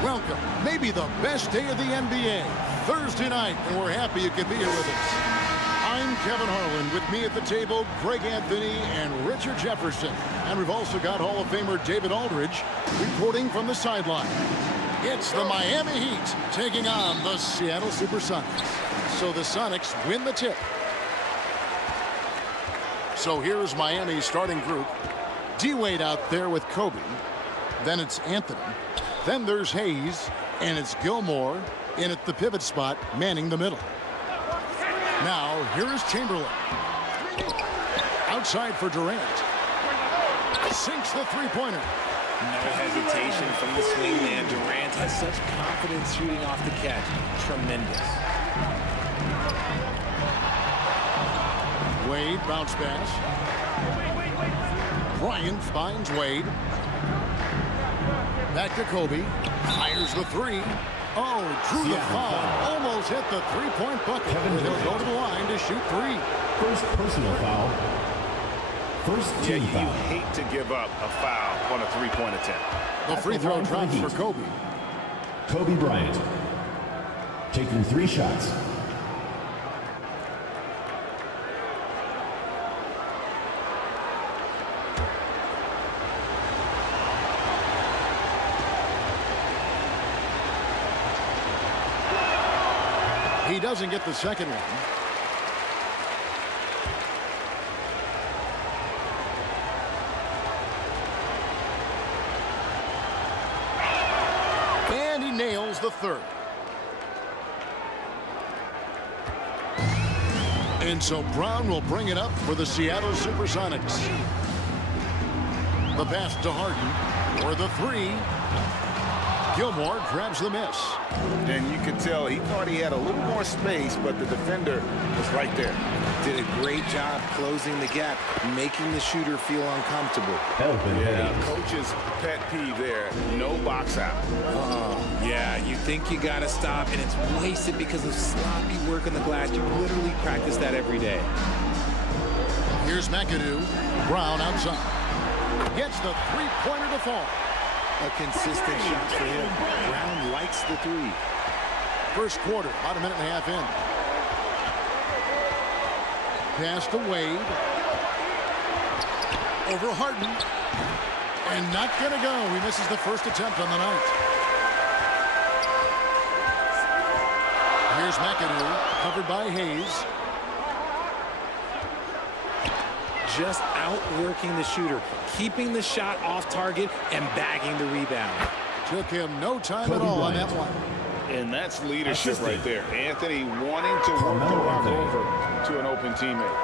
Welcome, maybe the best day of the NBA, Thursday night, and we're happy you could be here with us. I'm Kevin Harlan. With me at the table, Greg Anthony and Richard Jefferson. And we've also got Hall of Famer David Aldridge reporting from the sideline. It's the Miami Heat taking on the Seattle SuperSonics. So the Sonics win the tip. So here's Miami's starting group. D-Wade out there with Kobe. Then it's Anthony. Then there's Hayes, and it's Gilmore in at the pivot spot, manning the middle. Now, here is Chamberlain. Outside for Durant. Sinks the three-pointer. No hesitation from the swingman. Durant has such confidence shooting off the catch. Tremendous. Wade, bounce pass. Bryant finds Wade. Back to Kobe. Fires the three. Oh, drew the foul. Almost hit the three-point bucket. He'll go to the line to shoot three. First personal foul. First team foul. You hate to give up a foul on a three-point attempt. The free throw drops for Kobe. Kobe Bryant taking 3 shots. He doesn't get the second one. And he nails the third. And so Brown will bring it up for the Seattle SuperSonics. The pass to Harden for the three. Gilmore grabs the miss. And you could tell he thought he had a little more space, but the defender was right there. Did a great job closing the gap, making the shooter feel uncomfortable. Yeah, coach's pet peeve there. No box out. Yeah, you think you got to stop, and it's wasted because of sloppy work on the glass. You literally practice that every day. Here's McAdoo. Brown outside. Gets the three-pointer to fall. A consistent shot for him. Brown likes the three. First quarter, about a minute and a half in. Pass to Wade. Over Harden. And not going to go. He misses the first attempt on the night. Here's McAdoo, covered by Hayes. Just outworking the shooter, keeping the shot off target and bagging the rebound. Took him no time at all on that one. And that's leadership right there. Anthony wanting to work the rock over to an open teammate.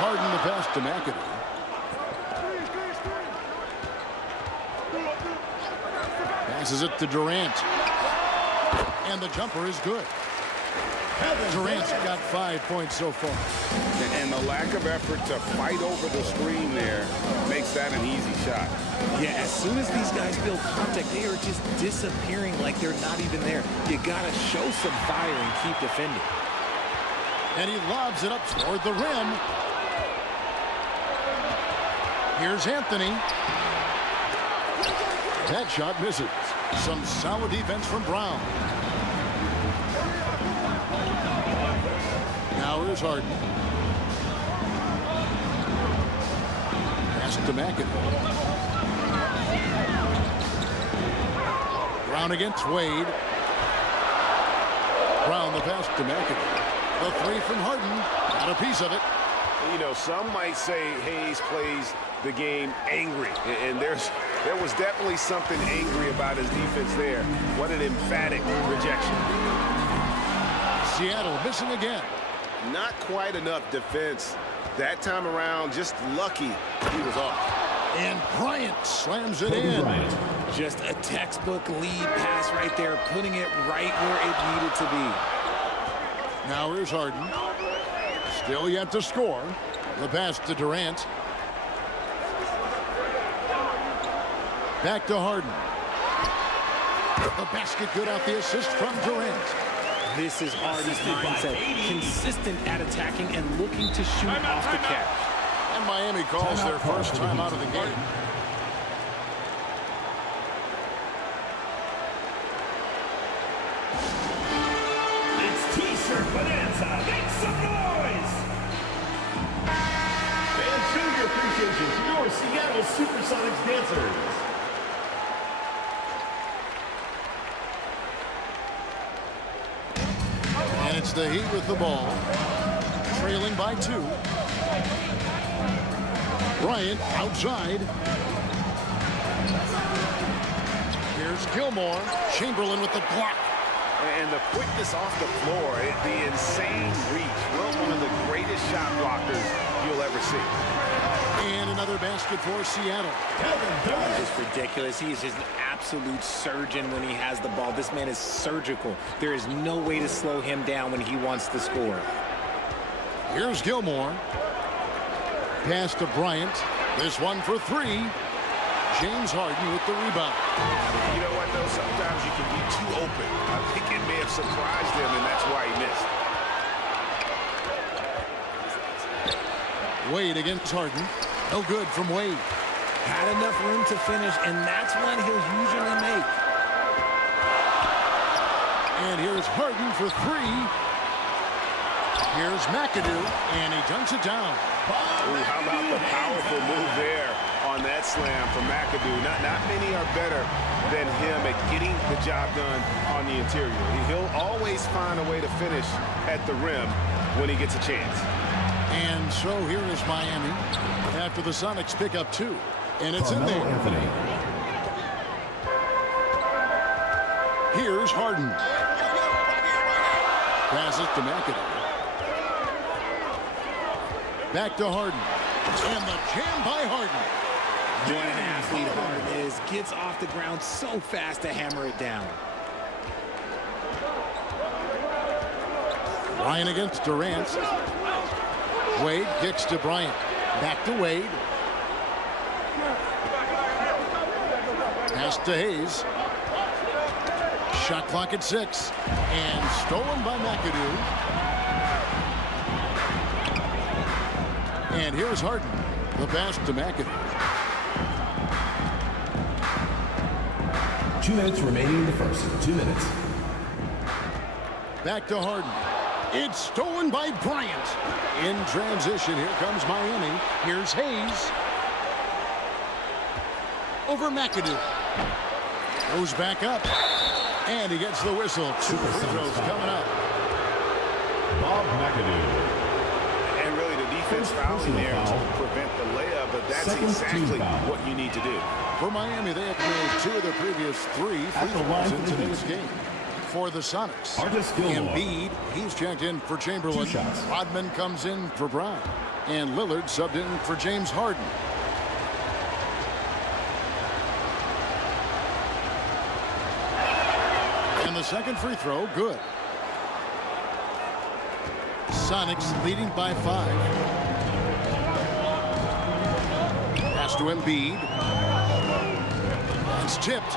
Harden the pass to McAdoo. Passes it to Durant. And the jumper is good. Durant's got 5 points so far. And the lack of effort to fight over the screen there makes that an easy shot. Yeah, as soon as these guys build contact, they are just disappearing like they're not even there. You got to show some fire and keep defending. And he lobs it up toward the rim. Here's Anthony. That shot misses. Some solid defense from Brown. Now here's Harden. Pass to McAdoo. Brown against Wade. Brown the pass to McAdoo. The three from Harden. Got a piece of it. You know, some might say Hayes plays the game angry, and there's There was definitely something angry about his defense there. What an emphatic rejection. Seattle missing again. Not quite enough defense. That time around, just lucky he was off. And Bryant slams it Kobe in. Bryant. Just a textbook lead pass right there, putting it right where it needed to be. Now here's Harden. Still yet to score. The pass to Durant. Back to Harden. The basket good off the assist from Durant. This is Harden's mindset. Consistent at attacking and looking to shoot off the catch. And Miami calls their first time out of the game. It's T-shirt Bonanza. Make some noise! Fans, show your appreciation to your Seattle Supersonics dancers. And it's the Heat with the ball. Trailing by 2. Bryant outside. Here's Gilmore. Chamberlain with the block. And the quickness off the floor, the insane reach. Well, one of the greatest shot blockers you'll ever see. And another basket for Seattle. Just ridiculous. He is just an absolute surgeon when he has the ball. This man is surgical. There is no way to slow him down when he wants to score. Here's Gilmore. Pass to Bryant. This one for 3. James Harden with the rebound. You know what, though? Sometimes you can be too open. I think it may have surprised him, and that's why he missed. Wade against Harden. No good from Wade. Had enough room to finish, and that's when he'll usually make. And here's Harden for 3. Here's McAdoo, and he dunks it down. Ooh, how about the powerful move there on that slam from McAdoo. Not many are better than him at getting the job done on the interior. He'll always find a way to finish at the rim when he gets a chance. And so here is Miami after the Sonics pick up 2. And it's in Carmelo there. Anthony. Here's Harden. Passes to McAdoo. Back to Harden. And the jam by Harden. What an athlete Harden is. Gets off the ground so fast to hammer it down. Bryant against Durant. Wade kicks to Bryant. Back to Wade. Pass to Hayes. Shot clock at 6. And stolen by McAdoo. And here's Harden. The pass to McAdoo. 2 minutes remaining in the first. 2 minutes. Back to Harden. It's stolen by Bryant. In transition, here comes Miami. Here's Hayes. Over McAdoo. Goes back up. And he gets the whistle. 2 free throws coming up. Bob McAdoo. And really the defense fouling there to prevent the layup, but that's exactly what you need to do. For Miami, they have made 2 of their previous 3 free throws in today's game. For the Sonics, Embiid, he's checked in for Chamberlain. Rodman comes in for Brown. And Lillard subbed in for James Harden. And the second free throw, good. Sonics leading by 5. Pass to Embiid. It's tipped.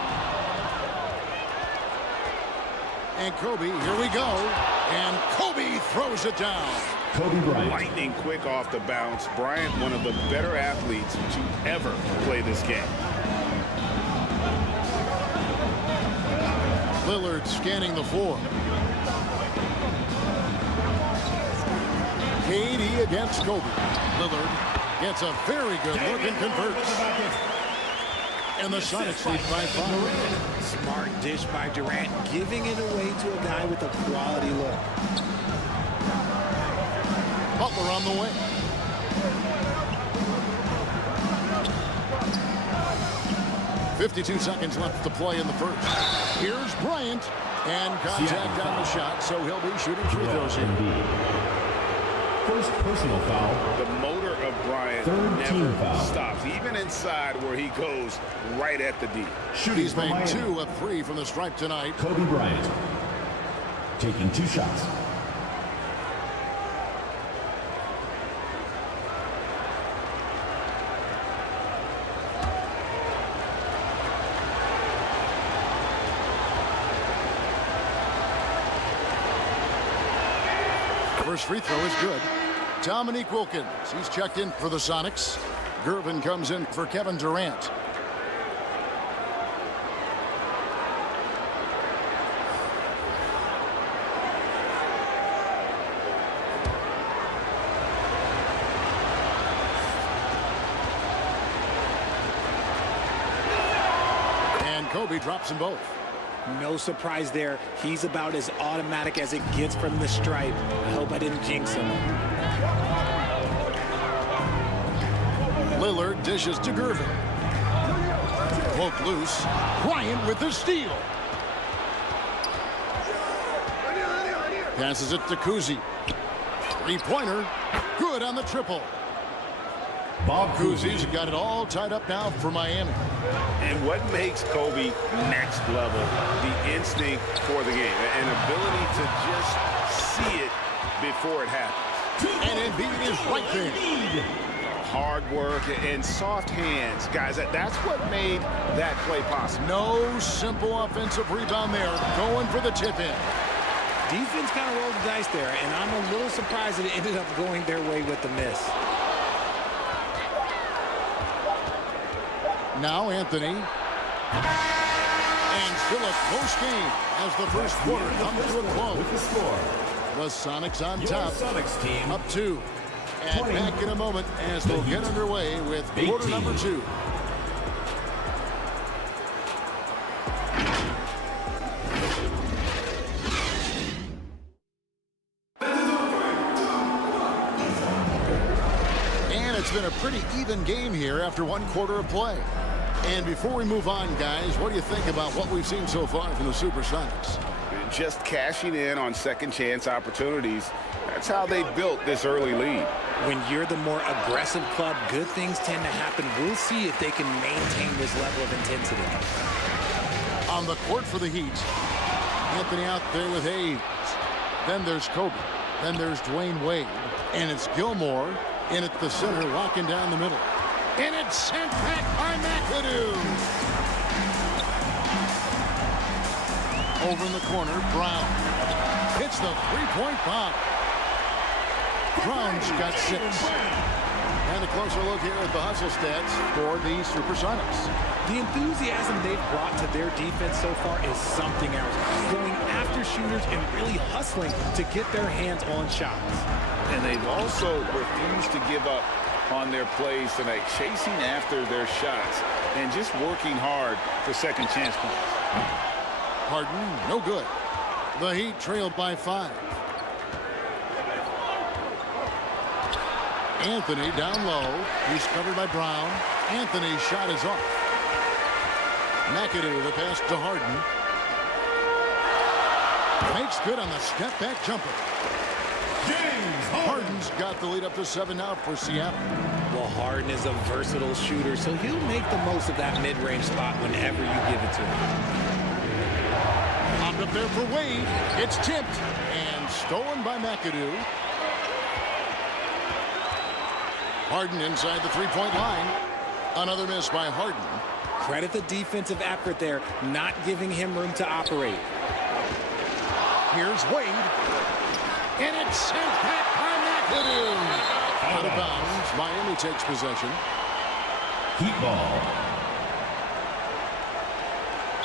And Kobe, here we go. And Kobe throws it down. Kobe Bryant. Lightning quick off the bounce. Bryant, one of the better athletes to ever play this game. Lillard scanning the floor. KD against Kobe. Lillard gets a very good look and converts. And the Sonics lead by 5. Smart dish by Durant, giving it away to a guy with a quality look. Butler on the way. 52 seconds left to play in the first. Here's Bryant. And contact on the shot, so he'll be shooting free throws here. First personal foul. The motor of Bryant never stops, even inside where he goes right at the D. He's made 2 of 3 from the stripe tonight. Kobe Bryant taking 2 shots. First free throw is good. Dominique Wilkins, he's checked in for the Sonics. Gervin comes in for Kevin Durant. And Kobe drops them both. No surprise there. He's about as automatic as it gets from the stripe. I hope I didn't jinx him. Lillard dishes to Gervin. Poke loose. Bryant with the steal. Passes it to Kuzi. Three-pointer. Good on the triple. Bob Cousy's got it all tied up now for Miami. And what makes Kobe next level? The instinct for the game, an ability to just see it before it happens. And Embiid is right there. Hard work and soft hands. Guys, that's what made that play possible. No simple offensive rebound there. Going for the tip-in. Defense kind of rolled the dice there, and I'm a little surprised that it ended up going their way with the miss. Now Anthony. And still a close game as the first quarter comes to a close. With the score, The Sonics on your top. Sonics team Up 2. And 20. back in a moment as we'll get underway with quarter 18. number 2. And it's been a pretty even game here after 1 quarter of play. And before we move on, guys, what do you think about what we've seen so far from the Supersonics? Just cashing in on second chance opportunities. That's how they built this early lead. When you're the more aggressive club, good things tend to happen. We'll see if they can maintain this level of intensity. On the court for the Heat. Anthony out there with Hayes. Then there's Kobe. Then there's Dwayne Wade. And it's Gilmore in at the center, locking down the middle. And it's sent back by McAdoo. Over in the corner, Brown hits the three-point bomb. Brown's got 6. And a closer look here at the hustle stats for the Supersonics. The enthusiasm they've brought to their defense so far is something else. Going after shooters and really hustling to get their hands on shots. And they've also refused to give up on their plays tonight, chasing after their shots and just working hard for second chance points. Harden, no good. The Heat trailed by 5. Anthony down low. He's covered by Brown. Anthony's shot is off. McAdoo, the pass to Harden. Makes good on the step-back jumper. Harden's got the lead up to 7 now for Seattle. Well, Harden is a versatile shooter, so he'll make the most of that mid-range spot whenever you give it to him. Popped up there for Wade. It's tipped and stolen by McAdoo. Harden inside the three-point line. Another miss by Harden. Credit the defensive effort there, not giving him room to operate. Here's Wade. And it's sent back by McAdoo. Out of bounds. Miami takes possession. Heat ball.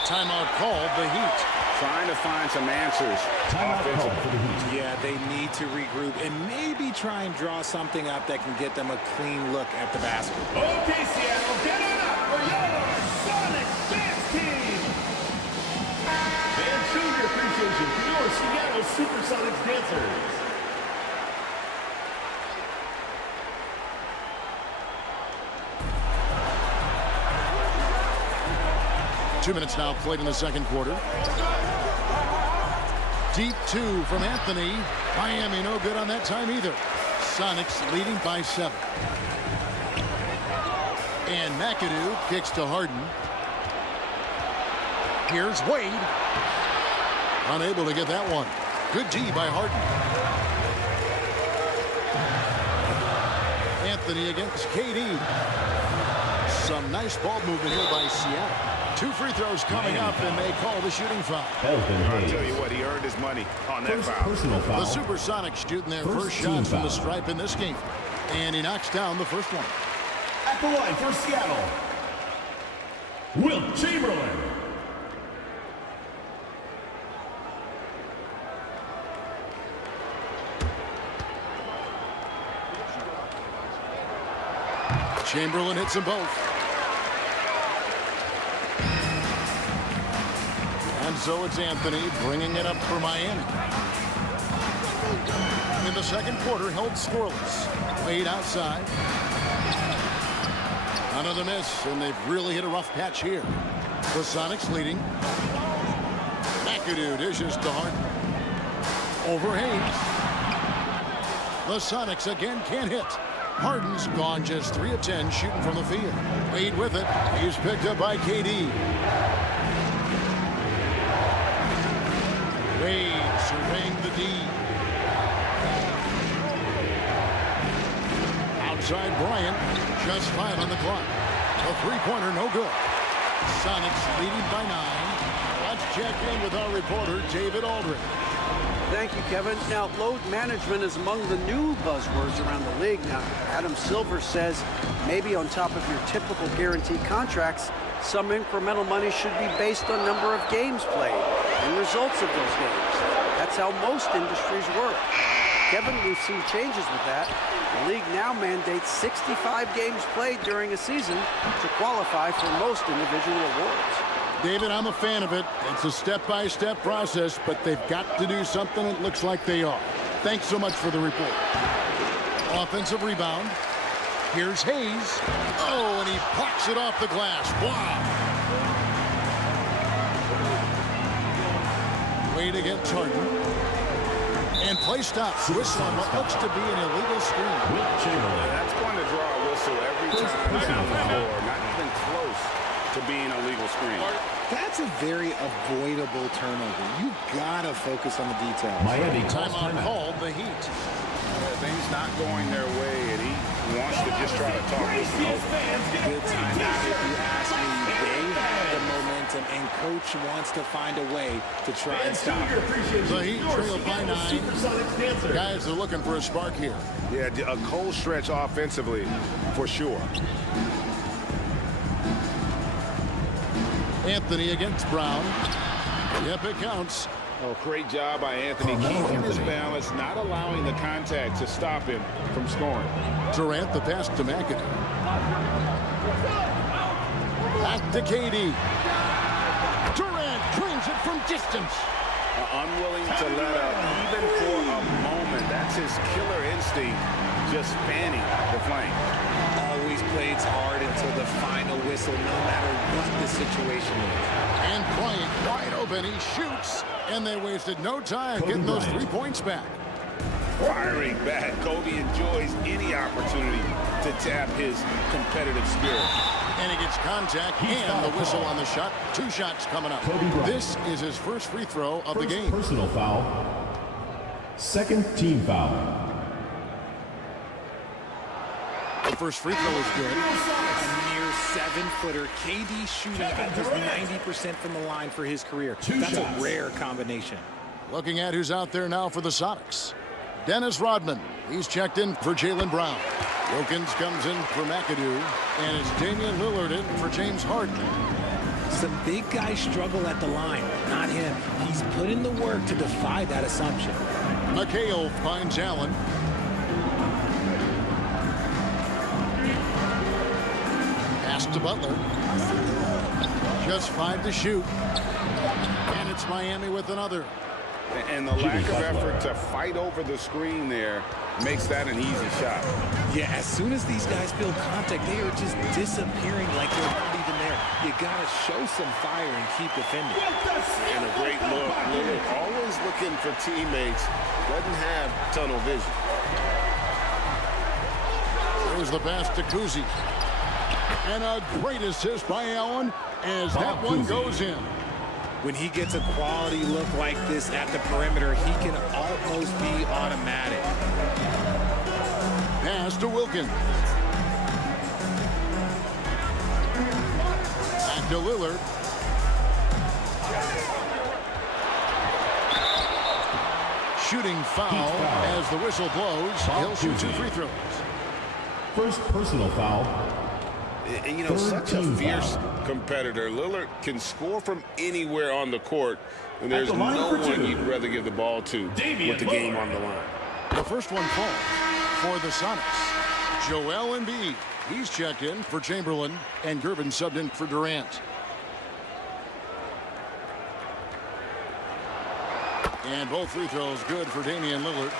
Timeout called, the Heat. Trying to find some answers. Timeout called for the Heat. Yeah, they need to regroup and maybe try and draw something up that can get them a clean look at the basket. Okay, Seattle, get it up for your Sonic Dance Team! And show your appreciation for your Seattle Supersonics dancers. 2 minutes now played in the second quarter. Deep 2 from Anthony. Miami no good on that time either. Sonics leading by 7. And McAdoo kicks to Harden. Here's Wade. Unable to get that one. Good D by Harden. Anthony against KD. Some nice ball movement here by Seattle. 2 free throws coming up, and they call the shooting foul. I'll tell you what, he earned his money on that foul. Personal foul. The Supersonics shooting their first shot from the stripe in this game. And he knocks down the first one. At the line for Seattle, Wilt Chamberlain. Chamberlain hits them both. And so it's Anthony bringing it up for Miami. In the second quarter, held scoreless. Wade outside. Another miss, and they've really hit a rough patch here. The Sonics leading. McAdoo dishes to Harden. Over Hayes. The Sonics again can't hit. Harden's gone just 3 of 10 shooting from the field. Wade with it. He's picked up by KD. Wade surveying the D. Outside Bryant. Just 5 on the clock. A three-pointer, no good. Sonics leading by 9. Let's check in with our reporter, David Aldridge. Thank you, Kevin. Now, load management is among the new buzzwords around the league. Now, Adam Silver says maybe on top of your typical guaranteed contracts, some incremental money should be based on number of games played and results of those games. That's how most industries work. Kevin, we've seen changes with that. The league now mandates 65 games played during a season to qualify for most individual awards. David, I'm a fan of it. It's a step-by-step process, but they've got to do something. It looks like they are. Thanks so much for the report. Offensive rebound. Here's Hayes. Oh, and he blocks it off the glass. Wow. Wade against Harden. And play stops. Whistle on what looks to be an illegal screen. That's going to draw a whistle every time down the floor. Not even close to being a legal screen. That's a very avoidable turnover. You gotta focus on the details. Miami Timeout called the Heat. Things not going their way, and he wants to just try to talk this one over. Good timeout, if you ask me. They have the momentum, and coach wants to find a way to try and stop it. The Heat trail by 9. Guys are looking for a spark here. Yeah, a cold stretch offensively, for sure. Anthony against Brown. Yep, it counts. Oh, great job by Anthony, keeping his balance, not allowing the contact to stop him from scoring. Durant, the pass to McAdoo. Back to KD. Durant drains it from distance. Unwilling to let up, even for a moment. That's his killer instinct, just fanning the flame. Always plays hard until the final whistle, no matter what the situation is. And Bryant wide open. He shoots, and they wasted no time getting those 3 points back. Firing back, Kobe enjoys any opportunity to tap his competitive spirit. And he gets contact and the whistle on the shot. 2 shots coming up. This is his first free throw of the game. Personal foul. Second team foul. The first free throw is good. A near 7-footer. KD shooting almost 90% from the line for his career. That's a rare combination. Looking at who's out there now for the Sonics. Dennis Rodman. He's checked in for Jaylen Brown. Wilkins comes in for McAdoo. And it's Damian Lillard in for James Harden. Some big guys struggle at the line. Not him. He's put in the work to defy that assumption. McHale finds Allen. Pass to Butler. Just 5 to shoot. And it's Miami with another. And the lack of effort to fight over the screen there makes that an easy shot. Yeah, as soon as these guys feel contact, they are just disappearing like they're not even there. You got to show some fire and keep defending. And a great look. Lillard always looking for teammates. Doesn't have tunnel vision. Here's the pass to Kuzi. And a great assist by Allen as that one goes in. When he gets a quality look like this at the perimeter, he can almost be automatic. Pass to Wilkins. Back to Lillard. Shooting foul as the whistle blows. He'll shoot 2 free throws. First personal foul. And, you know, such a fierce competitor. Lillard can score from anywhere on the court, and there's no one you'd rather give the ball to with the game on the line. The first one falls for the Sonics. Joel Embiid. He's checked in for Chamberlain, and Gervin subbed in for Durant. And both free throws good for Damian Lillard.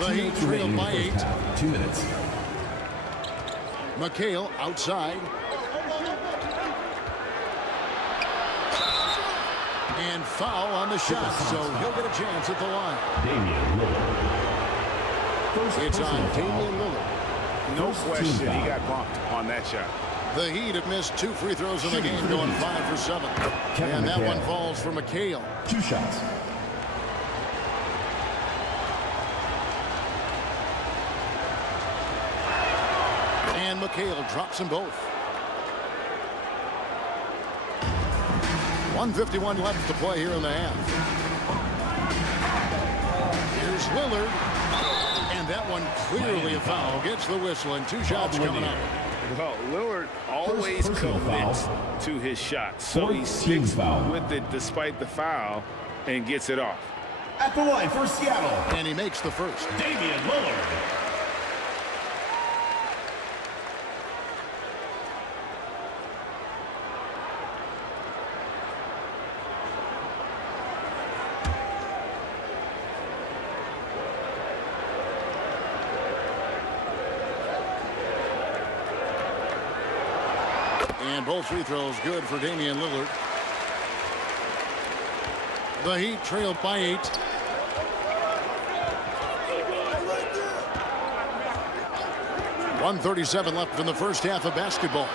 The Heat trailed by 8. 2 minutes. McHale outside. And foul on the shot, so he'll get a chance at the line. Damian Lillard. First It's on personal foul. Damian Lillard. No question he got bumped on that shot. The Heat have missed 2 free throws in the game, going 5 for 7. And that one falls for McHale. 2 shots. And McHale drops them both. 1:51 left to play here in the half. Here's Lillard. And that one clearly a foul. Gets the whistle and 2 shots coming up. Well, Lillard always commits to his shot, so he sticks with it despite the foul and gets it off. At the line for Seattle, And he makes the first. Damian Lillard. And both free throws good for Damian Lillard. The Heat trailed by 8. .137 left in the first half of basketball.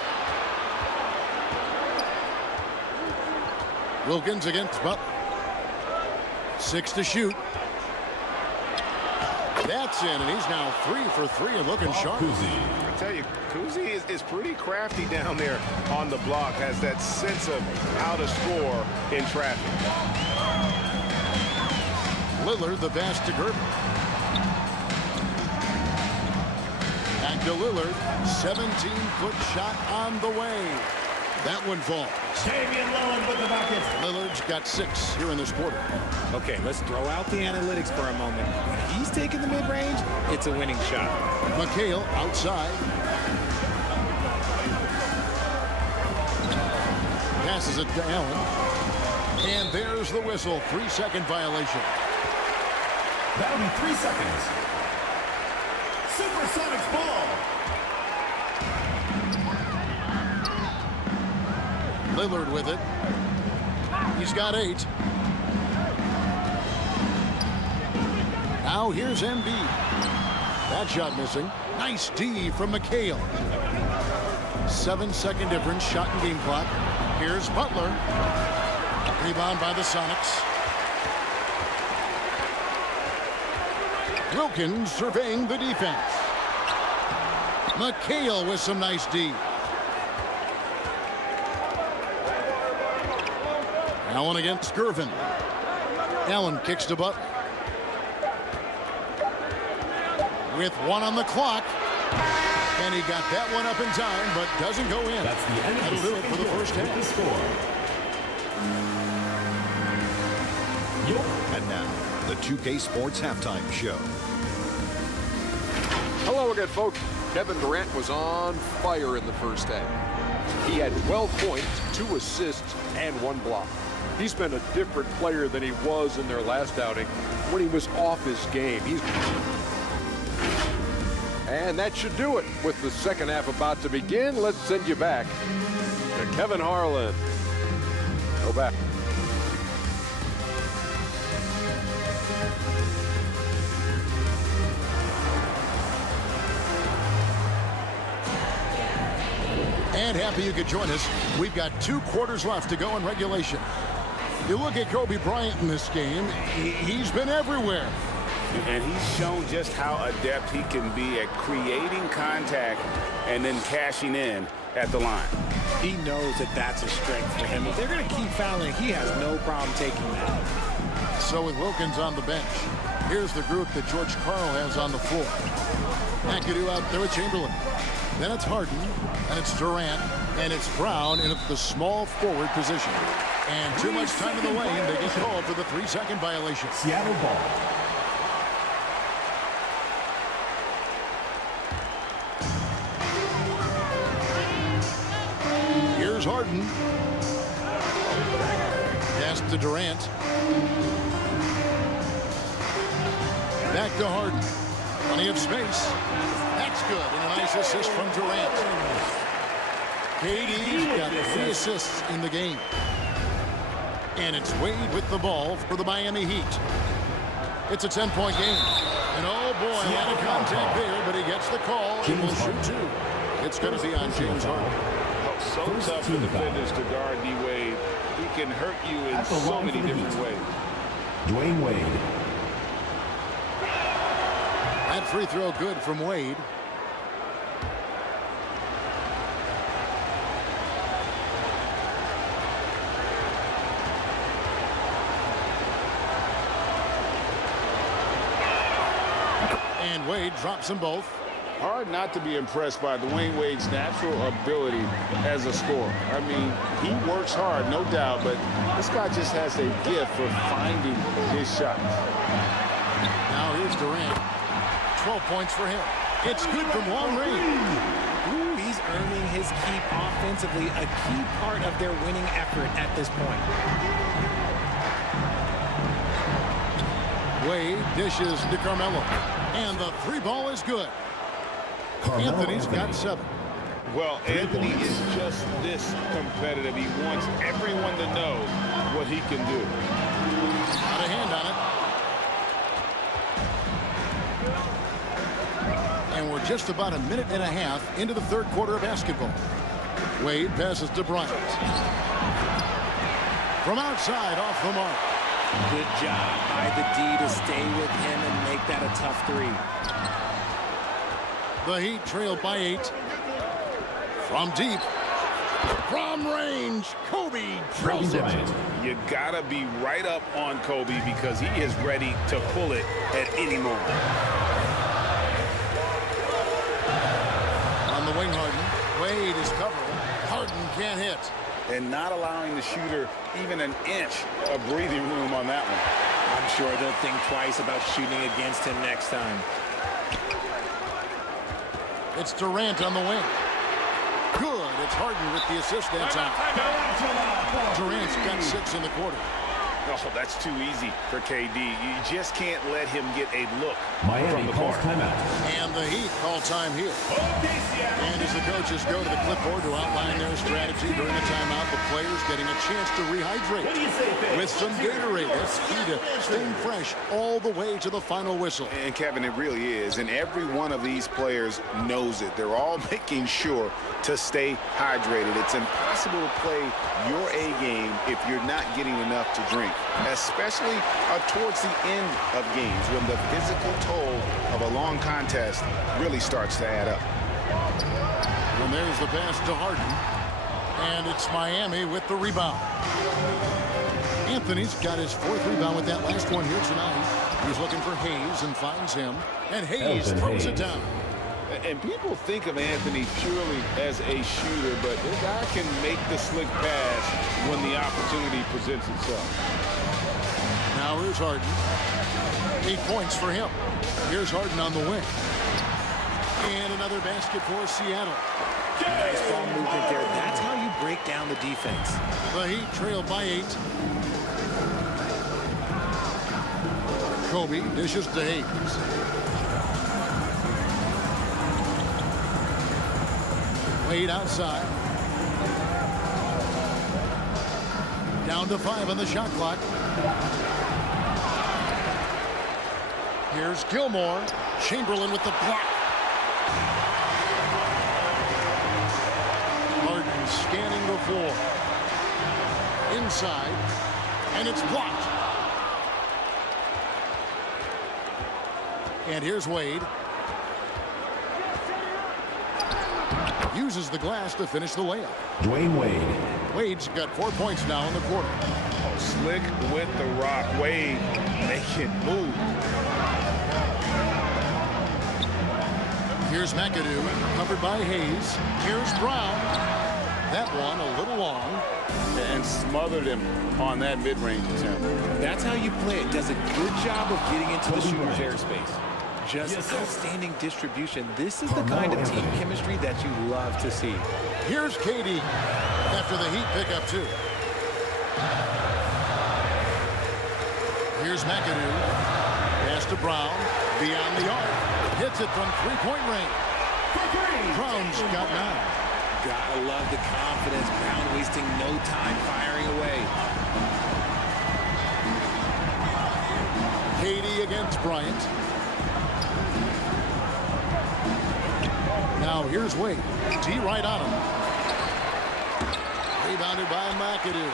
Wilkins against Butler. 6 to shoot. That's in, and he's now 3 for 3 and looking sharp. I tell you, Kuzi is pretty crafty down there on the block, has that sense of how to score in traffic. Lillard, the pass to Gervin. Back to Lillard. 17-foot shot on the way. That one falls. Damian Lillard with the bucket. Lillard's got 6 here in this quarter. Okay, let's throw out the analytics for a moment. When he's taking the mid-range, it's a winning shot. McHale outside. Passes it to Allen. And there's the whistle. 3-second violation. That'll be 3 seconds. Supersonics ball. Lillard with it. He's got 8. Now here's Embiid. That shot missing. Nice D from McHale. 7-second difference, shot and game clock. Here's Butler. Rebound by the Sonics. Wilkins surveying the defense. McHale with some nice D. Allen against Gervin. Allen kicks to Butler. With 1 on the clock. And he got that one up in time, but doesn't go in. That's the end of That'll the do it for the first half. The score. And now, the 2K Sports Halftime Show. Hello again, folks. Kevin Durant was on fire in the first half. He had 12 points, 2 assists, and 1 block. He's been a different player than he was in their last outing when he was off his game. And that should do it. With the second half about to begin, let's send you back to Kevin Harlan. Go back. And happy you could join us. We've got 2 quarters left to go in regulation. You look at Kobe Bryant in this game, he's been everywhere. And he's shown just how adept he can be at creating contact and then cashing in at the line. He knows that that's a strength for him. If they're going to keep fouling, he has no problem taking that. So with Wilkins on the bench, here's the group that George Karl has on the floor. McAdoo out there with Chamberlain. Then it's Harden, and it's Durant, and it's Brown in the small forward position. And too much time in the lane, they get called for the 3-second violation. Seattle ball. Here's Harden. Pass to Durant. Back to Harden. Plenty of space. That's good. And a nice assist from Durant. KD's got 3 assists in the game. And it's Wade with the ball for the Miami Heat. It's a 10-point game. And oh boy, a lot of contact there, but he gets the call and will shoot 2. It's going to be on James Harden. So tough for defenders to guard D-Wade. He can hurt you in so many different ways. Dwayne Wade. That free throw good from Wade. And Wade drops them both. Hard not to be impressed by Dwayne Wade's natural ability as a scorer. I mean, he works hard, no doubt, but this guy just has a gift for finding his shots. Now here's Durant. 12 points for him. It's good from long range. Ooh, he's earning his keep offensively, a key part of their winning effort at this point. Wade dishes to Carmelo. And the 3 ball is good. Anthony's got 7. Well, Anthony is just this competitive. He wants everyone to know what he can do. Got a hand on it. And we're just about a minute and a half into the 3rd quarter of basketball. Wade passes to Bryant. From outside, off the mark. Good job by the D to stay with him and make that a tough 3. The Heat trail by 8. From deep. From range, Kobe drills it. You gotta be right up on Kobe because he is ready to pull it at any moment. On the wing, Harden. Wade is covering. Harden can't hit. And not allowing the shooter even an inch of breathing room on that one. I'm sure they'll think twice about shooting against him next time. It's Durant on the wing. Good. It's Harden with the assist that time. Durant's got 6 in the quarter. Oh, that's too easy for KD. You just can't let him get a look Miami from the calls corner. timeout. And the Heat call time here. And as the coaches go to the clipboard to outline their strategy during the timeout, the players getting a chance to rehydrate with some Gatorade. That's key to staying fresh all the way to the final whistle. And Kevin, it really is. And every one of these players knows it. They're all making sure to stay hydrated. It's impossible to play your A game if you're not getting enough to drink, especially towards the end of games when the physical toll of a long contest really starts to add up. And there's the pass to Harden. And it's Miami with the rebound. Anthony's got his 4th rebound with that last one here tonight. He's looking for Hayes and finds him. And Hayes throws it down. And people think of Anthony purely as a shooter, but this guy can make the slick pass when the opportunity presents itself. Now here's Harden. 8 points for him. Here's Harden on the wing. And another basket for Seattle. Nice ball movement there. That's how you break down the defense. The Heat trail by 8. Kobe dishes to Hayes. Wade outside. Down to 5 on the shot clock. Here's Gilmore. Chamberlain with the block. Harden scanning the floor. Inside. And it's blocked. And here's Wade. Uses the glass to finish the layup. Dwayne Wade. Wade's got 4 points now in the quarter. Slick with the rock. Wade, make it move. Here's McAdoo, covered by Hayes. Here's Brown. That one a little long. And smothered him on that mid-range attempt. That's how you play it. Does a good job of getting into the shooter's airspace. Just Yes, outstanding distribution. This is the kind of team chemistry that you love to see. Here's KD after the Heat pick up 2. Here's McAdoo. Pass to Brown. Beyond the arc. Hits it from three-point range. Brown's got 9. Gotta love the confidence. Brown wasting no time firing away. KD against Bryant. Now here's Wade. D right on him. Rebounded by McAdoo.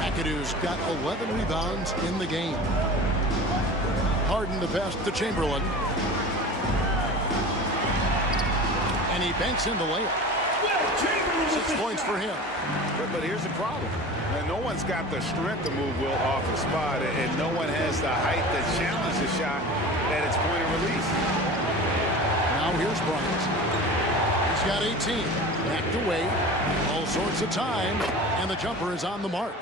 McAdoo's got 11 rebounds in the game. Harden the pass to Chamberlain. And he banks in the layup. 6 points for him. But here's the problem. No one's got the strength to move Will off the spot, and no one has the height to challenge the shot at its point of release. Now here's Bryant. He's got 18. Backed away. All sorts of time. And the jumper is on the mark.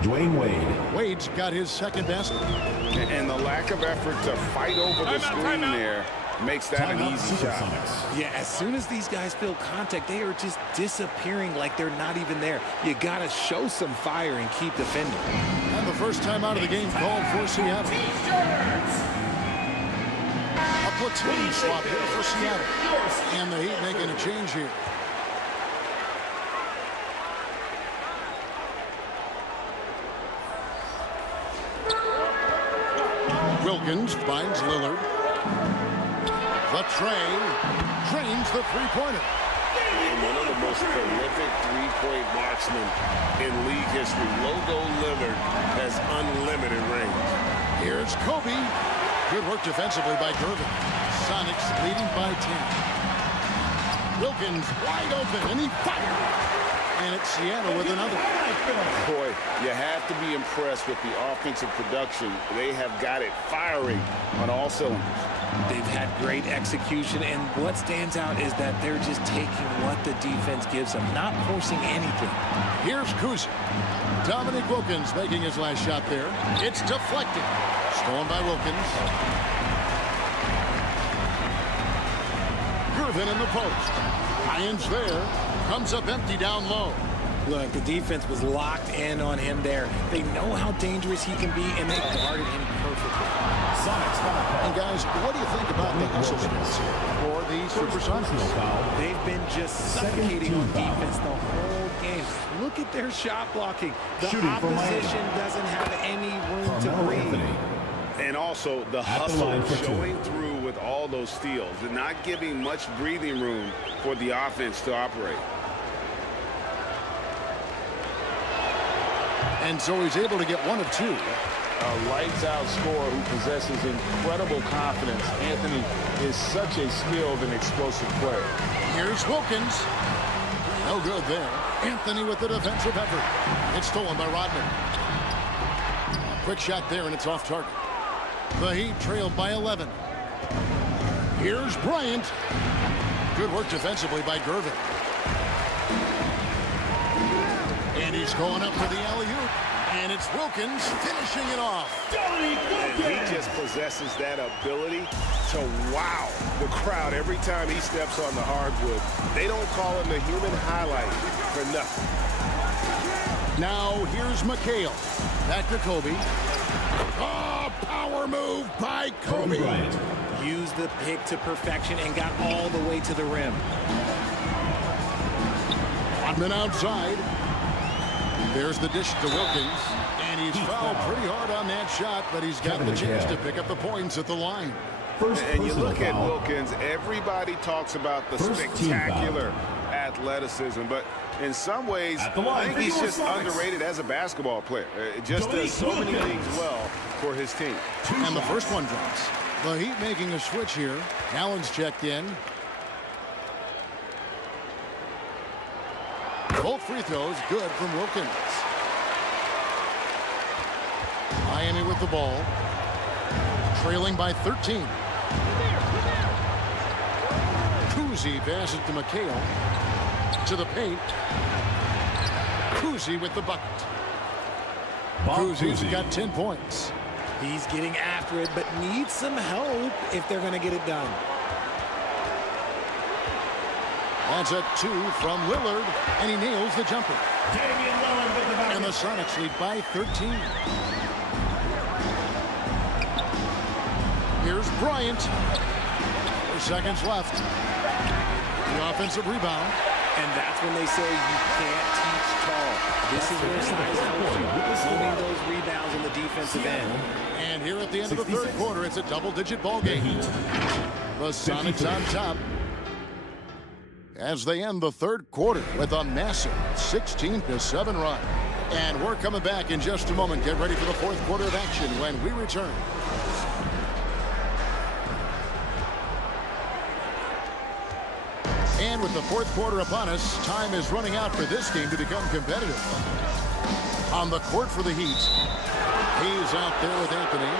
Dwayne Wade. Wade's got his second basket. And the lack of effort to fight over the screen there makes that an easy shot. Yeah, as soon as these guys feel contact, they are just disappearing like they're not even there. You got to show some fire and keep defending. And the first time out of the game called for Seattle. A platoon swap here for Seattle. And the Heat making a change here. Wilkins finds Lillard. The trains the three-pointer. And one of the most prolific three-point marksmen in league history. Logo Lillard has unlimited range. Here's Kobe. Good work defensively by Gervin. Sonics leading by 10. Wilkins wide open, and he fired. And it's Seattle with another. Boy, you have to be impressed with the offensive production. They have got it firing on all cylinders. They've had great execution, and what stands out is that they're just taking what the defense gives them, not forcing anything. Here's Kuzma. Dominique Wilkins making his last shot there. It's deflected. Stolen by Wilkins. Gervin in the post. Irons there. Comes up empty down low. Look, the defense was locked in on him there. They know how dangerous he can be, and they guarded him perfectly. And guys, what do you think about the hustle skills for the Supersonics? They've been just suffocating on defense the whole game. Look at their shot blocking. The opposition doesn't have any room to breathe. And also the hustle showing through with all those steals and not giving much breathing room for the offense to operate. And so he's able to get 1 of 2. A lights-out scorer who possesses incredible confidence. Anthony is such a skilled and explosive player. Here's Wilkins. No good there. Anthony with the defensive effort. It's stolen by Rodman. A quick shot there, and it's off target. The Heat trailed by 11. Here's Bryant. Good work defensively by Gervin. And he's going up for the alley-oop. And it's Wilkins finishing it off. And he just possesses that ability to wow the crowd every time he steps on the hardwood. They don't call him the human highlight for nothing. Now here's McHale. Back to Kobe. Oh, power move by Kobe. Used the pick to perfection and got all the way to the rim. Rodman outside. There's the dish to Wilkins. And he's fouled pretty hard on that shot, but he's got the chance to pick up the points at the line. And you look at Wilkins, everybody talks about the spectacular athleticism, but in some ways, I think he's just underrated as a basketball player. It just does so many things well for his team. And the first one drops. The Heat making a switch here. Allen's checked in. Both free throws good from Wilkins. Miami with the ball. Trailing by 13. Kuzi passes to McHale. To the paint. Kuzi with the bucket. Kuzi's got 10 points. He's getting after it, but needs some help if they're going to get it done. That's a 2 from Lillard, and he nails the jumper. And the Sonics lead by 13. Here's Bryant. 4 seconds left. The offensive rebound. And that's when they say you can't teach tall. This is where size helps you. Holding those rebounds in the defensive end. And here at the end of the third quarter, it's a double-digit ball game. The Sonics on top as they end the third quarter with a massive 16-7 run. And we're coming back in just a moment. Get ready for the fourth quarter of action when we return. And with the fourth quarter upon us, time is running out for this game to become competitive. On the court for the Heat, he's out there with Anthony.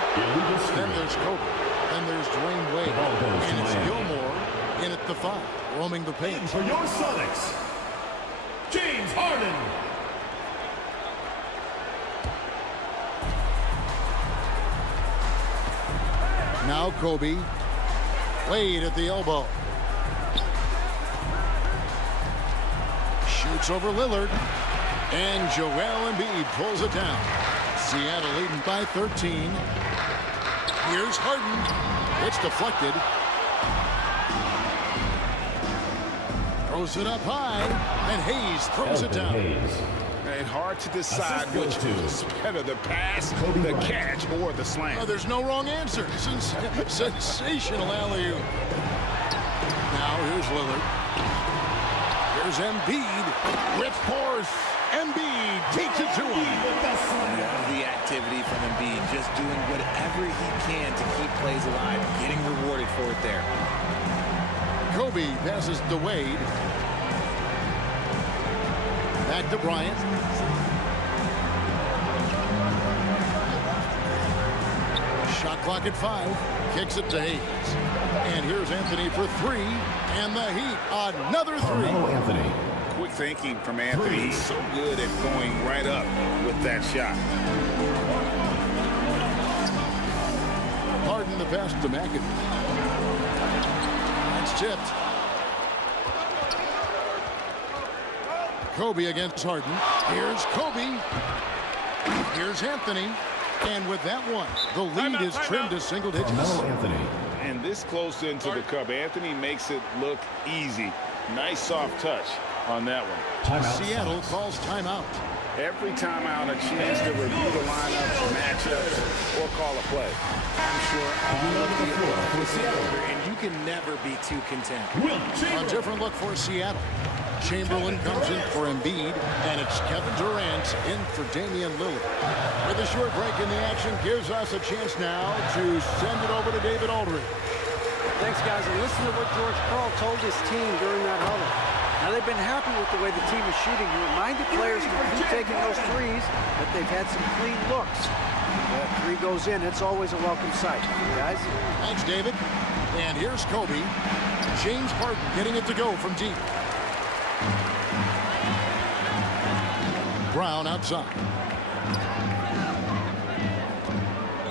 Then there's Kobe. Then there's Dwayne Wade. And it's Gilmore in at the 5, roaming the paint. For your Sonics, James Harden. Now Kobe. Wade at the elbow. Shoots over Lillard. And Joel Embiid pulls it down. Seattle leading by 13. Here's Harden. It's deflected. Throws it up high. And Hayes throws it down. And hard to decide which is better, the pass, the catch, or the slam. Oh, there's no wrong answer. Sensational alley-oop. Now here's Lillard. Here's Embiid with force. Embiid takes it to him. Love the activity from Embiid, just doing whatever he can to keep plays alive, getting rewarded for it there. Kobe passes to Wade. Back to Bryant. Shot clock at 5. Kicks it to Hayes. And here's Anthony for 3. And the Heat, another 3. Anthony. Quick thinking from Anthony. He's so good at going right up with that shot. Harden the pass to McAdoo. That's tipped. Kobe against Harden. Here's Kobe. Here's Anthony. And with that one, the lead is trimmed to single digits. Anthony. And this close into the cup, Anthony makes it look easy. Nice soft touch on that one. Timeout. Seattle calls timeout. Every timeout, a chance to review the lineups, matchups, or call a play. I'm sure all of the above in order, and you can never be too content. A different look for Seattle. Chamberlain comes in for Embiid, and it's Kevin Durant in for Damian Lillard. With a short break in the action, gives us a chance now to send it over to David Aldridge. Thanks, guys. And listen to what George Karl told his team during that huddle. Now, they've been happy with the way the team is shooting. He reminded players to keep taking those threes, that they've had some clean looks. That 3 goes in, it's always a welcome sight. Guys? Thanks, David. And here's Kobe. James Harden getting it to go from deep. Brown outside.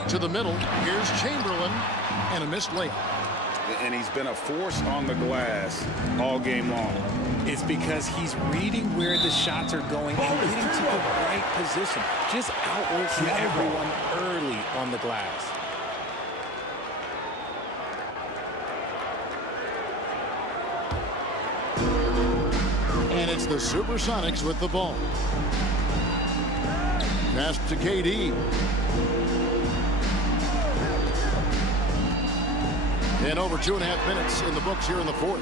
To the middle. Here's Chamberlain. And a missed layup. And he's been a force on the glass all game long. It's because he's reading where the shots are going and getting to the right position. Just outworking everyone early on the glass. And it's the Supersonics with the ball. Pass to KD. And over 2.5 minutes in the books here in the fourth.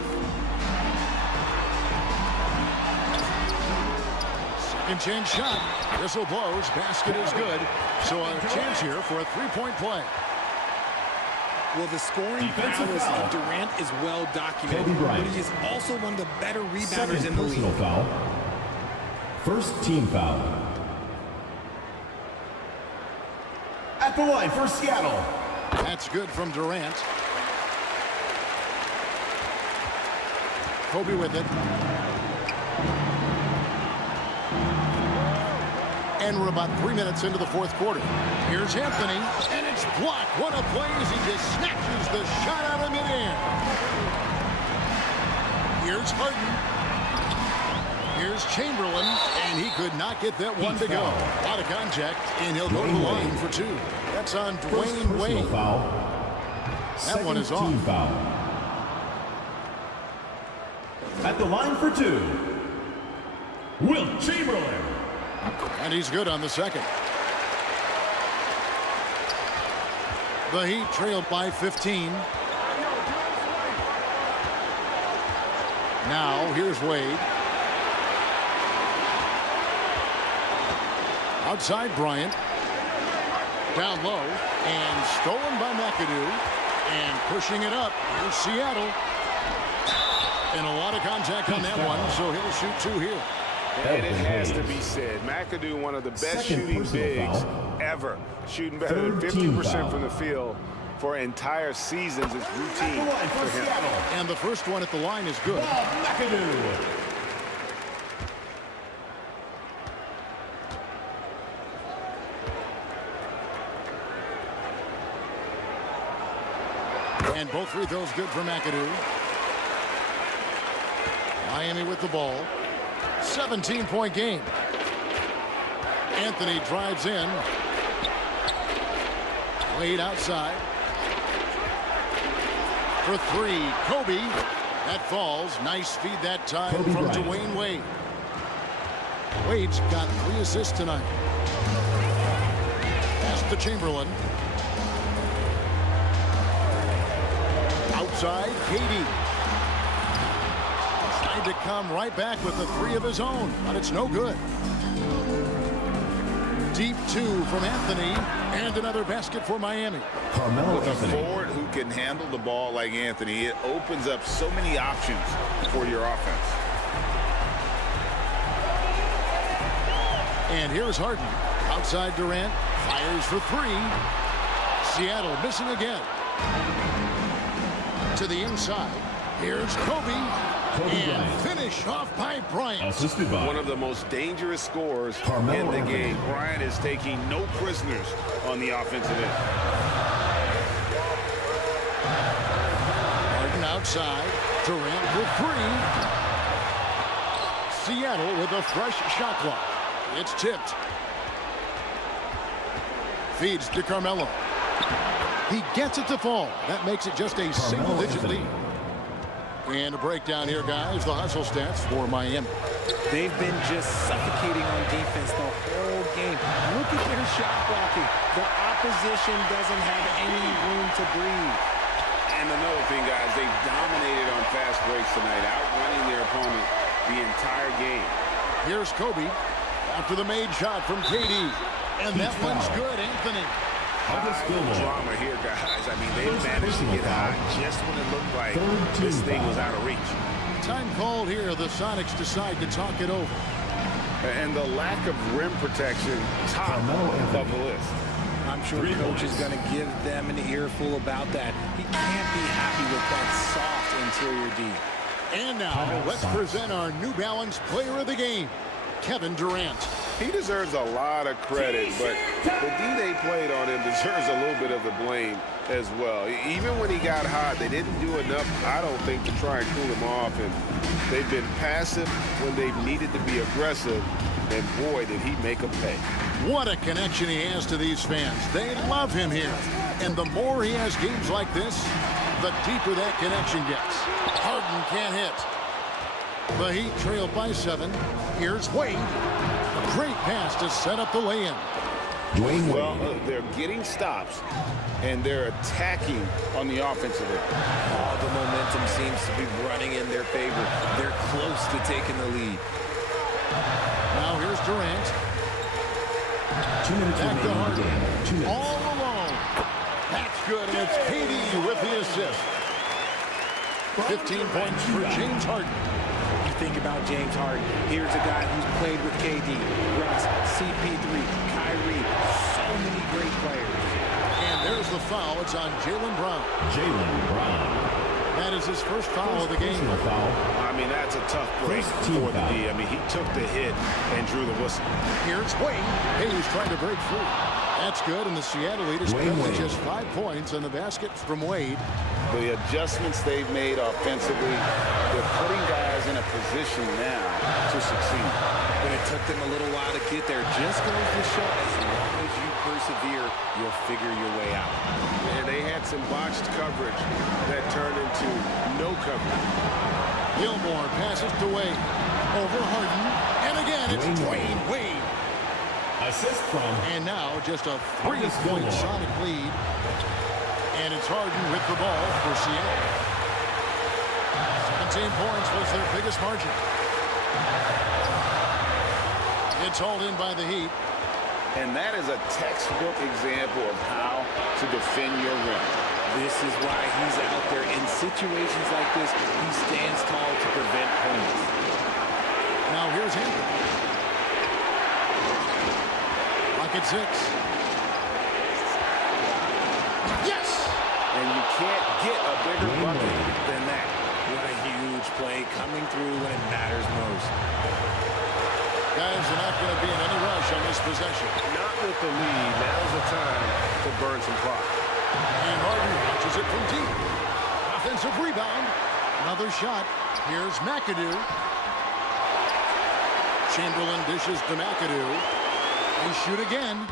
Second chance shot. Whistle blows. Basket is good. So a chance here for a three-point play. Well, the scoring prowess of Durant is well documented, but he is also one of the better rebounders in the league. Personal foul. First team foul. At the line for Seattle. That's good from Durant. Kobe with it. And we're about 3 minutes into the fourth quarter. Here's Anthony, and it's blocked. What a play as he just snatches the shot out of midair. Here's Harden. Here's Chamberlain, and he could not get that one to go. Out of contact, and he'll go to the line for two. That's on Dwayne Wade. Foul. That one is off. Foul. At the line for two, Wilt Chamberlain. And he's good on the second. The Heat trailed by 15. Now, here's Wade. Outside Bryant. Down low. And stolen by McAdoo. And pushing it up. Here's Seattle. And a lot of contact on that one, so he'll shoot two here. And it has to be said, McAdoo, one of the best shooting bigs ever. Shooting better than 50% from the field for entire seasons is routine for him. And the first one at the line is good. McAdoo. And both free throws good for McAdoo. Miami with the ball. 17-point game. Anthony drives in. Wade outside. For three, Kobe. That falls. Nice feed that time Kobe from Bryant. Dwayne Wade. Wade's got 3 assists tonight. Pass to Chamberlain. Outside, KD. Tried to come right back with the 3 of his own, but it's no good. Deep 2 from Anthony, and another basket for Miami. Carmelo With a Anthony. forward who can handle the ball like Anthony, it opens up so many options for your offense. And here's Harden. Outside Durant, fires for 3. Seattle missing again. To the inside. Here's Kobe. And Bryant. finish off by Bryant. Assisted by One of the most dangerous scorers Carmelo in the Anthony. game. Bryant is taking no prisoners on the offensive end. Harden outside. Durant for 3. Seattle with a fresh shot clock. It's tipped. Feeds to Carmelo. He gets it to fall. That makes it just a single-digit lead. And a breakdown here, guys. The hustle stats for Miami. They've been just suffocating on defense the whole game. Look at their shot blocking. The opposition doesn't have any room to breathe. And another thing, guys, they've dominated on fast breaks tonight, outrunning their opponent the entire game. Here's Kobe after the made shot from KD. And that one's good, Anthony. Drama here, guys. I mean, they managed to get hot just when it looked like this thing was out of reach. Time called here. The Sonics decide to talk it over. And the lack of rim protection, top of the list. I'm sure the coach is going to give them an earful about that. He can't be happy with that soft interior D. And now, let's present our New Balance player of the game, Kevin Durant. He deserves a lot of credit, but the D they played on him deserves a little bit of the blame as well. Even when he got hot, they didn't do enough, I don't think, to try and cool him off. And they've been passive when they've needed to be aggressive. And boy, did he make them pay. What a connection he has to these fans. They love him here. And the more he has games like this, the deeper that connection gets. Harden can't hit. The Heat trailed by 7. Here's Wade. A great pass to set up the lay-in. Dwayne Well, Wade. they're getting stops, and they're attacking on the offensive end. All the momentum seems to be running in their favor. They're close to taking the lead. Now here's Durant. 2 minutes Back to remaining in the Harden. game. 2 minutes. All alone. That's good, and it's KD with the assist. 15 points for James Harden. You think about James Harden. Here's a guy who's played with KD, Russ, CP3, Kyrie, so many great players. And there's the foul. It's on Jaylen Brown. Jaylen Brown. That is his first foul of the game. Personal foul. I mean, that's a tough break First team for the foul. D. I mean, he took the hit and drew the whistle. Here's Wade. Hayes trying to break free. That's good, and the Seattle lead is Dwayne with Wade. just 5 points on the basket from Wade. The adjustments they've made offensively, they're putting guys in a position now to succeed. But it took them a little while to get there. Just goes to show, as long as you persevere, you'll figure your way out. And they had some botched coverage that turned into no coverage. Gilmore passes to Wade. Over Harden. And again, it's Dwayne Dwayne Wade. Assist from And now just a Marcus 3-point Gilmore. Sonic lead. And it's Harden with the ball for Seattle. 17 points was their biggest margin. It's hauled in by the Heat. And that is a textbook example of how to defend your rim. This is why he's out there. In situations like this, he stands tall to prevent points. Now here's Anthony. Lock at 6. Yes! And you can't get a bigger bucket than that. What a huge play coming through when it matters most. Guys are not going to be in any rush on this possession. Not with the lead. Now's the time to burn some clock. And Harden launches it from deep. Offensive rebound. Another shot. Here's McAdoo. Chamberlain dishes to McAdoo. They shoot again.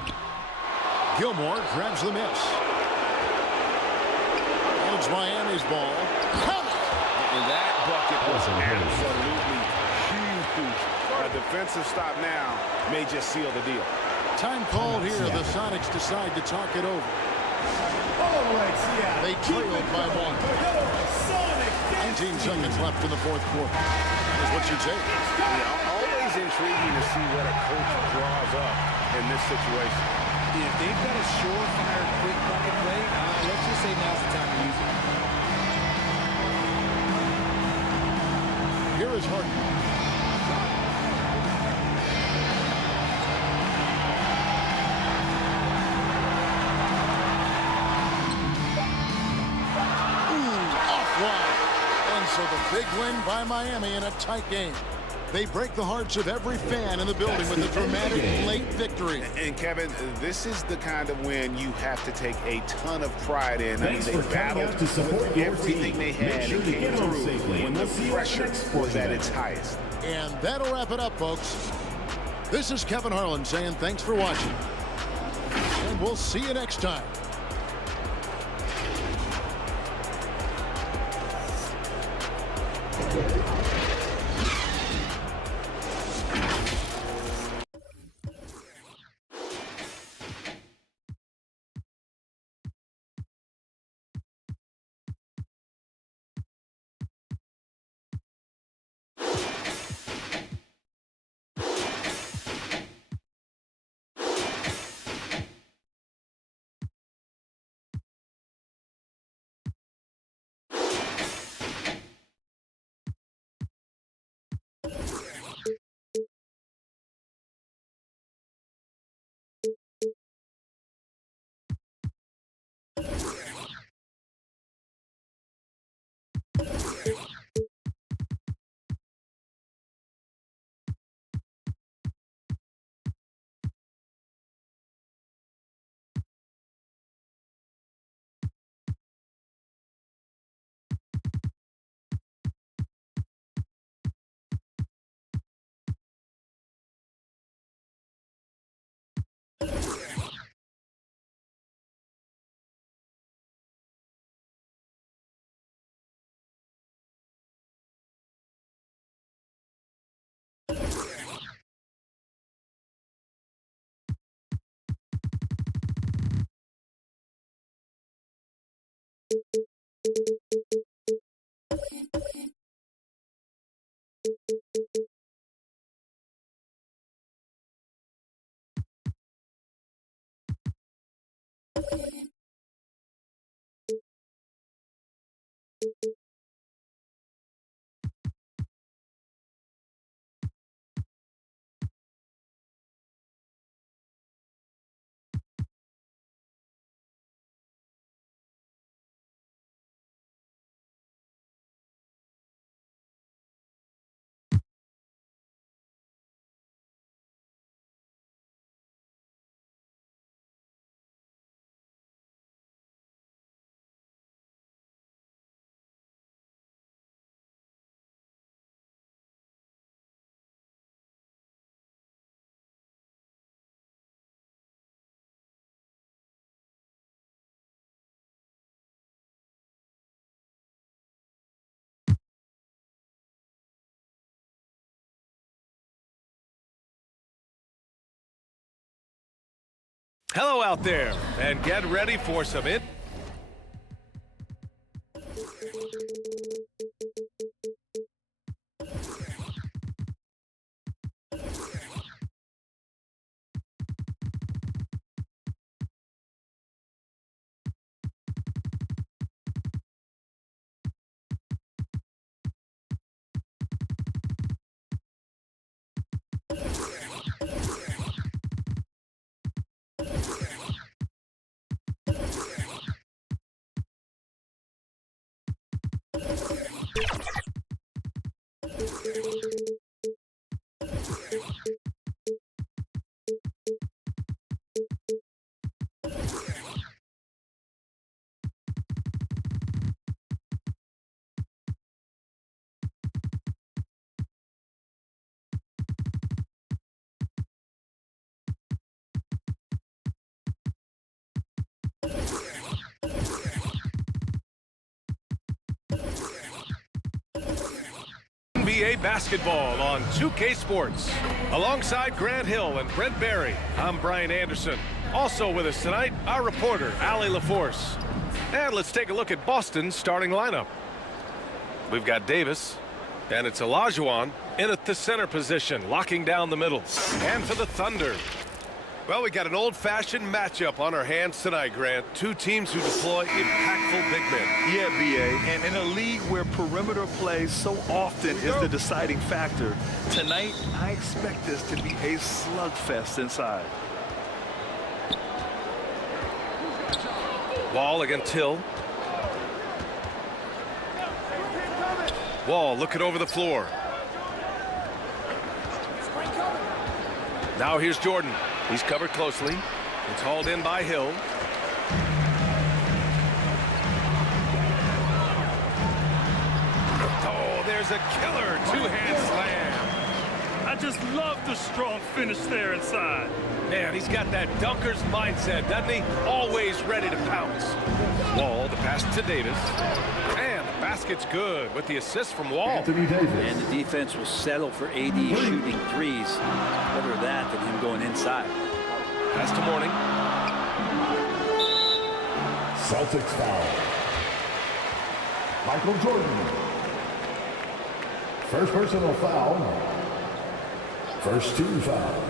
Gilmore grabs the miss. And it's Miami's ball. And that bucket was absolutely huge. A defensive stop now may just seal the deal. Time called here. The Sonics decide to talk it over. They trailed by 1. 19 seconds left in the fourth quarter. That is what you take. Yeah, always intriguing to see what a coach draws up in this situation. If they've got a surefire quick bucket play, let's just say now's the time to use it. Here is Harden. So the big win by Miami in a tight game. They break the hearts of every fan in the building with a dramatic late victory. And Kevin, this is the kind of win you have to take a ton of pride in. Thanks I mean, for they coming battled out to support with your everything team. they had Make sure and to came get home through safely, when and the we'll see you on the pressure next was portion at of its it. highest. And that'll wrap it up, folks. This is Kevin Harlan saying thanks for watching. And we'll see you next time. Hello out there, and get ready for some NBA basketball on 2K Sports. Alongside Grant Hill and Brent Barry, I'm Brian Anderson. Also with us tonight, our reporter, Allie LaForce. And let's take a look at Boston's starting lineup. We've got Davis, and it's Olajuwon in at the center position, locking down the middle. And for the Thunder, well, we got an old-fashioned matchup on our hands tonight, Grant. Two teams who deploy impactful big men. Yeah, B.A., and in a league where perimeter play so often is the deciding factor, tonight I expect this to be a slugfest inside. Wall against Hill. Wall looking over the floor. Now here's Jordan. He's covered closely. It's hauled in by Hill. Oh, there's a killer two-hand slam. I just love the strong finish there inside. Man, he's got that dunker's mindset, doesn't he? Always ready to pounce. Wall, the pass to Davis. And the basket's good with the assist from Wall. And the defense will settle for AD shooting threes. Better that than him going inside. Pass to Morning. Celtics foul. Michael Jordan. First personal foul. First team foul.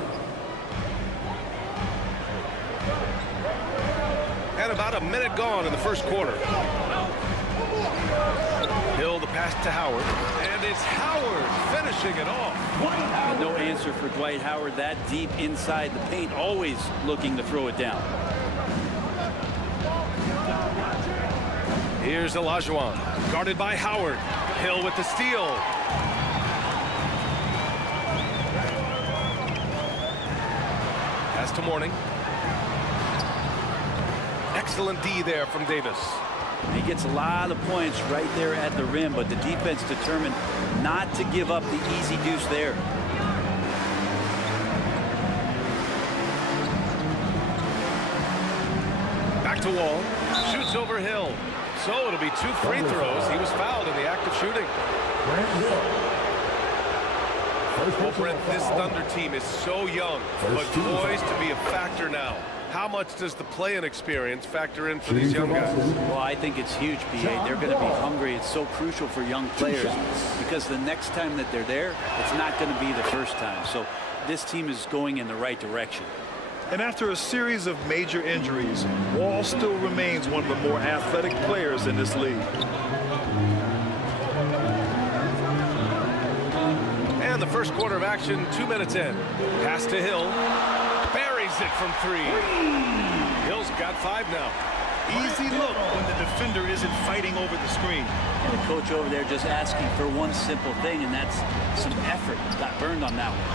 And about a minute gone in the first quarter. Hill the pass to Howard. And it's Howard finishing it off. No answer for Dwight Howard that deep inside the paint, always looking to throw it down. Here's Olajuwon, guarded by Howard. Hill with the steal. Pass to Morning. Excellent D there from Davis. He gets a lot of points right there at the rim, but the defense determined not to give up the easy deuce there. Back to Wall. Shoots over Hill. So it'll be 2 free throws. He was fouled in the act of shooting. Well, Brent, this Thunder team is so young, but poised to be a factor now. How much does the play-in experience factor in for these young guys? Well, I think it's huge, B.A. They're going to be hungry. It's so crucial for young players because the next time that they're there, it's not going to be the first time. So this team is going in the right direction. And after a series of major injuries, Wall still remains one of the more athletic players in this league. And the first quarter of action, 2 minutes in. Pass to Hill. Buries it from 3. Hill's got 5 now. Easy look when the defender isn't fighting over the screen. And the coach over there just asking for one simple thing, and that's some effort. Got burned on that one.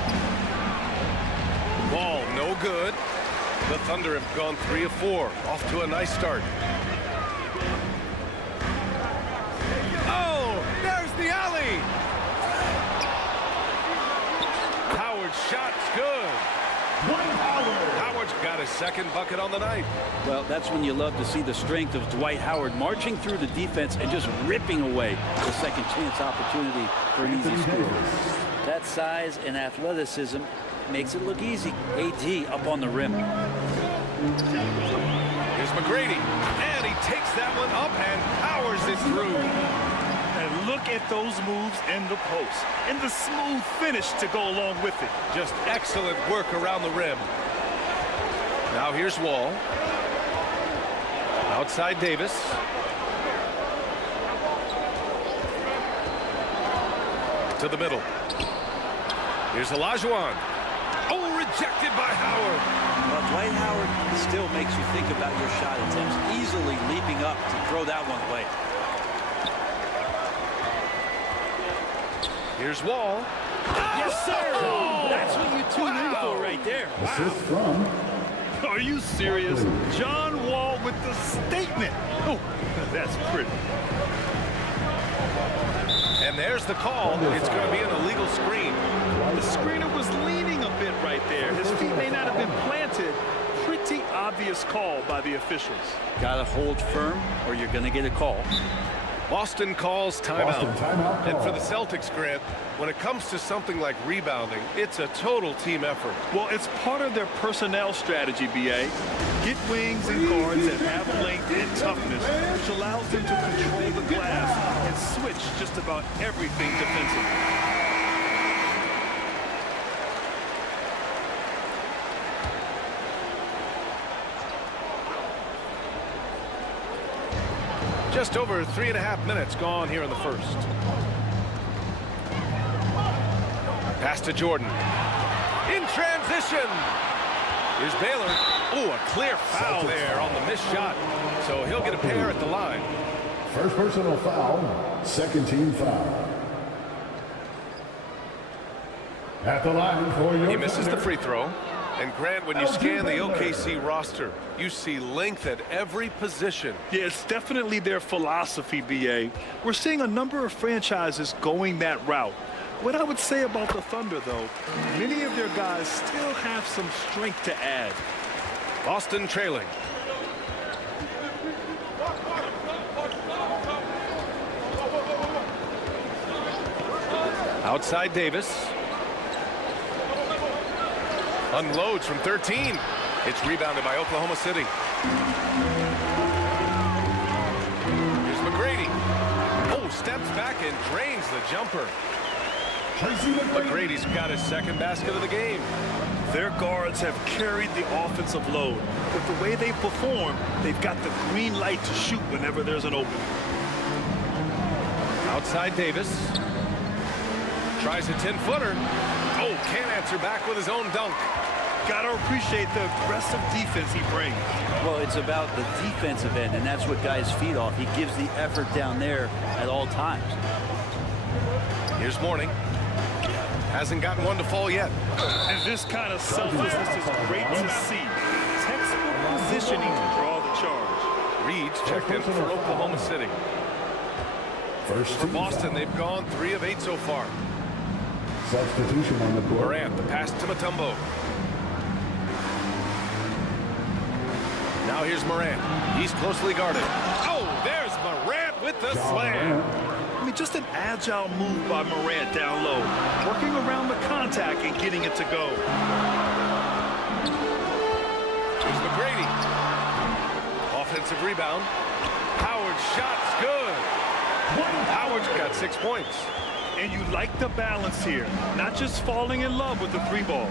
Ball no good. The Thunder have gone 3 of 4. Off to a nice start. Oh, there's the alley. Howard's shot's good. Howard's got his second bucket on the night. Well, that's when you love to see the strength of Dwight Howard marching through the defense and just ripping away the second chance opportunity for an easy score. That size and athleticism makes it look easy. AD up on the rim. Here's McGrady, and he takes that one up and powers it through. And look at those moves in the post and the smooth finish to go along with it. Just excellent work around the rim. Now here's Wall. Outside Davis. To the middle. Here's Olajuwon. Oh, rejected by Howard. Well, Dwight Howard still makes you think about your shot attempts, easily leaping up to throw that one away. Here's Wall. Yes, sir! Oh, that's what you tune in for right there. Assist from. Are you serious? John Wall with the statement. Oh, that's pretty. And there's the call. It's going to be an illegal screen. The screener was leaning a bit right there. His feet may not have been planted. Pretty obvious call by the officials. Gotta hold firm or you're gonna get a call. Boston calls timeout. And for the Celtics, Grant, when it comes to something like rebounding, it's a total team effort. Well, it's part of their personnel strategy, BA. Get wings and guards that have length and toughness, which allows them to control the glass and switch just about everything defensively. Just over 3.5 minutes gone here in the first. Pass to Jordan. In transition. Here's Baylor. Oh, a clear foul there on the missed shot. So he'll get a pair at the line. First personal foul, second team foul. At the line for your He misses the free throw. And Grant, when you scan the OKC roster, you see length at every position. Yeah, it's definitely their philosophy, BA. We're seeing a number of franchises going that route. What I would say about the Thunder, though, many of their guys still have some strength to add. Boston trailing. Outside Davis. Unloads from 13. It's rebounded by Oklahoma City. Here's McGrady. Oh, steps back and drains the jumper. McGrady's got his second basket of the game. Their guards have carried the offensive load. With the way they perform, they've got the green light to shoot whenever there's an opening. Outside Davis. Tries a 10-footer. Oh, can't answer back with his own dunk. Gotta appreciate the aggressive defense he brings. Well, it's about the defensive end, and that's what guys feed off. He gives the effort down there at all times. Here's Mourning. Hasn't gotten one to fall yet. And this kind of selflessness is great to see. Textbook positioning to draw the charge. Reed's checked in for Oklahoma City. For Boston, they've gone 3 of 8 so far. Substitution on the board. Morant, the pass to Mutombo. Now here's Morant. He's closely guarded. Oh, there's Morant with the slam. I mean, just an agile move by Morant down low, working around the contact and getting it to go. Here's McGrady. Offensive rebound. Howard's shot's good. Howard's got 6 points. And you like the balance here, not just falling in love with the 3-ball.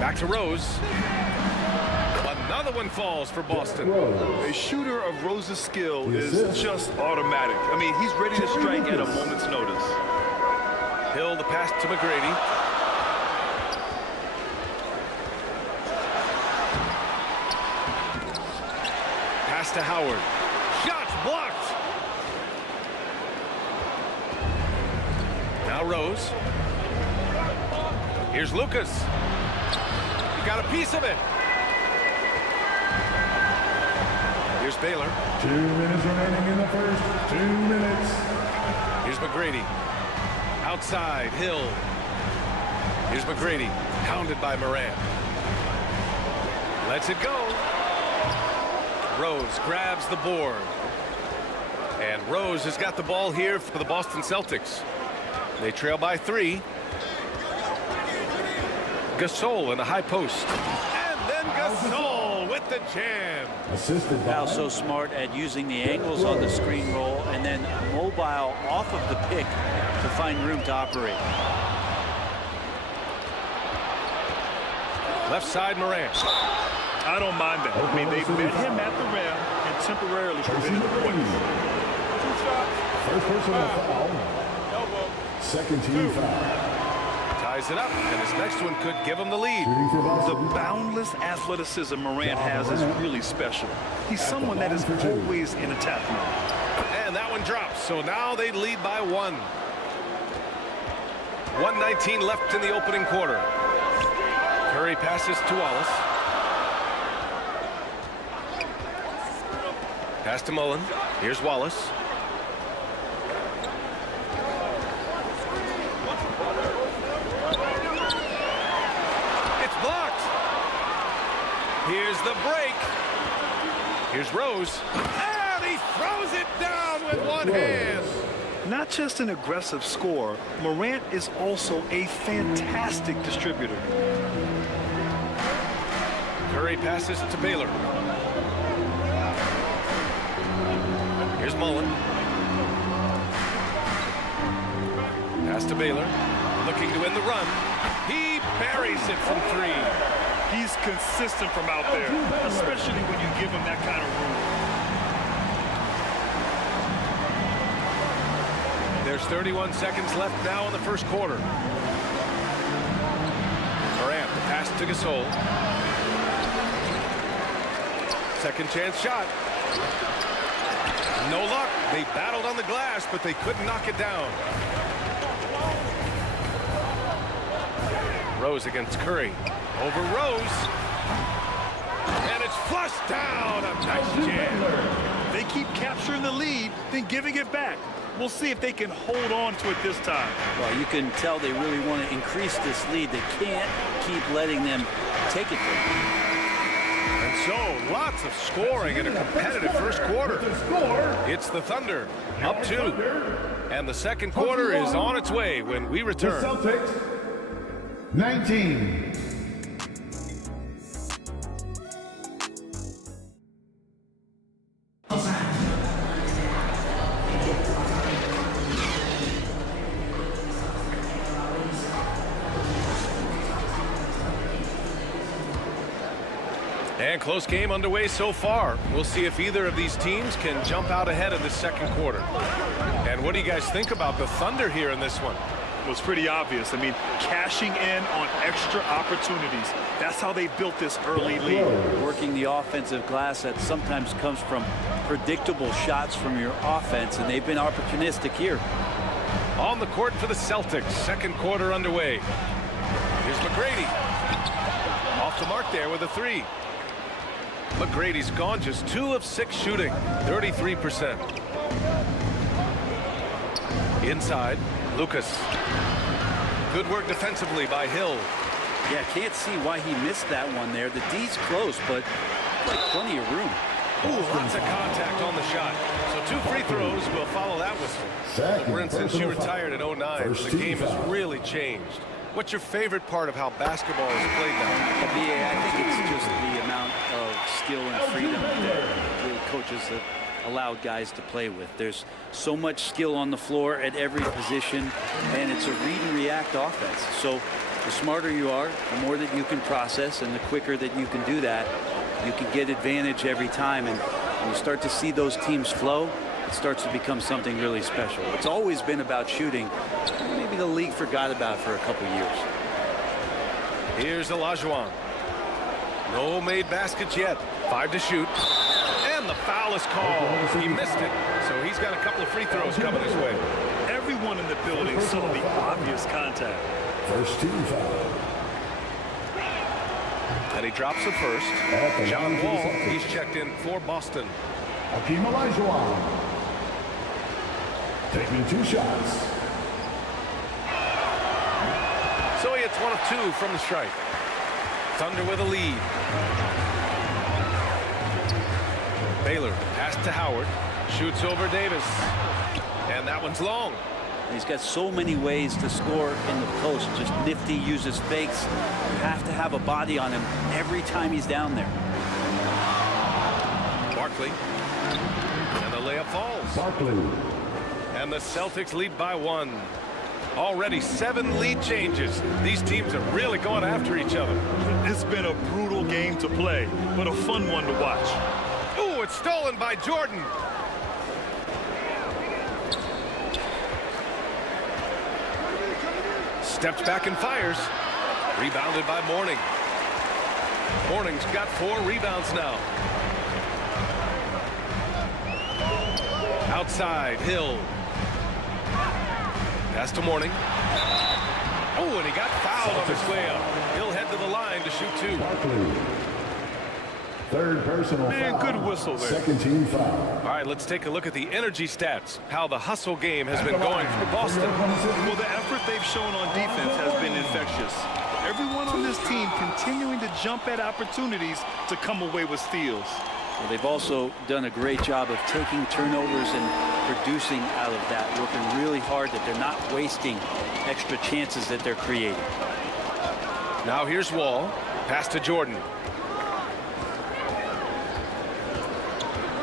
Back to Rose. Another one falls for Boston. A shooter of Rose's skill is just automatic. I mean, he's ready to strike at a moment's notice. Hill, the pass to McGrady. Pass to Howard. Shots blocked. Now Rose. Here's Lucas. He got a piece of it. Here's Baylor. 2 minutes remaining in the first. 2 minutes. Here's McGrady. Outside, Hill. Here's McGrady. Pounded by Morant. Lets it go. Rose grabs the board. And Rose has got the ball here for the Boston Celtics. They trail by 3. Gasol in the high post. And then Gasol with the jam. Assisted Now so smart at using the angles on the screen roll and then mobile off of the pick to find room to operate. Left side, Morant. I don't mind that. I mean, they met him at the rim and temporarily prevented the points. First personal foul. Second team foul. Ties it up, and his next one could give him the lead. The boundless athleticism Morant has is really special. He's someone that is always in attack mode. And that one drops, so now they lead by 1. 1:19 left in the opening quarter. Curry passes to Wallace. Pass to Mullen. Here's Wallace. It's blocked. Here's the break. Here's Rose. And he throws it down with one hand. Not just an aggressive scorer, Morant is also a fantastic distributor. Curry passes to Baylor. Here's Mullen. Pass to Baylor. Looking to win the run. He buries it from 3. He's consistent from out there, especially when you give him that kind of room. There's 31 seconds left now in the first quarter. Morant, the pass to Gasol. Second chance shot. No luck. They battled on the glass, but they couldn't knock it down. Rose against Curry. Over Rose. And it's flushed down. A nice jam. They keep capturing the lead, then giving it back. We'll see if they can hold on to it this time. Well, you can tell they really want to increase this lead. They can't keep letting them take it from them. And so, lots of scoring in a competitive first quarter. It's the Thunder, up 2. And the second quarter is on its way when we return. The Celtics, 19. And close game underway so far. We'll see if either of these teams can jump out ahead in the second quarter. And what do you guys think about the Thunder here in this one? It was pretty obvious. I mean, cashing in on extra opportunities. That's how they built this early lead. Working the offensive glass that sometimes comes from predictable shots from your offense, and they've been opportunistic here. On the court for the Celtics, second quarter underway. Here's McGrady. Off the mark there with a 3. McGrady's gone just 2 of 6 shooting, 33%. Inside, Lucas. Good work defensively by Hill. Yeah, can't see why he missed that one there. The D's close, but like plenty of room. Ooh, lots of contact on the shot. So 2 free throws will follow that whistle. LeBron, since you retired at 09, the game has really changed. What's your favorite part of how basketball is played now? I think it's just the amount of skill and freedom that the coaches have allowed guys to play with. There's so much skill on the floor at every position, and it's a read and react offense. So the smarter you are, the more that you can process, and the quicker that you can do that, you can get advantage every time. And when you start to see those teams flow, it starts to become something really special. It's always been about shooting. Maybe the league forgot about it for a couple years. Here's Olajuwon. No made baskets yet. 5 to shoot. And the foul is called. He missed it, so he's got a couple of free throws coming his way. Everyone in the building saw the obvious contact. First team foul. And he drops the first. John Wall, he's checked in for Boston. Hakeem Olajuwon. Taking 2 shots. So he hits 1 of 2 from the strike. Thunder with a lead. Baylor pass to Howard. Shoots over Davis. And that one's long. He's got so many ways to score in the post. Just nifty, uses fakes. You have to have a body on him every time he's down there. Barkley. And the layup falls. Barkley. And the Celtics lead by 1. Already 7 lead changes. These teams are really going after each other. It's been a brutal game to play, but a fun one to watch. Ooh, it's stolen by Jordan. Steps back and fires. Rebounded by Mourning. Mourning's got 4 rebounds now. Outside, Hill. Pass to Mourning. Oh, and he got fouled on his way up. He'll head to the line to shoot 2. Barkley. Third personal foul. Good whistle there. Second team foul. All right, let's take a look at the energy stats, how the hustle game has been going for Boston. Well, the effort they've shown on defense has been infectious. Everyone on this team continuing to jump at opportunities to come away with steals. Well, they've also done a great job of taking turnovers and producing out of that, working really hard that they're not wasting extra chances that they're creating. Now here's Wall. Pass to Jordan.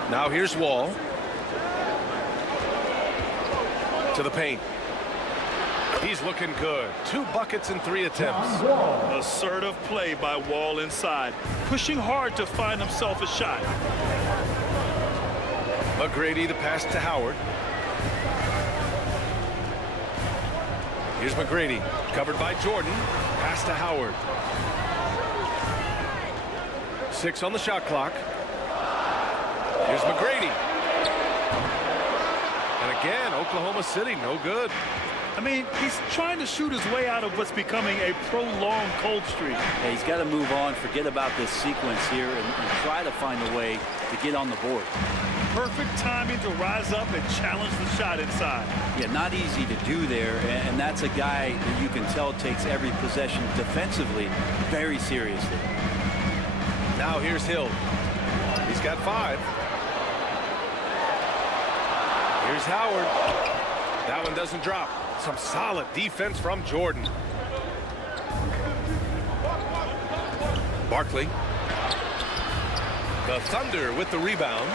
Now here's Wall. To the paint. He's looking good. 2 buckets in 3 attempts. Assertive play by Wall inside, pushing hard to find himself a shot. McGrady the pass to Howard. Here's McGrady, covered by Jordan. Pass to Howard. 6 on the shot clock. Here's McGrady. And again, Oklahoma City, no good. I mean, he's trying to shoot his way out of what's becoming a prolonged cold streak. Yeah, he's got to move on, forget about this sequence here, and try to find a way to get on the board. Perfect timing to rise up and challenge the shot inside. Yeah, not easy to do there, and that's a guy that you can tell takes every possession defensively very seriously. Now here's Hill. He's got 5. Here's Howard. That one doesn't drop. Some solid defense from Jordan. Barkley. The Thunder with the rebound.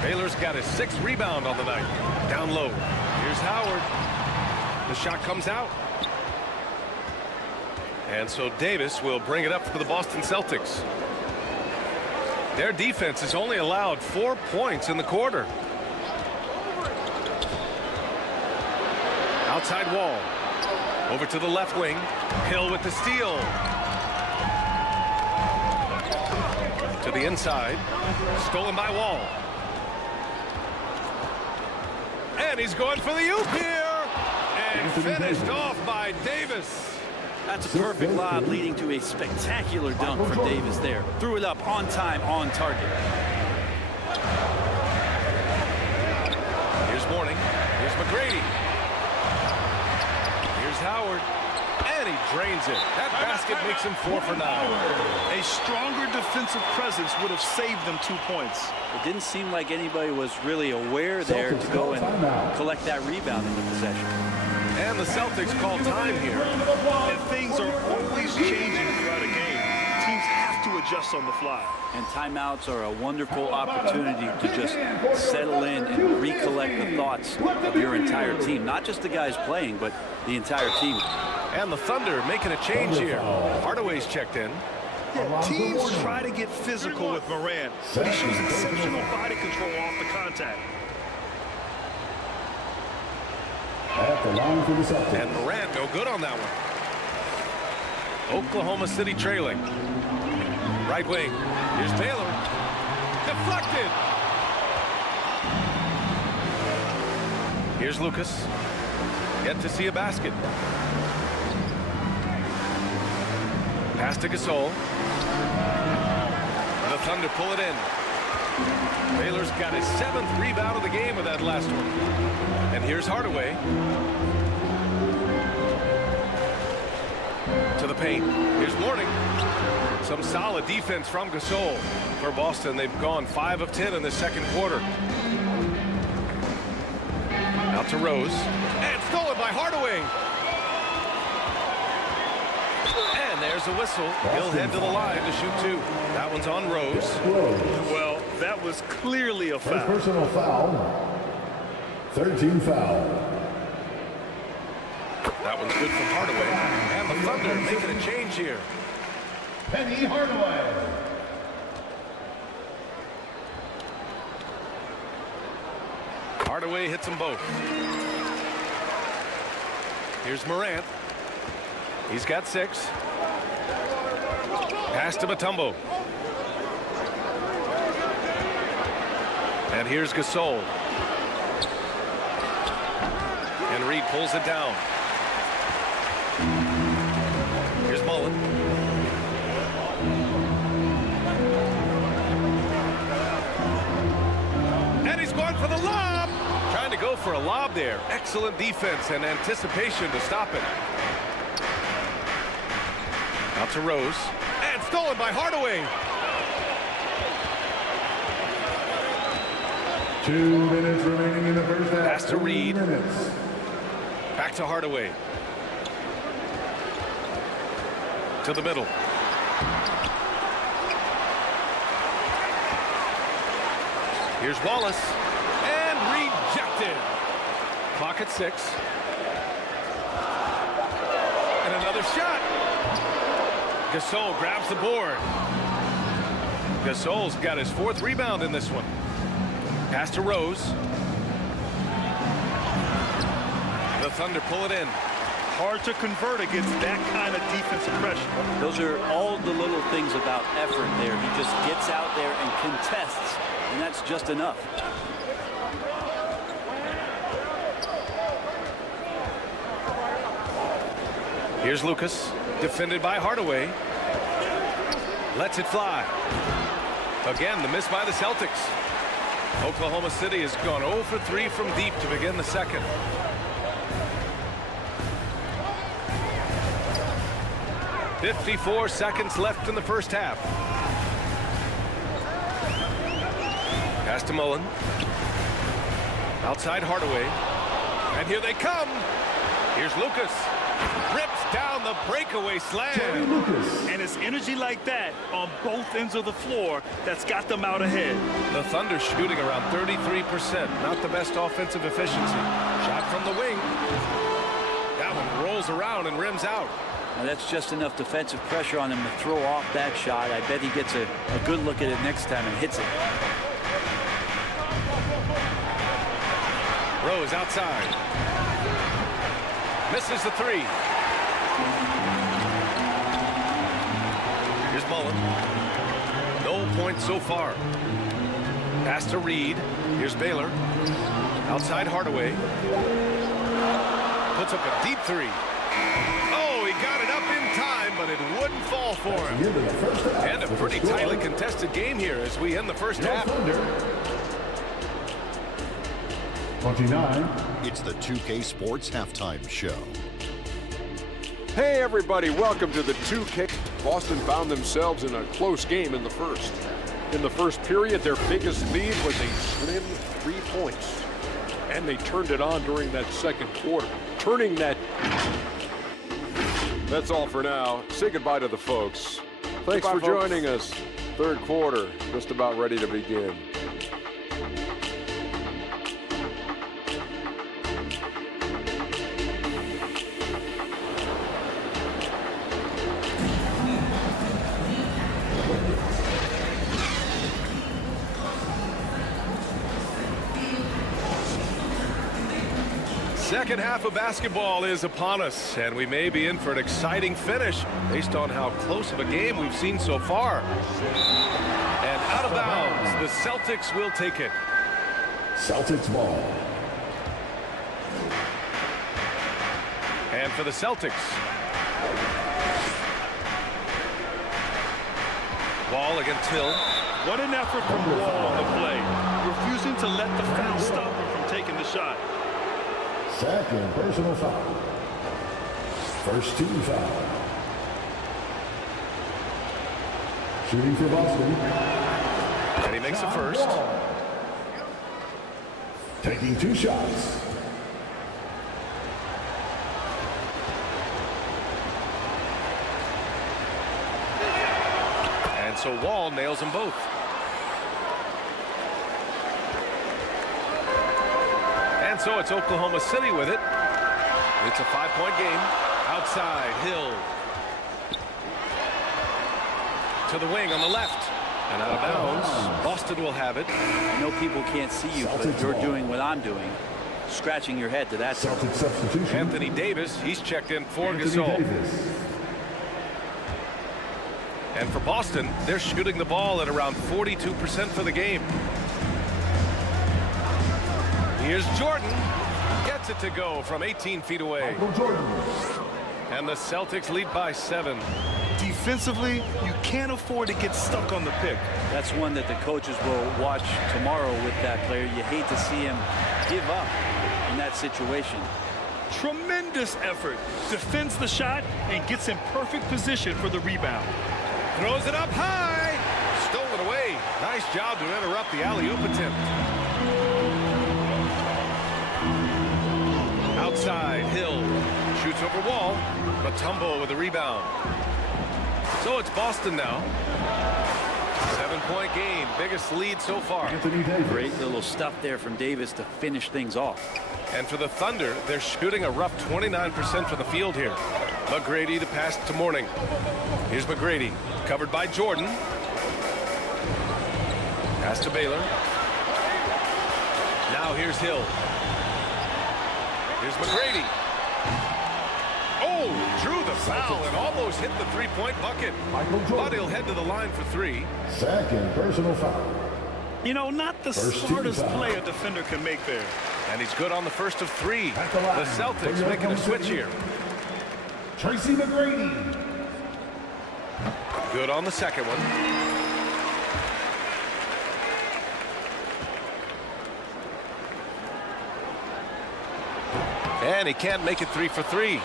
Baylor's got his 6th rebound on the night. Down low. Here's Howard. The shot comes out. And so Davis will bring it up for the Boston Celtics. Their defense has only allowed 4 points in the quarter. Outside Wall. Over to the left wing. Hill with the steal. To the inside. Stolen by Wall. And he's going for the oop here. And finished off by Davis. That's a perfect lob leading to a spectacular dunk from Davis there. Threw it up on time, on target. Here's Mourning. Here's McGrady. Here's Howard. And he drains it. That basket makes him 4 for 9. A stronger defensive presence would have saved them 2 points. It didn't seem like anybody was really aware there to go and collect that rebound in the possession. And the Celtics call time here. And things are always changing throughout a game. Teams have to adjust on the fly. And timeouts are a wonderful opportunity to just settle in and recollect the thoughts of your entire team. Not just the guys playing, but the entire team. And the Thunder making a change here. Hardaway's checked in. Yeah, teams try to get physical with Morant, but he shows exceptional body control off the contact. At the line for the Celtics. And Morant no good on that one. Oklahoma City trailing. Right wing. Here's Baylor. Deflected. Here's Lucas. Yet to see a basket. Pass to Gasol. The Thunder pull it in. Baylor's got his 7th rebound of the game with that last one. And here's Hardaway. To the paint. Here's Mourning. Some solid defense from Gasol. For Boston, they've gone 5 of 10 in the second quarter. Out to Rose. And stolen by Hardaway. And there's a whistle. He'll head to the line to shoot 2. That one's on Rose. Well, that was clearly a foul. Personal foul. 13 foul. That one's good from Hardaway. And the Thunder making a change here. Penny Hardaway. Hardaway hits them both. Here's Morant. He's got 6. Pass to Mutombo. And here's Gasol. And Reed pulls it down. Here's Mullen. And he's going for the lob. Trying to go for a lob there. Excellent defense and anticipation to stop it. Out to Rose. And stolen by Hardaway. 2 minutes remaining in the first half. Pass to Reed. Back to Hardaway. To the middle. Here's Wallace. And rejected. Clock at 6. And another shot. Gasol grabs the board. Gasol's got his 4th rebound in this one. Pass to Rose. The Thunder pull it in. Hard to convert against that kind of defensive pressure. Those are all the little things about effort there. He just gets out there and contests, and that's just enough. Here's Lucas, defended by Hardaway. Lets it fly. Again, the miss by the Celtics. Oklahoma City has gone 0 for 3 from deep to begin the second. .54 seconds left in the first half. Pass to Mullen. Outside Hardaway. And here they come. Here's Lucas. Rips down the breakaway slam. And it's energy like that on both ends of the floor that's got them out ahead. The Thunder shooting around 33%. Not the best offensive efficiency. Shot from the wing. That one rolls around and rims out. Now that's just enough defensive pressure on him to throw off that shot. I bet he gets a good look at it next time and hits it. Rose outside. Misses the 3. Here's Mullen. No points so far. Pass to Reed. Here's Baylor. Outside Hardaway. Puts up a deep 3. Oh, he got it up in time, but it wouldn't fall for him. And a pretty tightly contested game here as we end the first half. 29. It's the 2K Sports Halftime Show. Hey everybody, welcome to the 2K. Boston found themselves in a close game in the first. In the first period, their biggest lead was a slim 3 points. And they turned it on during that second quarter. Turning that... That's all for now. Say goodbye to the folks. Thanks for joining us. Third quarter, just about ready to begin. Second half of basketball is upon us, and we may be in for an exciting finish based on how close of a game we've seen so far. And out of bounds, the Celtics will take it. Celtics ball. And for the Celtics. Ball against Hill. What an effort from Wall on the play. Refusing to let the foul stop him from taking the shot. Second personal foul. First team foul. Shooting for Boston. And he makes the first. Taking 2 shots. so Wall nails them both. And so it's Oklahoma City with it. It's a 5-point game. Outside, Hill. To the wing on the left. And out of bounds. Boston will have it. I know people can't see you, but you're doing what I'm doing. Scratching your head to that. Anthony Davis, he's checked in for Gasol. And for Boston, they're shooting the ball at around 42% for the game. Here's Jordan. Gets it to go from 18 feet away. And the Celtics lead by 7. Defensively, you can't afford to get stuck on the pick. That's one that the coaches will watch tomorrow with that player. You hate to see him give up in that situation. Tremendous effort. Defends the shot and gets in perfect position for the rebound. Throws it up high. Stolen away. Nice job to interrupt the alley-oop attempt. Outside, Hill shoots over Wall. Mutombo with the rebound. So it's Boston now. 7-point game, biggest lead so far. Great little stuff there from Davis to finish things off. And for the Thunder, they're shooting a rough 29% from the field here. McGrady the pass to Mourning. Here's McGrady, covered by Jordan. Pass to Baylor. Now here's Hill. Here's McGrady. Oh, drew the foul and almost hit the three-point bucket. But he'll head to the line for 3. Second personal foul. You know, not the smartest play a defender can make there. And he's good on the first of 3. The Celtics making a switch here. Tracy McGrady. Good on the second one. And he can't make it 3 for 3.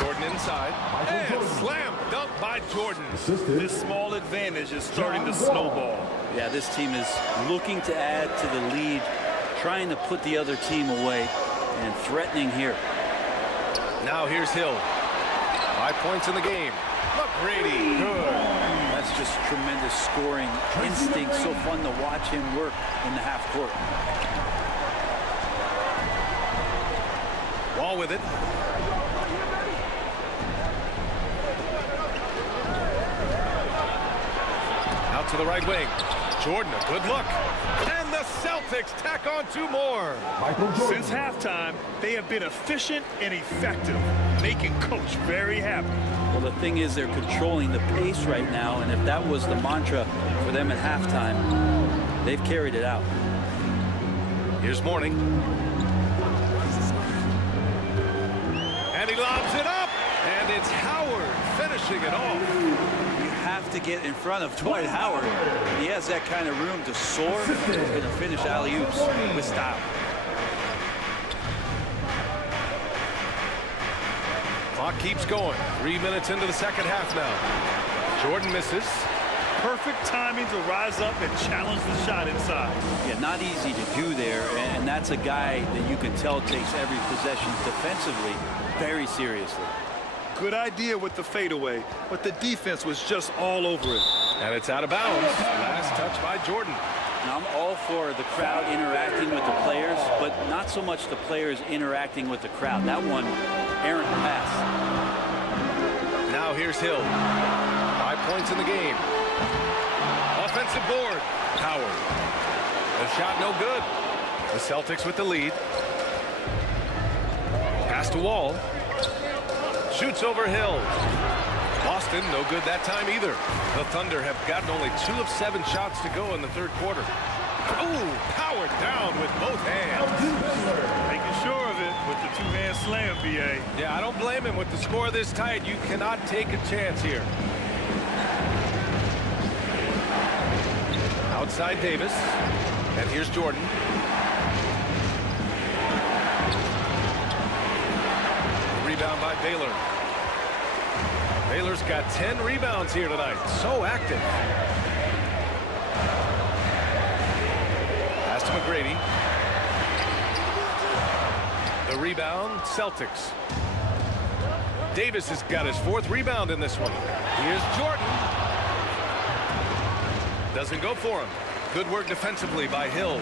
Jordan inside. And slam dunk by Jordan. This small advantage is starting to snowball. Yeah, this team is looking to add to the lead, trying to put the other team away, and threatening here. Now here's Hill. 5 points in the game. McGrady, good. That's just tremendous scoring instinct. So fun to watch him work in the half court. Wall with it. Out to the right wing. Jordan, a good look. And the Celtics tack on 2 more. Since halftime, they have been efficient and effective, making Coach very happy. Well, the thing is, they're controlling the pace right now, and if that was the mantra for them at halftime, they've carried it out. Here's Mourning. And he lobs it up, and it's Howard finishing it off. You have to get in front of Dwight Howard. He has that kind of room to soar. He's going to finish alley-oops with style. Clock keeps going. 3 minutes into the second half now. Jordan misses. Perfect timing to rise up and challenge the shot inside. Yeah, not easy to do there, and that's a guy that you can tell takes every possession defensively very seriously. Good idea with the fadeaway, but the defense was just all over it. And it's out of bounds. Last touch by Jordan. Now, I'm all for the crowd interacting with the players, but not so much the players interacting with the crowd. That one, errant pass. Now here's Hill. 5 points in the game. Offensive board. Howard. The shot no good. The Celtics with the lead. Pass to Wall. Shoots over Hill. Boston, no good that time either. The Thunder have gotten only 2 of 7 shots to go in the third quarter. Ooh, powered down with both hands. Making sure of it with the 2-man slam, BA. Yeah, I don't blame him. With the score this tight, you cannot take a chance here. Outside Davis. And here's Jordan. Rebound by Baylor. Baylor's got 10 rebounds here tonight. So active. Pass to McGrady. The rebound, Celtics. Davis has got his 4th rebound in this one. Here's Jordan. Doesn't go for him. Good work defensively by Hill.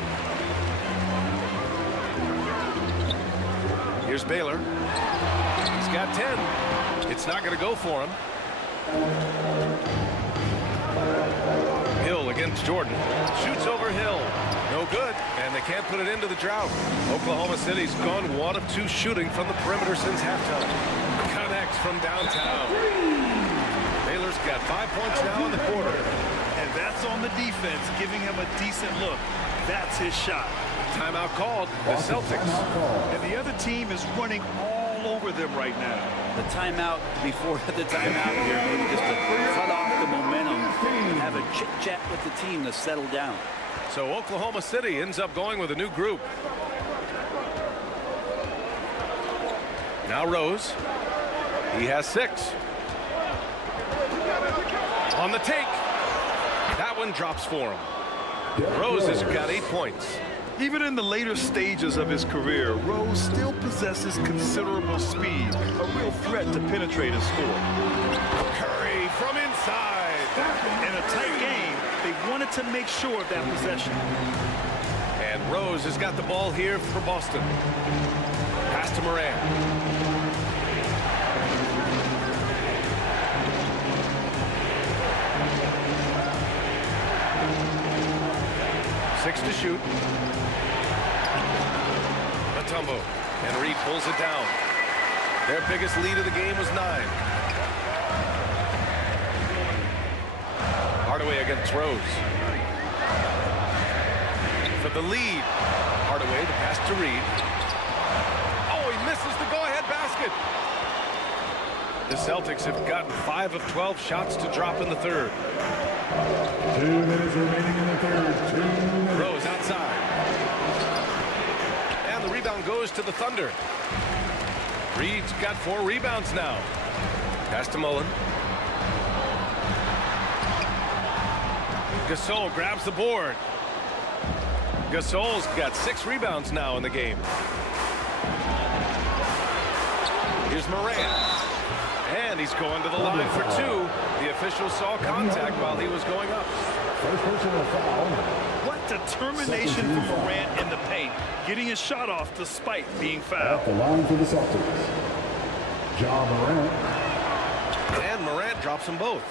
Here's Baylor. He's got 10. It's not going to go for him. Hill against Jordan. Shoots over Hill. No good. And they can't put it into the drought. Oklahoma City's gone 1 of 2 shooting from the perimeter since halftime. Connects from downtown. Baylor's got 5 points now in the quarter. And that's on the defense, giving him a decent look. That's his shot. Timeout called, the Celtics. And the other team is running all over them right now. The timeout before the timeout here, maybe just to cut off the momentum and have a chit-chat with the team to settle down. So Oklahoma City ends up going with a new group. Now Rose. He has 6. On the take. That one drops for him. Rose has got 8 points. Even in the later stages of his career, Rose still possesses considerable speed, a real threat to penetrate and score. Curry from inside. In a tight game, they wanted to make sure of that possession. And Rose has got the ball here for Boston. Pass to Moran. 6 to shoot. Matumbo. And Reed pulls it down. Their biggest lead of the game was 9. Hardaway against Rose. For the lead. Hardaway, the pass to Reed. Oh, he misses the go-ahead basket. The Celtics have gotten 5 of 12 shots to drop in the third. 2 minutes remaining in the third. 2 minutes. Rose outside. And the rebound goes to the Thunder. Reed's got 4 rebounds now. Pass to Mullen. Gasol grabs the board. Gasol's got 6 rebounds now in the game. Here's Moran. And he's going to the line for 2. The official saw contact while he was going up. First personal foul. What determination from Morant in the paint, getting his shot off despite being fouled. At the line for the Celtics, Ja Morant. And Morant drops them both.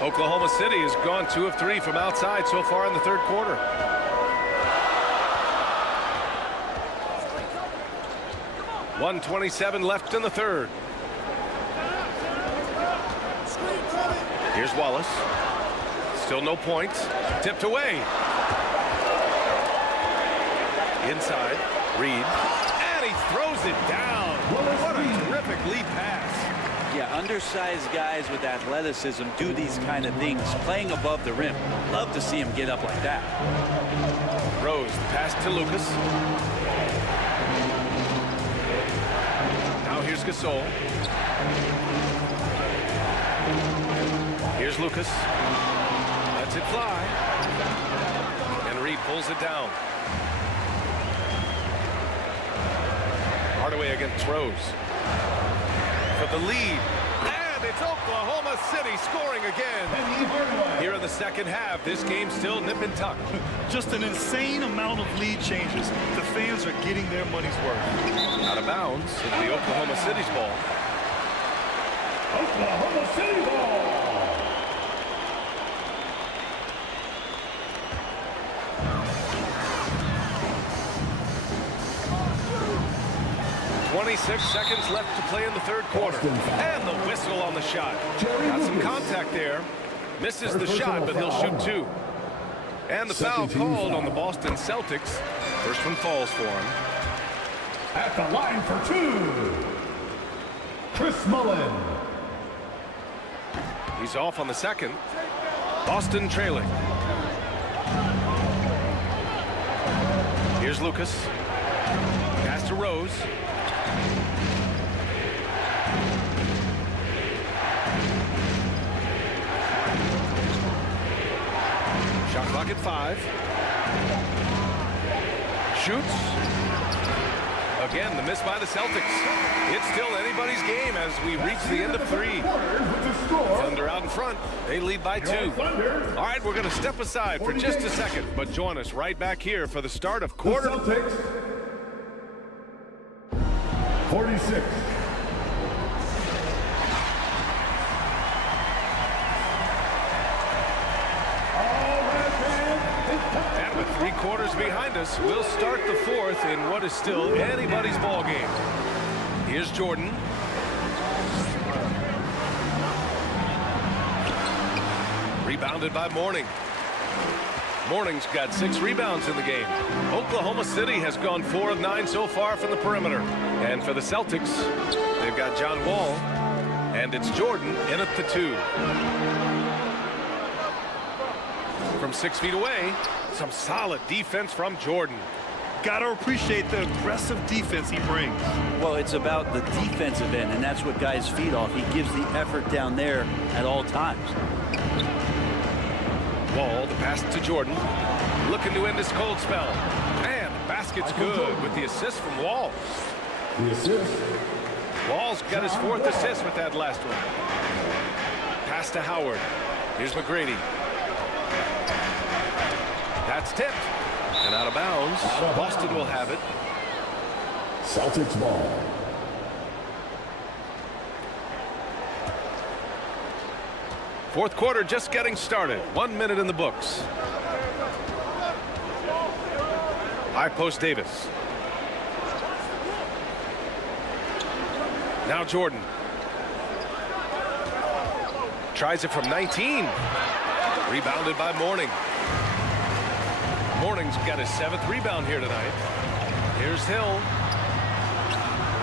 Oklahoma City has gone 2 of 3 from outside so far in the third quarter. .127 left in the third. Here's Wallace. Still no points. Tipped away. Inside. Reed. And he throws it down. What a terrific lead pass. Yeah, undersized guys with athleticism do these kind of things, playing above the rim. Love to see him get up like that. Rose, pass to Lucas. Now here's Gasol. Here's Lucas. Lets it fly. And Reed pulls it down. Hardaway against Rose. For the lead. And it's Oklahoma City scoring again. Here in the second half, this game's still nip and tuck. Just an insane amount of lead changes. The fans are getting their money's worth. Out of bounds, it'll be Oklahoma City's ball. Oklahoma City ball. .26 seconds left to play in the third quarter. And the whistle on the shot. Got some contact there. Misses the shot, but he'll shoot 2. And the foul called on the Boston Celtics. First one falls for him. At the line for 2, Chris Mullen. He's off on the second. Boston trailing. Here's Lucas. Pass to Rose. Shot clock at 5. Shoots. Again, the miss by the Celtics. It's still anybody's game as we reach the end of 3. Thunder out in front. They lead by 2. All right, we're going to step aside for just a second, but join us right back here for the start of quarter. Celtics, 46. And with 3 quarters behind us, we'll start the 4th in what is still anybody's ball game. Here's Jordan. Rebounded by Mourning. Mourning's got 6 rebounds in the game. Oklahoma City has gone 4 of 9 so far from the perimeter. And for the Celtics, they've got John Wall, and it's Jordan in at the 2. From 6 feet away, some solid defense from Jordan. Gotta appreciate the aggressive defense he brings. Well, it's about the defensive end, and that's what guys feed off. He gives the effort down there at all times. Wall, the pass to Jordan. Looking to end this cold spell. And the basket's good with the assist from Wall. The assist. Wall's got his 4th assist with that last one. Pass to Howard. Here's McGrady. That's tipped. And out of bounds. Boston will have it. Celtics ball. Fourth quarter just getting started. 1 minute in the books. High post Davis. Now Jordan. Tries it from 19. Rebounded by Mourning. Mourning's got his 7th rebound here tonight. Here's Hill.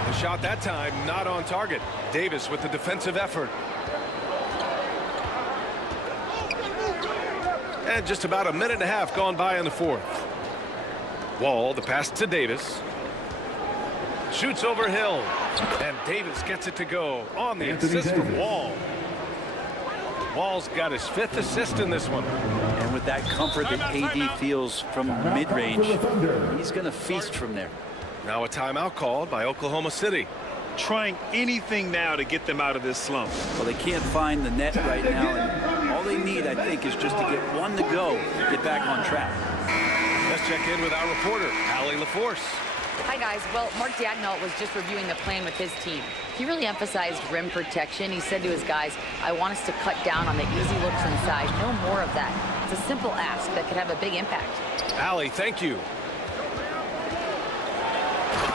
The shot that time not on target. Davis with the defensive effort. And just about a minute and a half gone by in the 4th. Wall, the pass to Davis. Shoots over Hill. And Davis gets it to go on the assist from Wall. Wall's got his 5th assist in this one. And with that comfort that AD feels from mid-range, he's going to feast from there. Now a timeout called by Oklahoma City. Trying anything now to get them out of this slump. Well, they can't find the net right now, and all they need, I think, is just to get one to go, get back on track. Let's check in with our reporter, Allie LaForce. Hi, guys. Well, Mark Daigneault was just reviewing the plan with his team. He really emphasized rim protection. He said to his guys, I want us to cut down on the easy looks inside. No more of that. It's a simple ask that could have a big impact. Allie, thank you.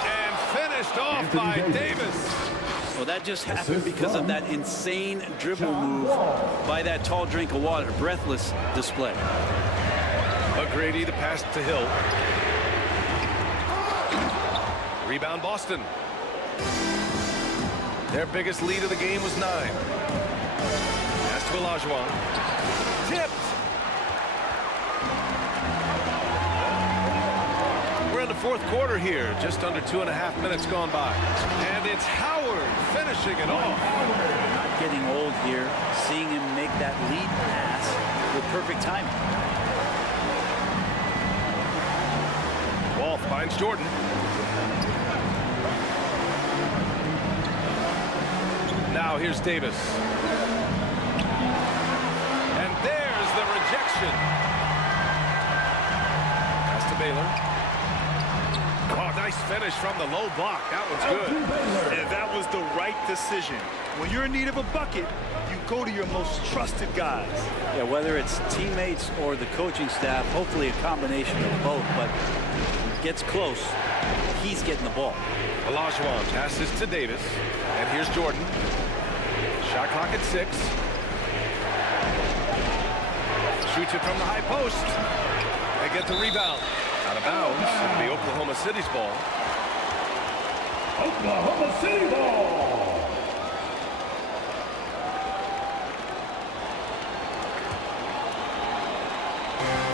And finished off by Davis. Well, that just happened because of that insane dribble move by that tall drink of water. Breathless display. McGrady, the pass to Hill. Rebound Boston. Their biggest lead of the game was 9. Pass to Olajuwon. Tipped. We're in the 4th quarter here. Just under 2.5 minutes gone by. And it's Howard finishing it off. Not getting old here. Seeing him make that lead pass with perfect timing. Wall finds Jordan. Now here's Davis. And there's the rejection. Pass to Baylor. Oh, nice finish from the low block. That was good. And that was the right decision. When you're in need of a bucket, you go to your most trusted guys. Yeah, whether it's teammates or the coaching staff, hopefully a combination of both, but gets close. He's getting the ball. Olajuwon passes to Davis. And here's Jordan. Shot clock at 6. Shoots it from the high post. They get the rebound. Out of bounds. It'll be Oklahoma City's ball. Oklahoma City ball.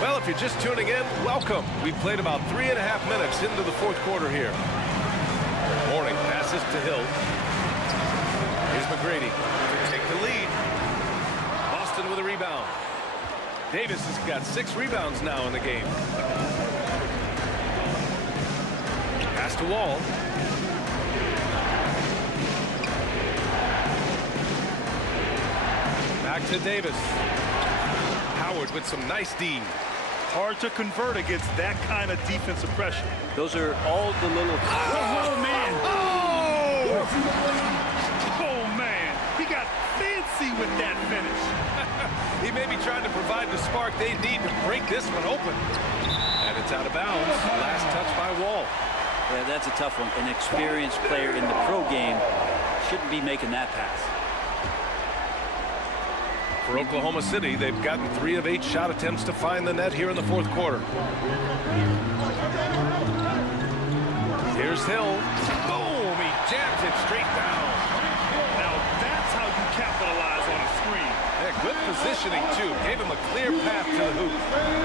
Well, if you're just tuning in, welcome. We've played about 3.5 minutes into the 4th quarter here. Mourning passes to Hill. Here's McGrady to take the lead. Boston with a rebound. Davis has got 6 rebounds now in the game. Pass Pass to Wall. Back to Davis. Howard with some nice D. Hard to convert against that kind of defensive pressure. Those are all the little... Oh, man. Oh! Oh, man. He got fancy with that finish. He may be trying to provide the spark they need to break this one open. And it's out of bounds. Last touch by Wall. Yeah, that's a tough one. An experienced player in the pro game shouldn't be making that pass. For Oklahoma City, they've gotten 3 of 8 shot attempts to find the net here in the fourth quarter. Here's Hill. Boom! He jams it straight down. Now that's how you capitalize on a screen. Yeah, good positioning, too. Gave him a clear path to the hoop.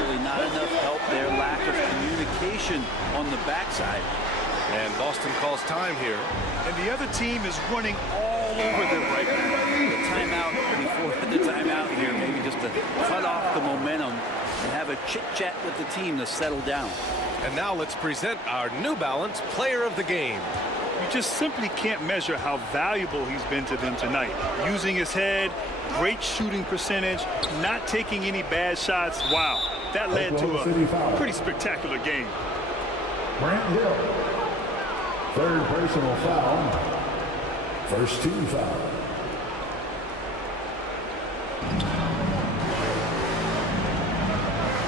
Really not enough help there. Lack of communication on the backside. And Boston calls time here. And the other team is running all over them right now. The timeout before the timeout here, maybe just to cut off the momentum and have a chit-chat with the team to settle down. And now let's present our New Balance Player of the Game. You just simply can't measure how valuable he's been to them tonight. Using his head, great shooting percentage, not taking any bad shots. Wow, that led to a pretty spectacular game. Grant Hill. Third personal foul. First team foul.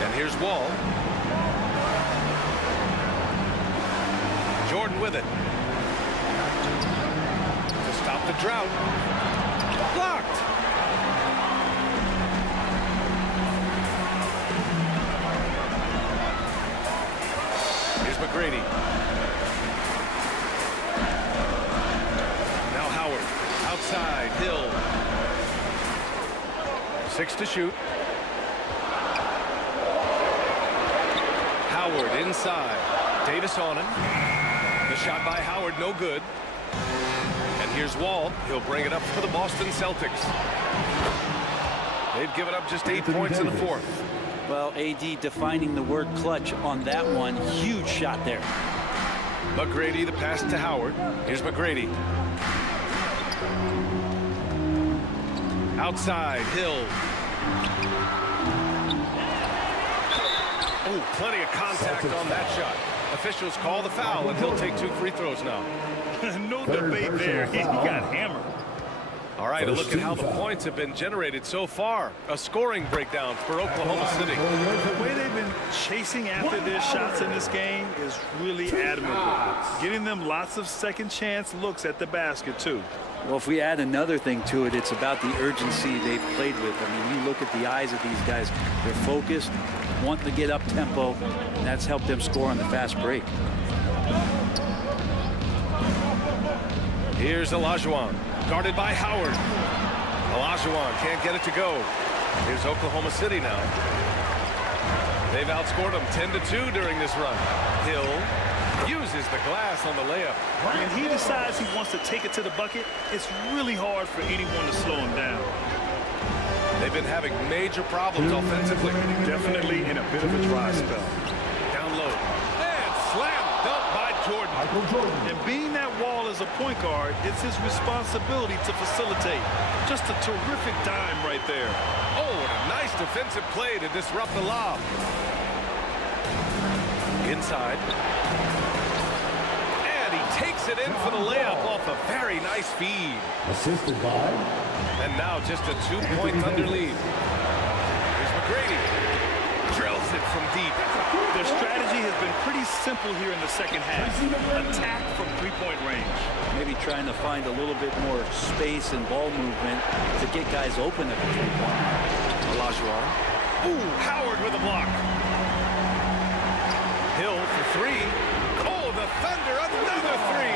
And here's Wall. Jordan with it. To stop the drought. Blocked. Here's McGrady. Now Howard. Outside. Hill. 6 to shoot. Howard inside. Davis on him. The shot by Howard, no good. And here's Wall. He'll bring it up for the Boston Celtics. They've given up just 8 points in the fourth. Well, AD defining the word clutch on that one. Huge shot there. McGrady, the pass to Howard. Here's McGrady. Outside, Hill. Oh, plenty of contact on that shot. Officials call the foul, and he'll take 2 free throws now. No debate there. He got hammered. All right, a look at how the points have been generated so far. A scoring breakdown for Oklahoma City. The way they've been chasing after their shots in this game is really admirable. Getting them lots of second chance looks at the basket, too. Well, if we add another thing to it, it's about the urgency they played with. I mean, you look at the eyes of these guys. They're focused, wanting to get up tempo, and that's helped them score on the fast break. Here's Olajuwon, guarded by Howard. Olajuwon can't get it to go. Here's Oklahoma City now. They've outscored them 10-2 during this run. Hill uses the glass on the layup. When he decides he wants to take it to the bucket, it's really hard for anyone to slow him down. They've been having major problems offensively. Definitely in a bit of a dry spell. Down low. And slam dunk by Jordan. And being that Wall is a point guard, it's his responsibility to facilitate. Just a terrific dime right there. Oh, and a nice defensive play to disrupt the lob. Inside. And he takes it in for the layup off a very nice feed. Assisted by. And now just a 2-point Thunder lead. Here's McGrady. Drills it from deep. Their strategy has been pretty simple here in the second half. Attack from three-point range. Maybe trying to find a little bit more space and ball movement to get guys open at the three-point line. Olajuwon. Ooh, Howard with a block. Hill for 3. Oh, the Thunder, another 3.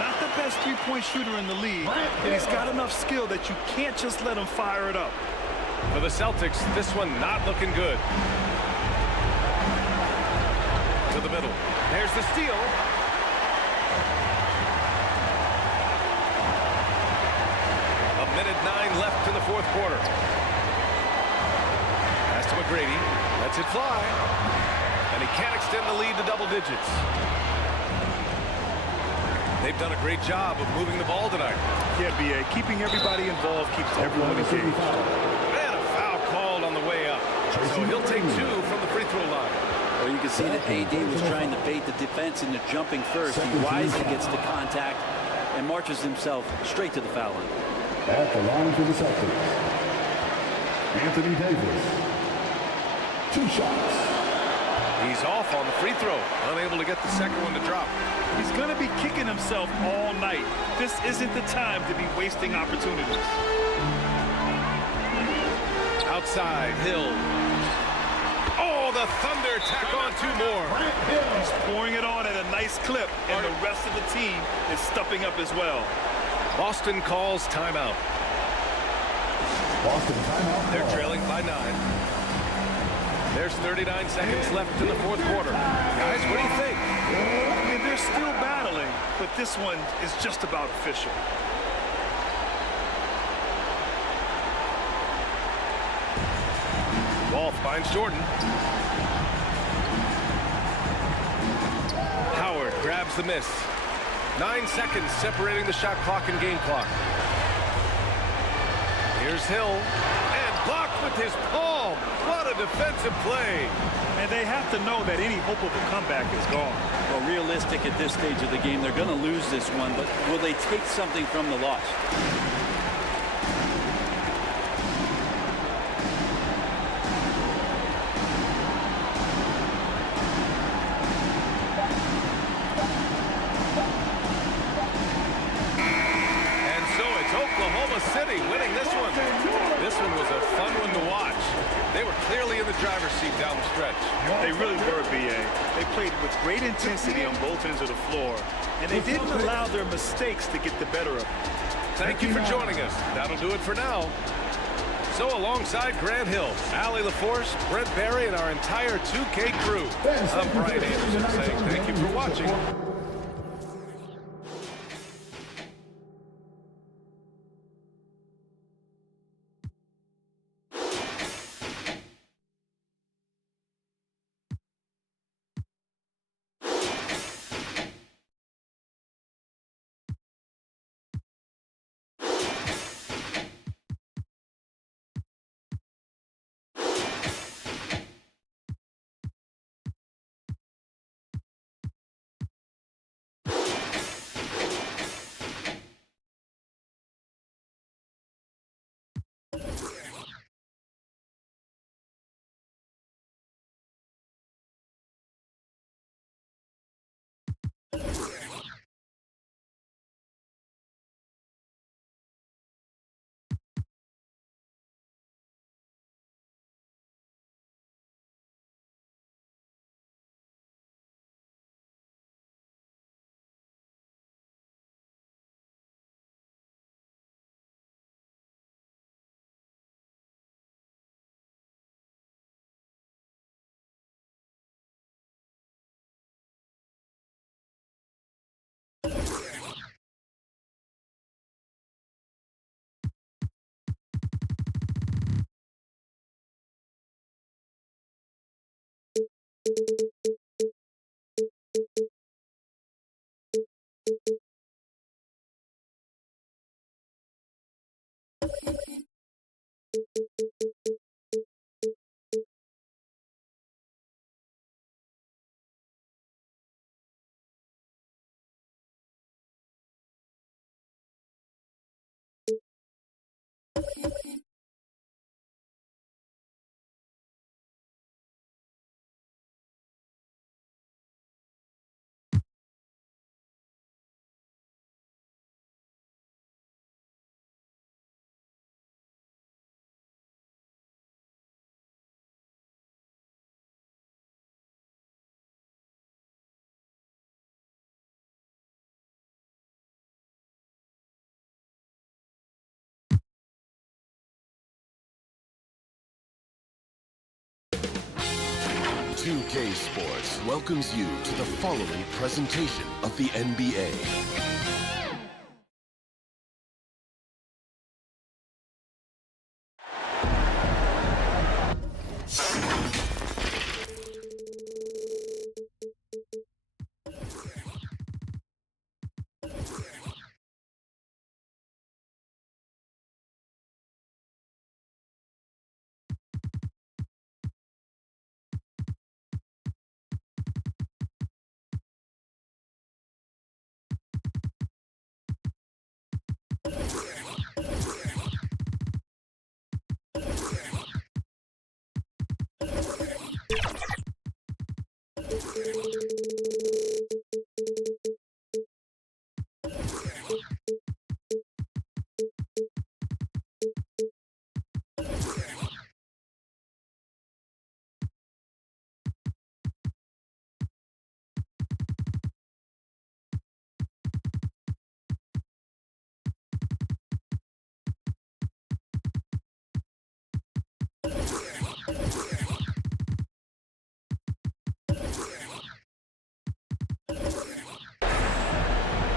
Not the best three-point shooter in the league, and he's got enough skill that you can't just let him fire it up. For the Celtics, this one not looking good. To the middle. There's the steal. A minute 9 left in the fourth quarter. Pass to McGrady. Lets it fly. And he can't extend the lead to double digits. They've done a great job of moving the ball tonight. Yeah, B.A. Keeping everybody involved keeps everyone engaged. And a foul called on the way up. So he'll take 2 from the free throw line. Well, you can see that AD was trying to bait the defense into jumping first. He wisely gets to contact and marches himself straight to the foul line. At the line for the Celtics, Anthony Davis. 2 shots. He's off on the free throw, unable to get the second one to drop. He's going to be kicking himself all night. This isn't the time to be wasting opportunities. Outside, Hill. Oh, the Thunder tack on 2 more. He's pouring it on at a nice clip, and the rest of the team is stepping up as well. Boston calls timeout. Boston timeout. They're trailing by 9. There's 39 seconds left in the 4th quarter. Guys, what do you think? I mean, they're still battling, but this one is just about official. Ball finds Jordan. Howard grabs the miss. 9 seconds separating the shot clock and game clock. Here's Hill. And blocked with his palm. What a defensive play. And they have to know that any hope of a comeback is gone. Well, realistic at this stage of the game, they're going to lose this one, but will they take something from the loss? And so it's Oklahoma City winning this one. This one was a fun one to watch. They were clearly in the driver's seat down the stretch. They really were, B.A. They played with great intensity on both ends of the floor, and they didn't allow their mistakes to get the better of them. Thank you for joining us. That'll do it for now. So alongside Grant Hill, Allie LaForce, Brent Barry, and our entire 2K crew, I'm Brian Anderson saying thank you for watching. .2K Sports welcomes you to the following presentation of the NBA.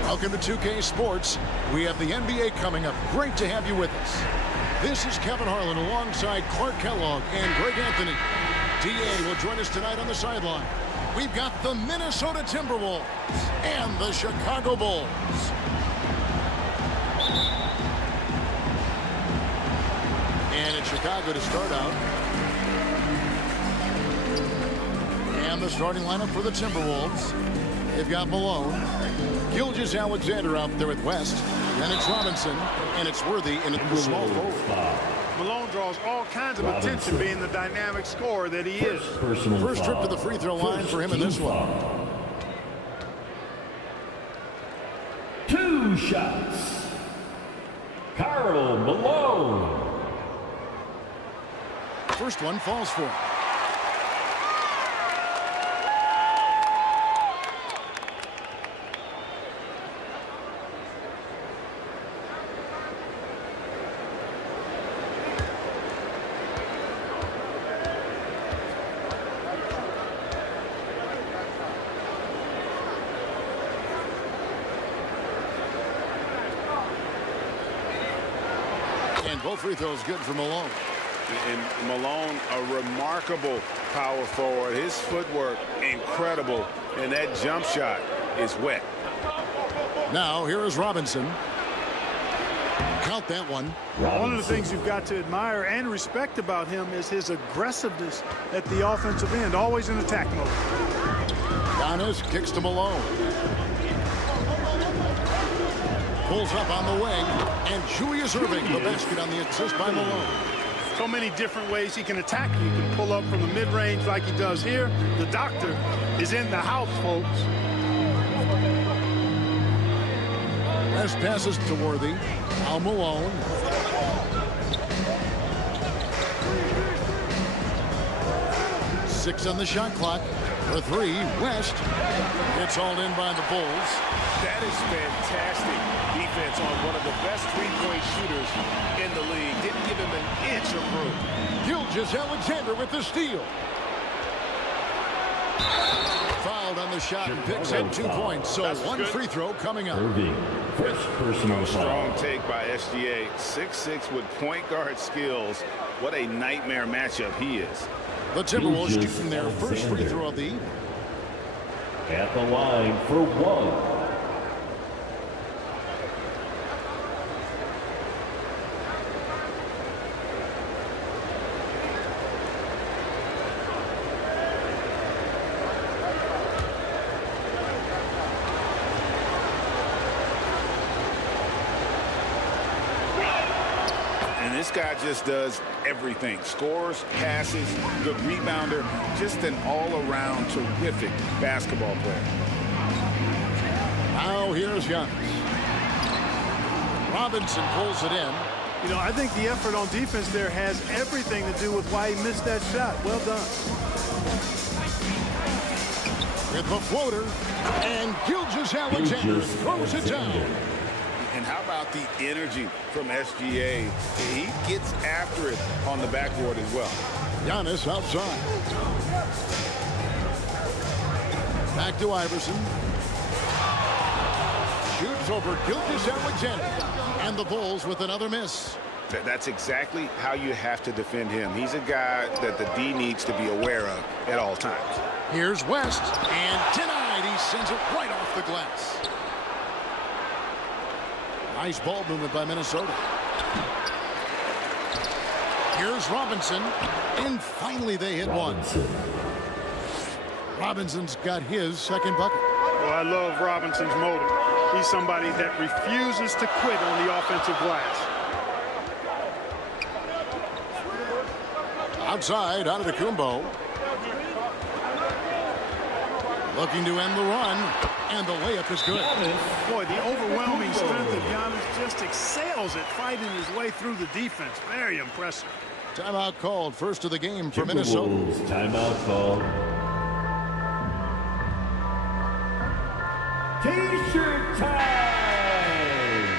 Welcome to 2K Sports. We have the NBA coming up. Great to have you with us. This is Kevin Harlan alongside Clark Kellogg and Greg Anthony. DA will join us tonight on the sideline. We've got the Minnesota Timberwolves and the Chicago Bulls. And it's Chicago to start out. And the starting lineup for the Timberwolves. They've got Malone, Gilgeous-Alexander out there at West. Then it's Robinson, and it's Worthy in the small forward. Malone draws all kinds of attention being the dynamic scorer that he is. First trip to the free throw line for him in this one. 2 shots. Karl Malone. First one falls for him. And both free throws good for Malone. And Malone, a remarkable power forward. His footwork, incredible. And that jump shot is wet. Now, here is Robinson. Count that one. One of the things you've got to admire and respect about him is his aggressiveness at the offensive end, always in attack mode. Giannis kicks to Malone. Pulls up on the wing, and Julius Erving, the basket on the assist by Malone. So many different ways he can attack you. He can pull up from the mid-range like he does here. The doctor is in the house, folks. As passes to Worthy. Now Malone. Six on the shot clock. For 3, West. It's all in by the Bulls. That is fantastic defense on one of the best three-point shooters in the league. Didn't give him an inch of room. Gilgeous-Alexander with the steal. Fouled on the shot and picks up 2 points. So one free throw coming up. Strong take by SGA. 6'6" with point guard skills. What a nightmare matchup he is. The Timberwolves shooting their first free throw of the evening. At the line for 1. This guy just does everything. Scores, passes, good rebounder, just an all-around terrific basketball player. Now here's Giannis. Robinson pulls it in. You know, I think the effort on defense there has everything to do with why he missed that shot. Well done. With the floater, and Gilgeous-Alexander throws it down. And how about the energy from SGA? He gets after it on the backboard as well. Giannis outside. Back to Iverson. Shoots over Gilgeous-Alexander. And the Bulls with another miss. That's exactly how you have to defend him. He's a guy that the D needs to be aware of at all times. Here's West. And denied. He sends it right off the glass. Nice ball movement by Minnesota. Here's Robinson. And finally they hit one. Robinson's got his second bucket. Well, I love Robinson's motive. He's somebody that refuses to quit on the offensive glass. Outside, out of the Kumbo. Looking to end the run. And the layup is good. Boy, the overwhelming strength of Giannis just excels at fighting his way through the defense. Very impressive. Timeout called. First of the game for Minnesota. Timeout called. T-shirt time!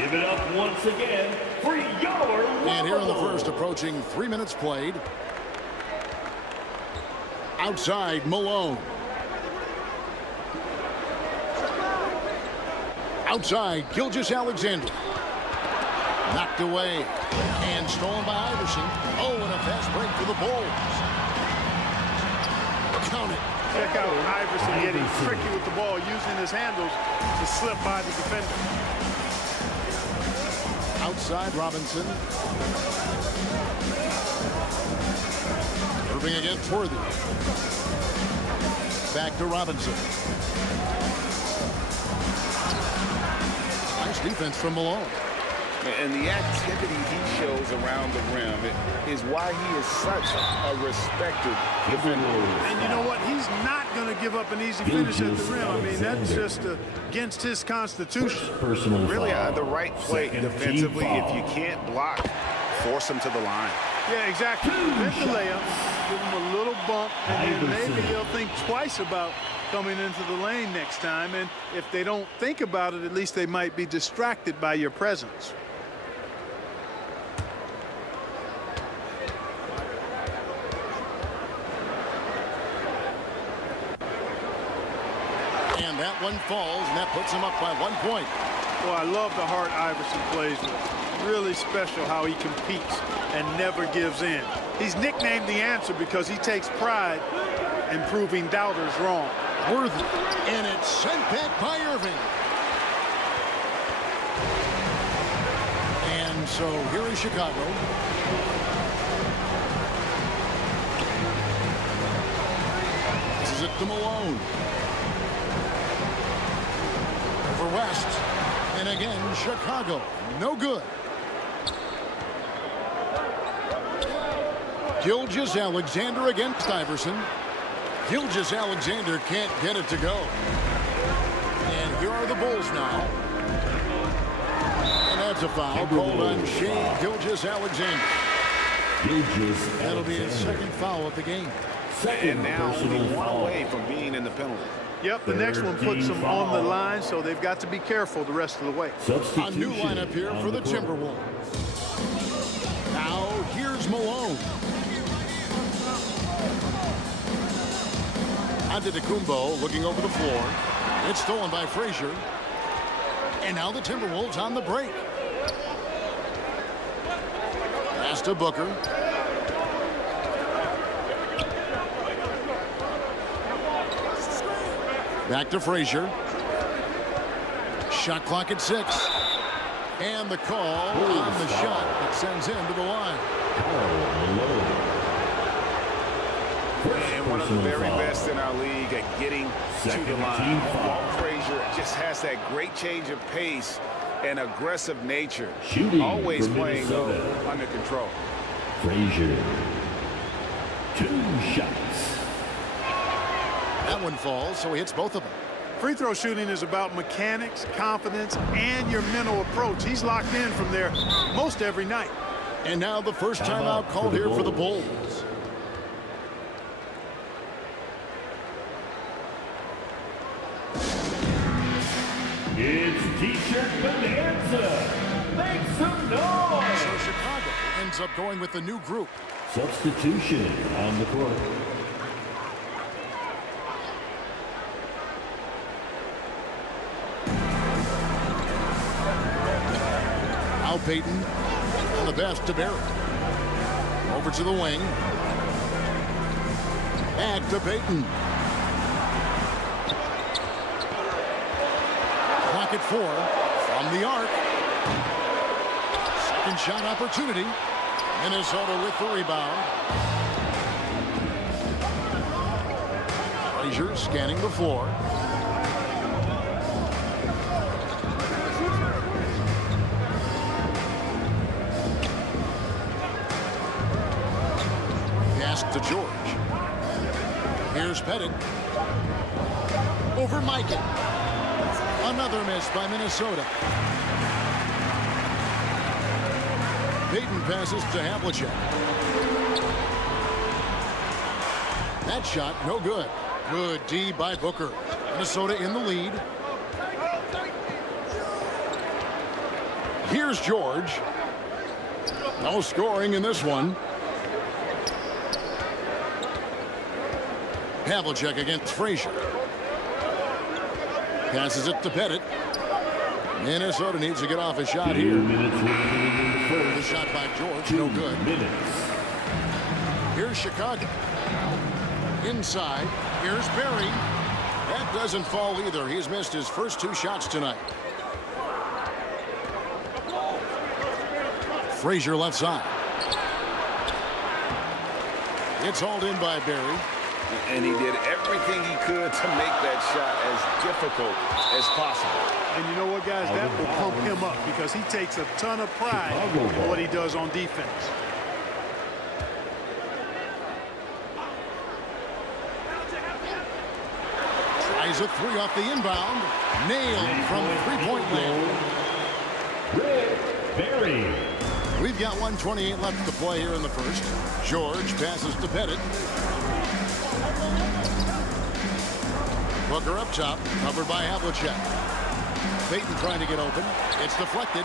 Give it up once again for your And here in the first, approaching 3 minutes played. Outside, Malone. Outside, Gilgeous-Alexander. Knocked away. And stolen by Iverson. Oh, and a fast break for the Bulls. Count it. Check out Iverson getting tricky with the ball, using his handles to slip by the defender. Outside, Robinson. Irving against Worthy. Back to Robinson. Nice defense from Malone. And the activity he shows around the rim is why he is such a respected defender. And you know what? He's not going to give up an easy finish at the rim. I mean, that's just against his constitution. Really the right play defensively. If you can't block, force him to the line. Yeah, exactly. Prevent the layup, give him a little bump, and then maybe he'll think twice about coming into the lane next time. And if they don't think about it, at least they might be distracted by your presence. And that one falls, and that puts him up by 1 point. Well, I love the heart Iverson plays with. Really special how he competes and never gives in. He's nicknamed the answer because he takes pride in proving doubters wrong. Worthy, and it's sent back by Irving. And so here is Chicago. This is it to Malone. Over West. And again, Chicago. No good. Gilgeous-Alexander against Iverson. Gilgeous-Alexander can't get it to go. And here are the Bulls now. And that's a foul called on SHAI Gilgeous-Alexander. That'll be his second foul of the game. And now only one away from being in the penalty. Yep, the next one puts them on the line, so they've got to be careful the rest of the way. A new lineup here for the Timberwolves. Now here's Malone. Antetokounmpo looking over the floor. It's stolen by Frazier. And now the Timberwolves on the break. Pass to Booker. Back to Frazier. Shot clock at 6. And the call on the shot that sends him to the line. And one of the very best in our league at getting to the line. Walt Frazier just has that great change of pace and aggressive nature. Always playing under control. Frazier. 2 shots. That one falls, so he hits both of them. Free throw shooting is about mechanics, confidence, and your mental approach. He's locked in from there most every night. And now the first timeout called here for the Bulls. It's T-shirt bonanza. Make some noise. So Chicago ends up going with the new group. Substitution on the court. Al Payton on the pass to Barrett. Over to the wing. Back to Payton. Clock at 4 from the arc. Second shot opportunity. Minnesota with the rebound. Frazier scanning the floor. Pass to George. Here's Pettit. Over Mikan. Another miss by Minnesota. Payton passes to Havlicek. That shot, no good. Good D by Booker. Minnesota in the lead. Here's George. No scoring in this one. Havlicek against Frazier. Passes it to Pettit. Minnesota needs to get off a shot here. The shot by George, no good. Here's Chicago. Inside, here's Barry. That doesn't fall either. He's missed his first 2 shots tonight. Frazier left side. It's hauled in by Barry. And he did everything he could to make that shot as difficult as possible. And you know what, guys? That will pump him up because he takes a ton of pride in what he does on defense. Tries a 3 off the inbound. Nailed from 3-point land. Barry. We've got 1:28 left to play here in the first. George passes to Pettit. Booker up top, covered by Havlicek. Payton trying to get open. It's deflected.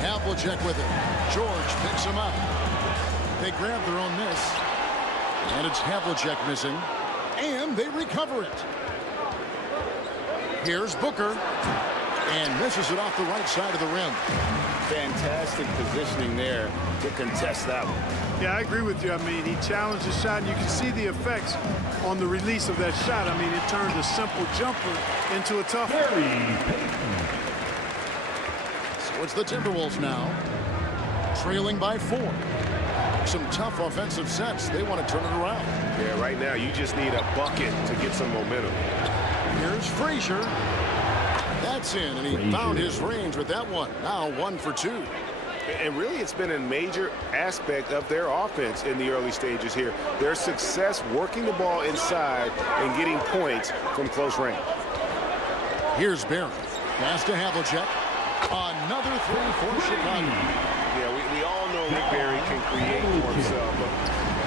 Havlicek with it. George picks him up. They grab their own miss. And it's Havlicek missing. And they recover it. Here's Booker. And misses it off the right side of the rim. Fantastic positioning there to contest that one. Yeah, I agree with you. I mean, he challenged the shot, and you can see the effects on the release of that shot. I mean, it turned a simple jumper into a tough one. So it's the Timberwolves now, trailing by 4. Some tough offensive sets. They want to turn it around. Yeah, right now you just need a bucket to get some momentum. Here's Frazier. That's in, and he found his range with that one. Now 1 for 2. And really, it's been a major aspect of their offense in the early stages here. Their success working the ball inside and getting points from close range. Here's Barry. Pass to Havlicek. Another 3 for Chicago. Yeah, we all know Rick Barry can create for himself, but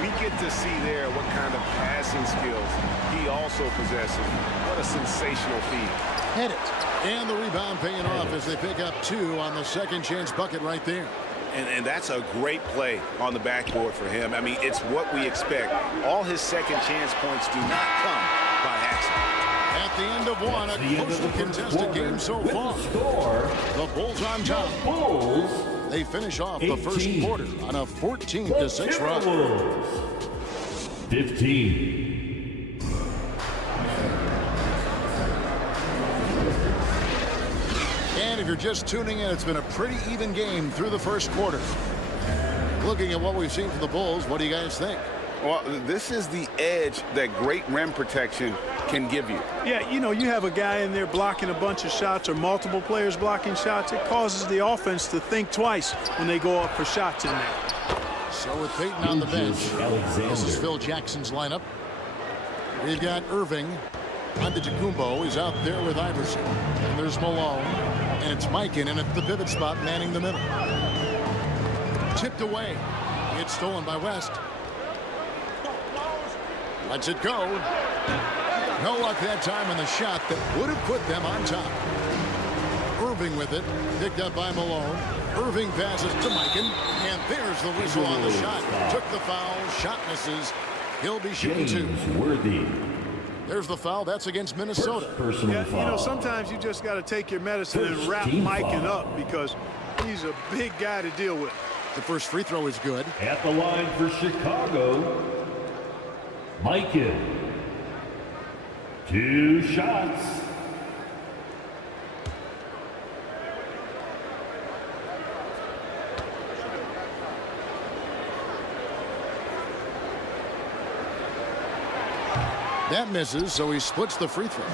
we get to see there what kind of passing skills he also possesses. What a sensational feed. Hit it. And the rebound paying off as they pick up 2 on the second chance bucket right there. And that's a great play on the backboard for him. I mean, it's what we expect. All his second chance points do not come by accident. At the end of one, a closely contested game so far. The Bulls on top. They finish off the first quarter on a 14-6 run. 15. And if you're just tuning in, it's been a pretty even game through the first quarter. Looking at what we've seen from the Bulls, what do you guys think? Well, this is the edge that great rim protection can give you. Yeah, you know, you have a guy in there blocking a bunch of shots or multiple players blocking shots. It causes the offense to think twice when they go up for shots in there. So with Payton on the bench, this is Phil Jackson's lineup. We've got Irving. Antetokounmpo is out there with Iverson. And there's Malone. And it's Mikan in at the pivot spot, manning the middle. Tipped away. It's stolen by West. Lets it go. No luck that time on the shot that would have put them on top. Irving with it. Picked up by Malone. Irving passes to Mikan. And there's the whistle on the shot. Took the foul. Shot misses. He'll be shooting 2. There's the foul. That's against Minnesota. Yeah, you know, sometimes you just got to take your medicine and wrap Mikan up because he's a big guy to deal with. The first free throw is good. At the line for Chicago, Mikan. 2 shots. That misses, so he splits the free throws.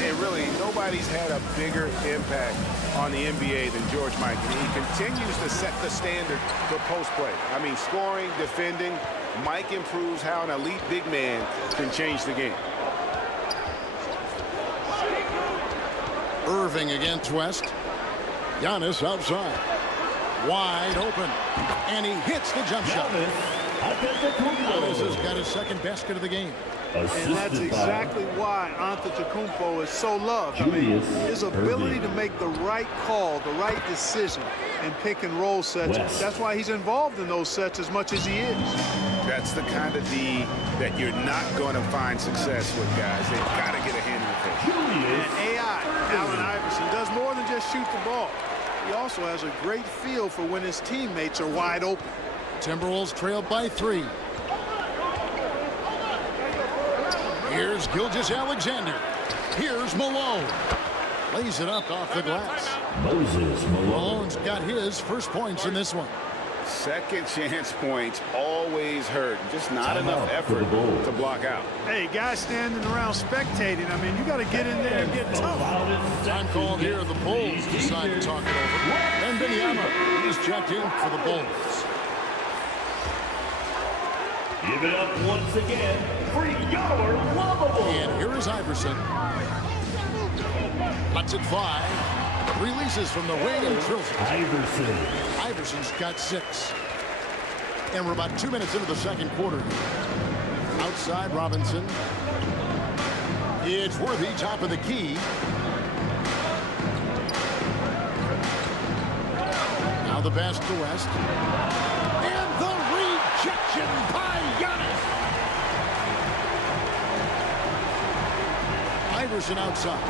And really, nobody's had a bigger impact on the NBA than George Mikan. He continues to set the standard for post play. I mean, scoring, defending. Mike improves how an elite big man can change the game. Irving against West. Giannis outside. Wide open. And he hits the jump shot. Giannis has got his second basket of the game. And that's exactly why Antetokounmpo is so loved. I mean, his ability to make the right call, the right decision, and pick and roll sets. That's why he's involved in those sets as much as he is. That's the kind of D that you're not going to find success with, guys. They've got to get a hand in the face. And AI, Allen Iverson, does more than just shoot the ball. He also has a great feel for when his teammates are wide open. Timberwolves trailed by 3. Here's Gilgeous-Alexander. Here's Malone. Lays it up off the glass. Moses Malone. Malone's got his first points in this one. Second chance points always hurt. Just not enough effort to block out. Hey, guys standing around spectating. I mean, you got to get in there and get tough. Time called here. The Bulls decide to talk it over. And Wembanyama is checked in for the Bulls. Give it up once again for your lovable. And here is Iverson. Lets it fly. Releases from the wing and drills it. Iverson's got 6. And we're about 2 minutes into the second quarter. Outside Robinson. It's Worthy, top of the key. Now the pass to West. And the rejection by Giannis. Iverson outside.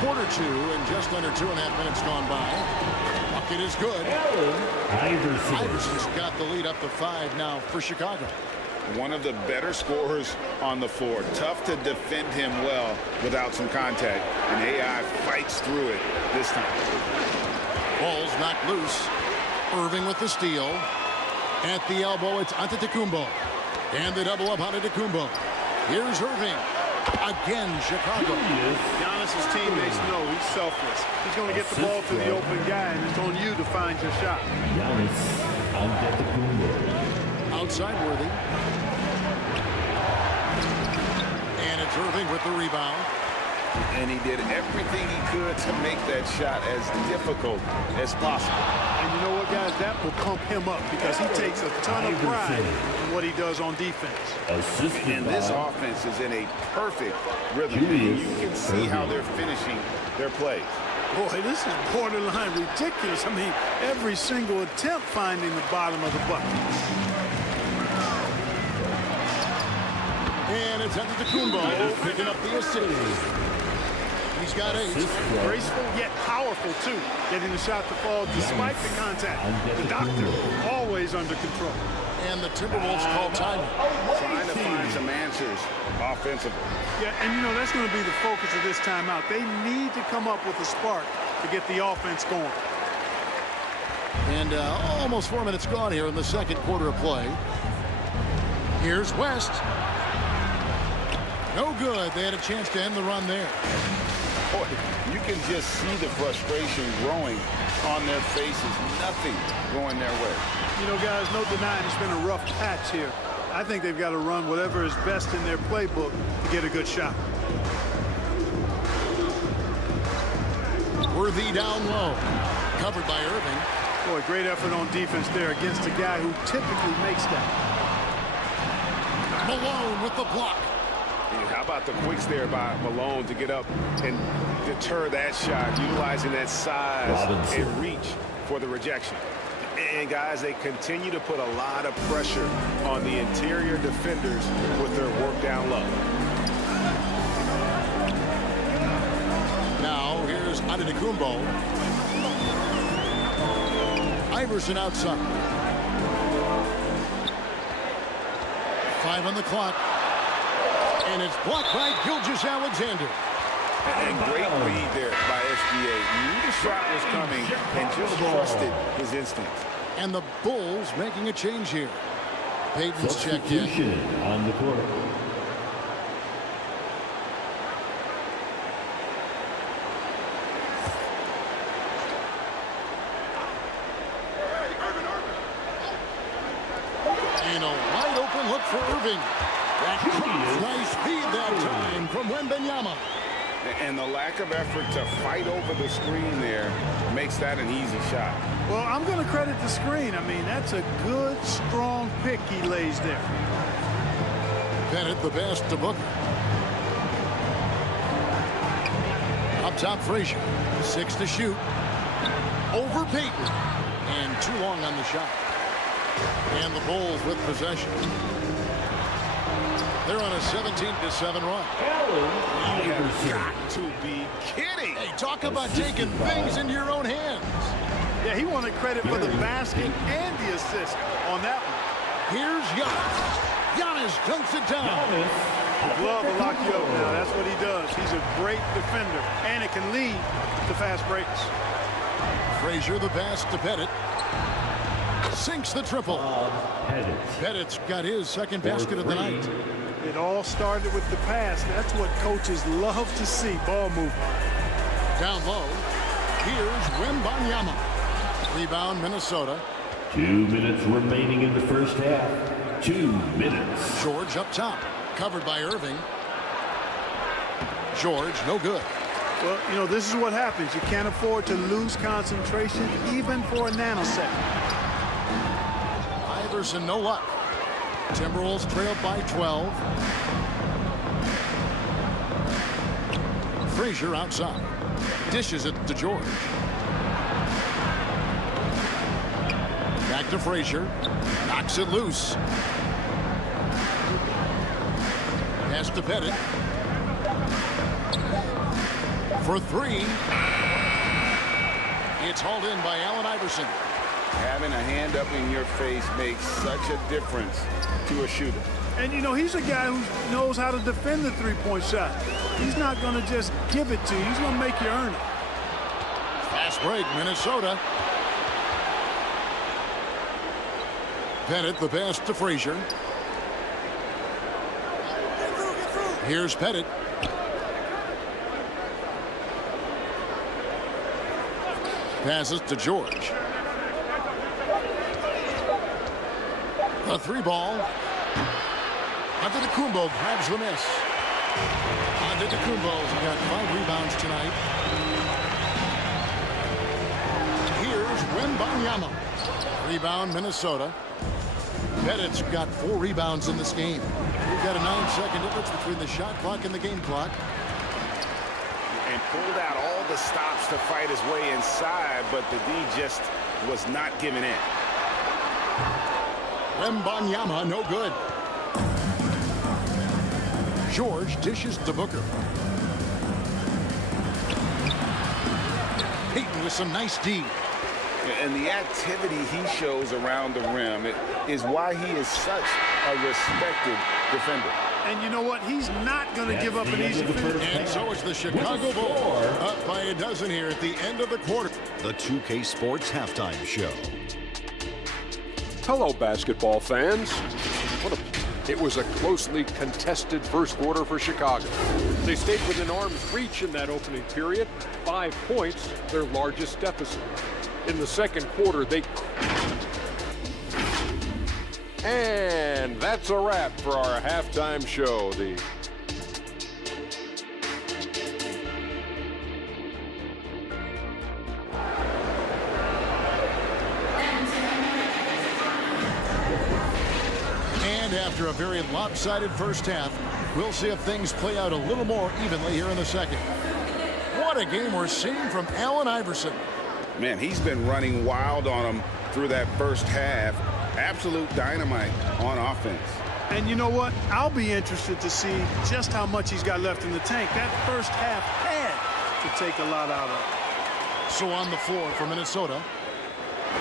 Quarter 2 and just under 2.5 minutes gone by. Bucket is good. Iverson's got the lead up to 5 now for Chicago. One of the better scorers on the floor. Tough to defend him well without some contact. And AI fights through it this time. Ball's knocked loose. Irving with the steal. At the elbow, it's Antetokounmpo. And the double up Antetokounmpo. Here's Irving. Again, Chicago. Giannis's teammates know he's selfless. He's going to get the ball to the open guy, and it's on you to find your shot. Outside Worthy. And it's Irving with the rebound. And he did everything he could to make that shot as difficult as possible. And you know what, guys? That will pump him up because he takes a ton of pride in what he does on defense. And this offense is in a perfect rhythm. And you can see how they're finishing their plays. Boy, this is borderline ridiculous. I mean, every single attempt finding the bottom of the bucket. And it's Antetokounmpo picking up the assist. He's got 8. Graceful yet powerful, too. Getting the shot to fall despite the contact. The doctor always under control. And the Timberwolves call time. Trying to find some answers offensively. Yeah, and you know, that's going to be the focus of this timeout. They need to come up with a spark to get the offense going. And almost 4 minutes gone here in the second quarter of play. Here's West. No good. They had a chance to end the run there. Boy, you can just see the frustration growing on their faces. Nothing going their way. You know, guys, no denying it's been a rough patch here. I think they've got to run whatever is best in their playbook to get a good shot. Worthy down low. Covered by Irving. Boy, great effort on defense there against a guy who typically makes that. Malone with the block. How about the quicks there by Malone to get up and deter that shot, utilizing that size and reach for the rejection. And, guys, they continue to put a lot of pressure on the interior defenders with their work down low. Now, here's Antetokounmpo. Iverson outside. 5 on the clock. And it's blocked by Gilgeous-Alexander. And great lead there by SGA. Knew the shot was coming and just trusted his instincts. And the Bulls making a change here. Payton's checked in. On the court. And a wide open look for Irving. Nice feed that time from Wembanyama. And the lack of effort to fight over the screen there makes that an easy shot. Well, I'm going to credit the screen. I mean, that's a good, strong pick he lays there. Pettit the best to Booker. Up top, Frazier. 6 to shoot. Over Payton. And too long on the shot. And the Bulls with possession. They're on a 17-7 run. You have got to be kidding. Hey, talk about taking things into your own hands. Yeah, he wanted credit for the basket and the assist on that one. Here's Giannis. Giannis dunks it down. Glove will lock you up now. That's what he does. He's a great defender, and it can lead to fast breaks. Frazier the pass to Pettit. Sinks the triple. Pettit's got his second basket of the night. It all started with the pass. That's what coaches love to see, ball movement. Down low, here's Wembanyama. Rebound, Minnesota. 2 minutes remaining in the first half. 2 minutes. George up top, covered by Irving. George, no good. Well, you know, this is what happens. You can't afford to lose concentration even for a nanosecond. Iverson, no luck. Timberwolves trailed by 12. Frazier outside. Dishes it to George. Back to Frazier. Knocks it loose. Pass to Pettit. For three. It's hauled in by Allen Iverson. Having a hand up in your face makes such a difference to a shooter. And, you know, he's a guy who knows how to defend the three-point shot. He's not going to just give it to you. He's going to make you earn it. Fast break, Minnesota. Pettit, the pass to Frazier. Here's Pettit. Passes to George. A three ball. Antetokounmpo grabs the miss. Antetokounmpo's got 5 rebounds tonight. Here's Wembanyama. Rebound, Minnesota. Pettit's got 4 rebounds in this game. We've got a 9-second difference between the shot clock and the game clock. And pulled out all the stops to fight his way inside, but the D just was not giving in. Wembanyama, no good. George dishes to Booker. Payton with some nice D. And the activity he shows around the rim is why he is such a respected defender. And you know what? He's not going to give up an easy finish. And so is the Chicago Bulls, up by a dozen here at the end of the quarter. The 2K Sports Halftime Show. Hello, basketball fans. It was a closely contested first quarter for Chicago. They stayed within arm's reach in that opening period. 5 points, their largest deficit. In the second quarter, And that's a wrap for our halftime show. And after a very lopsided first half, we'll see if things play out a little more evenly here in the second. What a game we're seeing from Allen Iverson. Man, he's been running wild on him through that first half. Absolute dynamite on offense. And you know what? I'll be interested to see just how much he's got left in the tank. That first half had to take a lot out of it. So on the floor for Minnesota,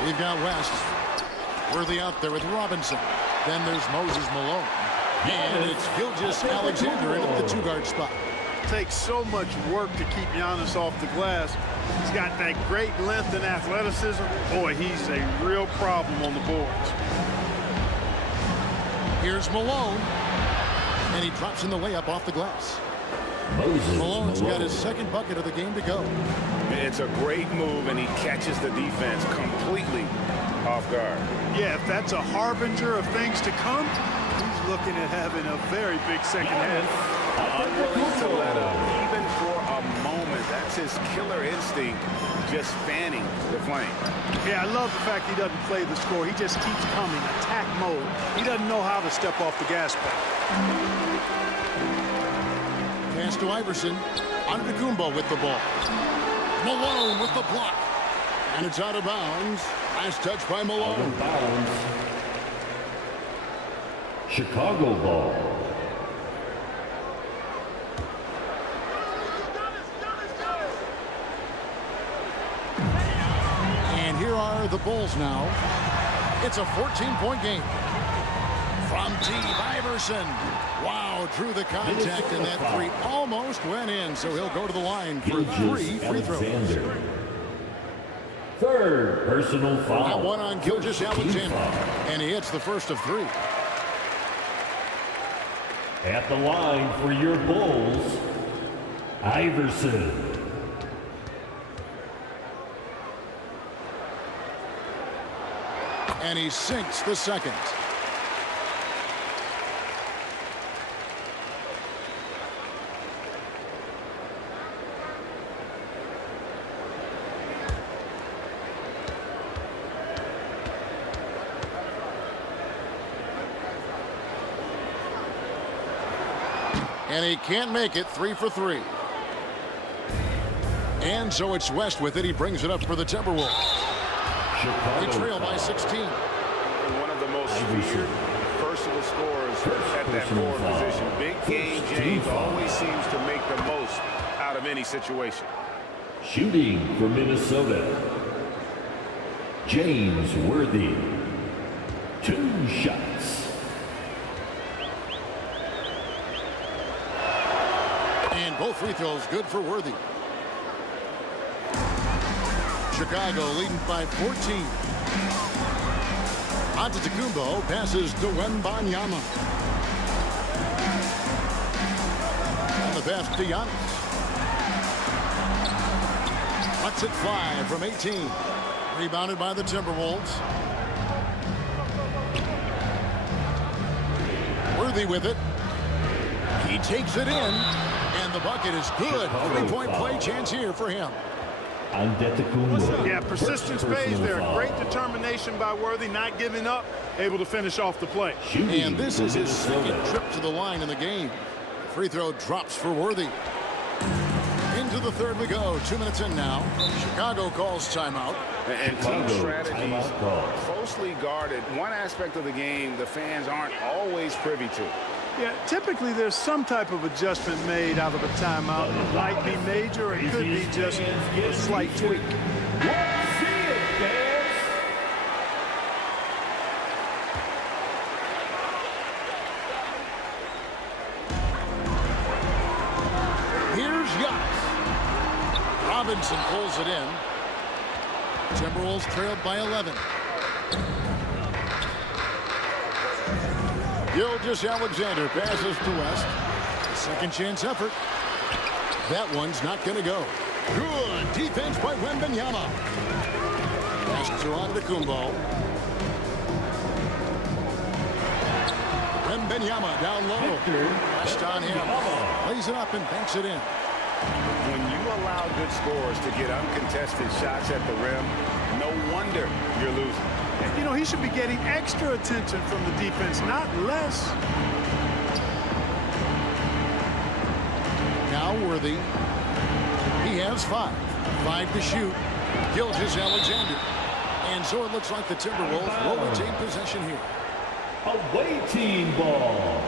we've got West. Worthy out there with Robinson. Then there's Moses Malone. And it's GILGEOUS-ALEXANDER into the 2-guard spot. Takes so much work to keep Giannis off the glass. He's got that great length and athleticism. Boy, he's a real problem on the boards. Here's Malone. And he drops in the layup off the glass. Malone's got his second bucket of the game to go. It's a great move, and he catches the defense completely off guard. Yeah, if that's a harbinger of things to come, he's looking at having a very big second half. Unwilling to let up, even for a moment. That's his killer instinct, just fanning the flame. Yeah, I love the fact he doesn't play the score. He just keeps coming, attack mode. He doesn't know how to step off the gas pedal. Pass to Iverson. Antetokounmpo with the ball. Malone with the block. And it's out of bounds. Nice touch by Malone. Chicago ball. And here are the Bulls now. It's a 14-point game. From Steve Iverson. Wow, drew the contact, and that three almost went in, so he'll go to the line for 3 free throws. Third personal foul. That one on Gilgeous-Alexander, and he hits the first of 3. At the line for your Bulls, Iverson. And he sinks the second. And he can't make it. 3 for 3. And so it's West with it. He brings it up for the Timberwolves. They trail by 16. One of the most feared, versatile scorers at that forward position. Big game James always seems to make the most out of any situation. Shooting for Minnesota, James Worthy. 2 shots. And both free throws good for Worthy. Chicago leading by 14. Antetokounmpo passes to Wembanyama. And the pass to Giannis. Lets it fly from 18. Rebounded by the Timberwolves. Worthy with it. He takes it in. And the bucket is good. 3-point play chance here for him. Yeah, persistence pays there. Great determination by Worthy, not giving up, able to finish off the play. And this is his second trip to the line in the game. Free throw drops for Worthy. Into the third we go. 2 minutes in now. Chicago calls timeout. And team strategies closely guarded. One aspect of the game the fans aren't always privy to. Yeah, typically there's some type of adjustment made out of a timeout. It might be major, it could be just a slight tweak. Here's Giannis. Robinson pulls it in. Timberwolves trailed by 11. Gilgeous-Alexander passes to West. Second chance effort. That one's not going to go. Good defense by Wembanyama. Pass to Antetokounmpo. Wembanyama down low. Rest on him. Lays it up and banks it in. When you allow good scorers to get uncontested shots at the rim, no wonder you're losing. You know, he should be getting extra attention from the defense, not less. Now Worthy. He has 5. 5 to shoot. Gilgeous-Alexander. And so it looks like the Timberwolves will retain possession here. Away team ball.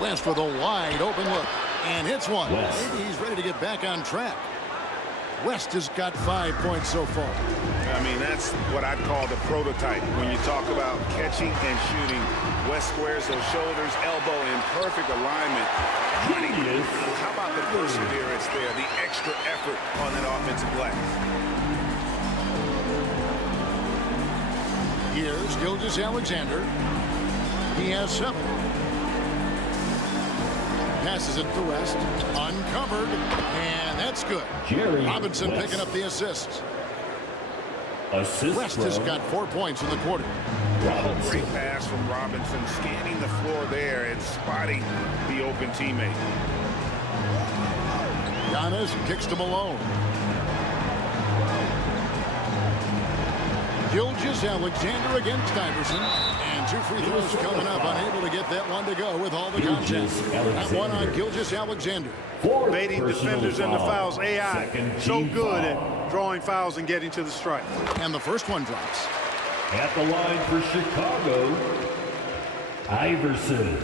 West with a wide open look and hits one. Maybe he's ready to get back on track. West has got 5 points so far. I mean, that's what I'd call the prototype. When you talk about catching and shooting, West squares those shoulders, elbow in perfect alignment. How about the perseverance there, the extra effort on that offensive glass? Here's Gilgeous-Alexander. He has 7. Passes it to West. Uncovered. And that's good. Robinson picking up the assists. West has got 4 points in the quarter. Great pass from Robinson, scanning the floor there and spotting the open teammate. Giannis kicks to Malone. Gilgeous-Alexander against Iverson. And And 2 free throws coming up. Unable to get that one to go with all the contact. That one on Gilgeous-Alexander. Baiting defenders into fouls. AI so good at drawing fouls and getting to the stripe. And the first one drops. At the line for Chicago, Iverson.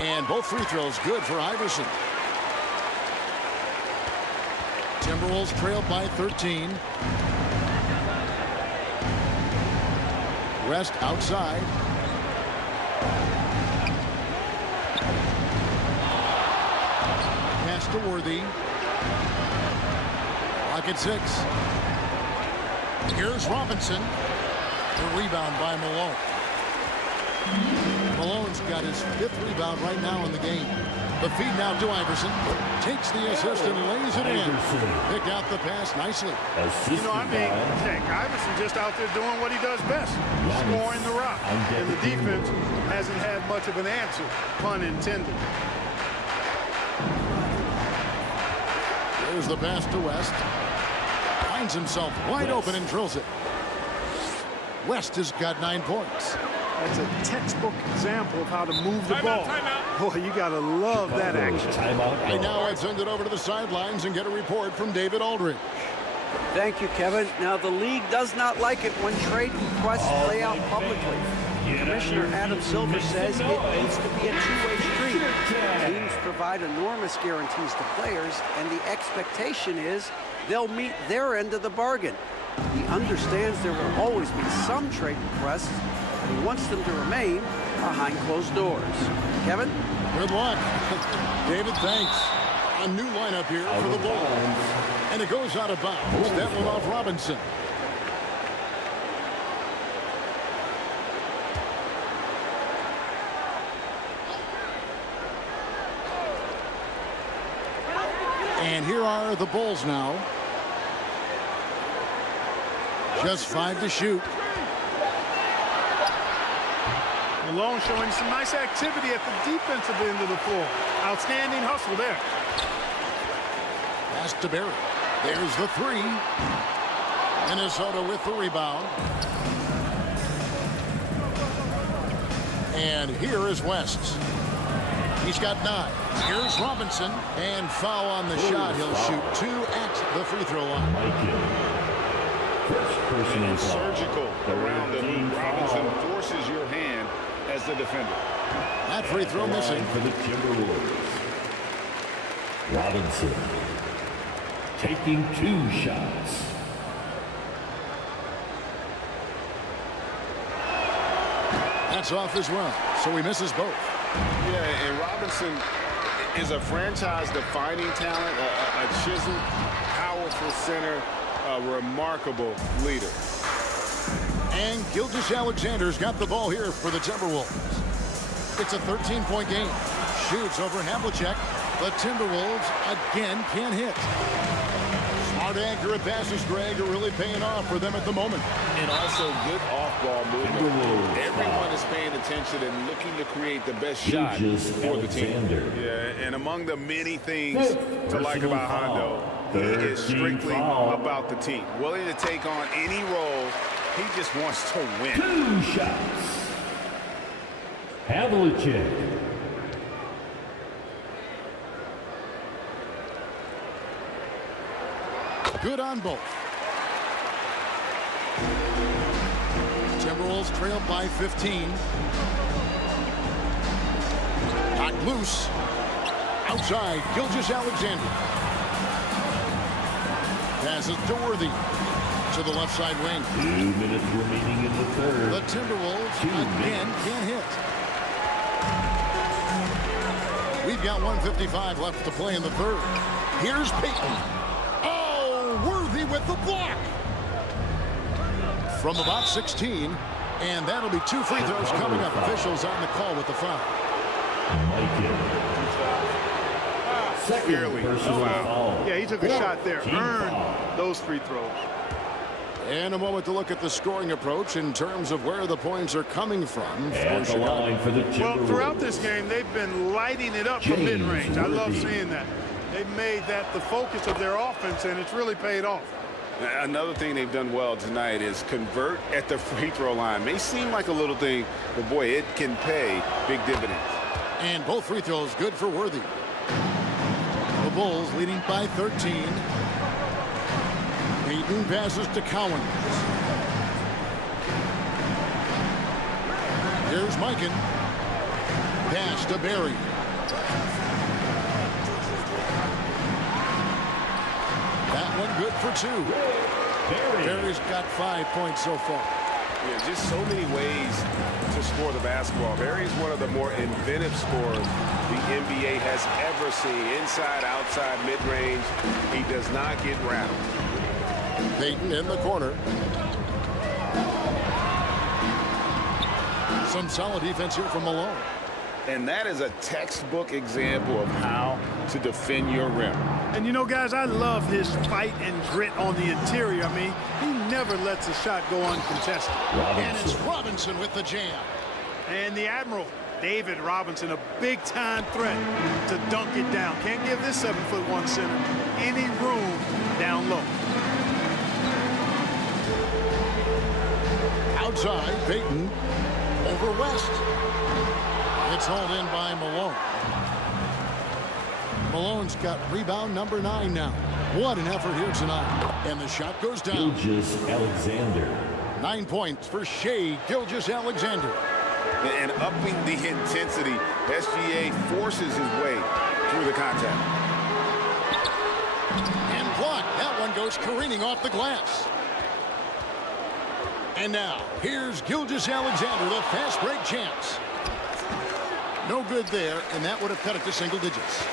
And both free throws good for Iverson. Timberwolves trailed by 13. West outside. Pass to Worthy. Clock at 6. Here's Robinson. The rebound by Malone. Malone's got his 5th rebound right now in the game. The feed now to Iverson. Takes the assist and lays it in. Picked out the pass nicely. You know, I mean, heck, Iverson just out there doing what he does best, scoring the rock. And the defense hasn't had much of an answer, pun intended. There's the pass to West. Finds himself wide open and drills it. West has got 9 points. That's a textbook example of how to move the ball. Boy, you got to love that action. Right now, I'd send it over to the sidelines and get a report from David Aldridge. Thank you, Kevin. Now, the league does not like it when trade requests play out publicly. Commissioner Adam Silver says it needs to be a two-way street. Teams provide enormous guarantees to players, and the expectation is they'll meet their end of the bargain. He understands there will always be some trade requests, but he wants them to remain behind closed doors. Kevin? Good luck. David, thanks. A new lineup here for the Bulls. And it goes out of bounds. That one off Robinson. And here are the Bulls now. Just 5 to shoot. Malone showing some nice activity at the defensive end of the floor. Outstanding hustle there. Pass to Barry. There's the 3. Minnesota with the rebound. And here is West. He's got 9. Here's Robinson. And foul on the shot. He'll shoot 2 at the free throw line. And surgical around him. Robinson forces your hand as the defender. That free throw missing for the Timberwolves. Robinson taking 2 shots. That's off as well, so he misses both. Yeah, and Robinson is a franchise-defining talent, a chiseled, powerful center, a remarkable leader. And Gilgeous-Alexander's got the ball here for the Timberwolves. It's a 13-point game. Shoots over Havlicek. The Timberwolves again can't hit. Smart, accurate passes, Greg, are really paying off for them at the moment. And also good off-ball movement. Everyone is paying attention and looking to create the best shot for the team. Yeah, and among the many things to like about Hondo, he is strictly about the team. Willing to take on any role. He just wants to win. 2 shots. Havlicek. Good on both. Timberwolves trailed by 15. Knocked loose. Outside, Gilgeous-Alexander. Passes to Worthy. To the left side wing. 2 minutes remaining in the third. The Timberwolves again can't hit. We've got 1:55 left to play in the third. Here's Payton. Oh, Worthy with the block. From about 16. And that'll be 2 free throws coming up. Officials on the call with the foul. Second personal foul. Yeah, he took a shot there. Earned those free throws. And a moment to look at the scoring approach in terms of where the points are coming from. And the line for the Timberwolves. Well, throughout this game, they've been lighting it up from mid-range. I love seeing that. They've made that the focus of their offense, and it's really paid off. Another thing they've done well tonight is convert at the free throw line. May seem like a little thing, but boy, it can pay big dividends. And both free throws good for Worthy. The Bulls leading by 13. Payton passes to Cowan. Here's Mikan. Pass to Barry. That one good for 2. Barry's got 5 points so far. Yeah, just so many ways to score the basketball. Barry's one of the more inventive scorers the NBA has ever seen. Inside, outside, mid-range. He does not get rattled. Payton in the corner. Some solid defense here from Malone. And that is a textbook example of how to defend your rim. And you know, guys, I love his fight and grit on the interior. I mean, he never lets a shot go uncontested. And it's Robinson with the jam. And the Admiral, David Robinson, a big-time threat to dunk it down. Can't give this 7'1" center any room down low. Outside, Payton over West. It's hauled in by Malone. Malone's got rebound number 9 now. What an effort here tonight. And the shot goes down. Gilgeous-Alexander. 9 points for SHAI Gilgeous-Alexander. And upping the intensity, SGA forces his way through the contact. And blocked. That one goes careening off the glass. And now, here's Gilgeous-Alexander, the fast break chance. No good there, and that would have cut it to single digits.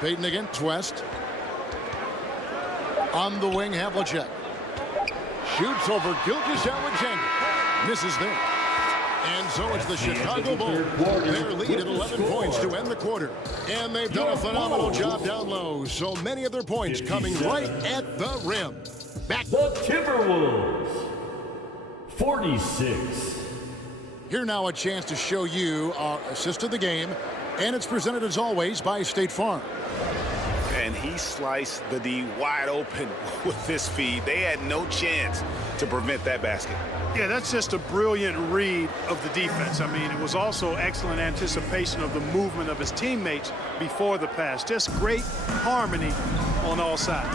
Payton against West. On the wing, Havlicek. Shoots over Gilgeous-Alexander. Misses there. And so it's the Chicago Bulls. Their lead at 11 points to end the quarter. And they've done a phenomenal job down low. So many of their points coming right at the rim. Back. The Timberwolves. 46. Here now a chance to show you our assist of the game. And it's presented as always by State Farm. And he sliced the D wide open with this feed. They had no chance to prevent that basket. Yeah, that's just a brilliant read of the defense. I mean, it was also excellent anticipation of the movement of his teammates before the pass. Just great harmony on all sides.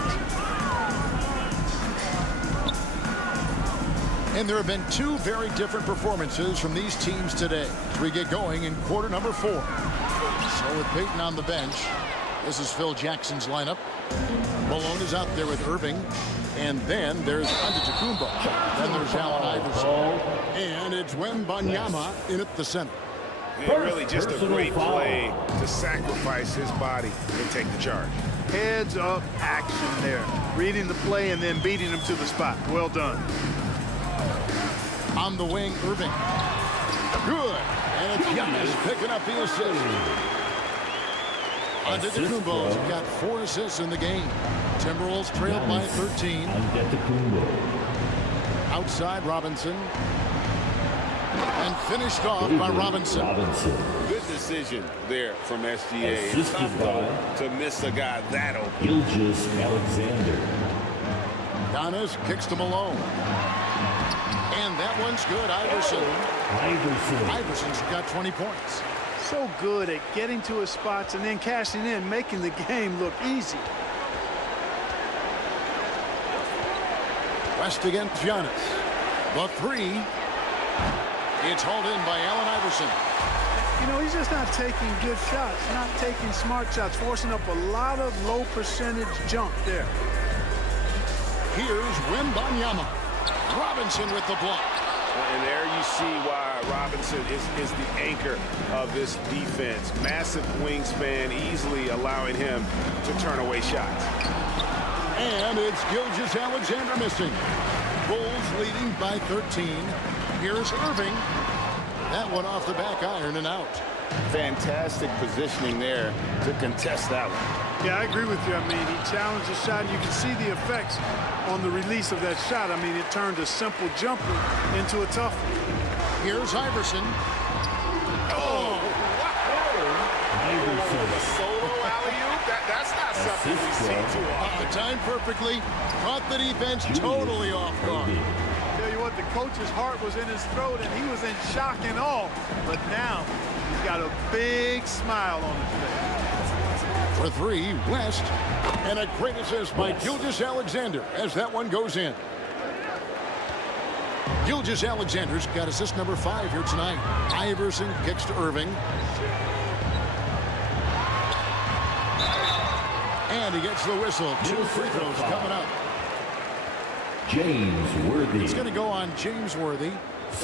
And there have been 2 very different performances from these teams today as we get going in quarter number 4. So with Payton on the bench, this is Phil Jackson's lineup. Malone is out there with Irving. And then there's Antetokounmpo. Then there's Allen Iverson. And it's Wembanyama in at the center. And really just a great play to sacrifice his body and take the charge. Heads up action there. Reading the play and then beating him to the spot. Well done. On the wing, Irving. Good. And it's Giannis picking up the assist. Antetokounmpo's got 4 assists in the game. Timberwolves trailed by 13. Outside Robinson. And finished off by Robinson. Good decision there from SGA. It's tough, though, to miss a guy that open. Gilgeous-Alexander. Giannis kicks to Malone. And that one's good. Iverson's got 20 points. So good at getting to his spots and then cashing in, making the game look easy. West against Giannis. The 3. It's hauled in by Allen Iverson. You know, he's just not taking good shots, not taking smart shots, forcing up a lot of low percentage jump there. Here's Wembanyama. Robinson with the block. And there you see why Robinson is the anchor of this defense. Massive wingspan, easily allowing him to turn away shots. And it's Gilgeous-Alexander missing. Bulls leading by 13. Here's Irving. That one off the back iron and out. Fantastic positioning there to contest that one. Yeah, I agree with you. I mean, he challenged the shot, and you can see the effects on the release of that shot. I mean, it turned a simple jumper into a tough one. Here's Iverson. Oh, wow. Iverson. The solo alley-oop. That's not something we see too often. Timed perfectly. Caught the defense totally off guard. Tell you what, the coach's heart was in his throat, and he was in shock and awe. But now he's got a big smile on his face. For three, West. And a great assist by Gilgeous-Alexander as that one goes in. Gilgeous-Alexander's got assist number 5 here tonight. Iverson kicks to Irving. And he gets the whistle. 2 free throws coming up. James Worthy. It's going to go on James Worthy.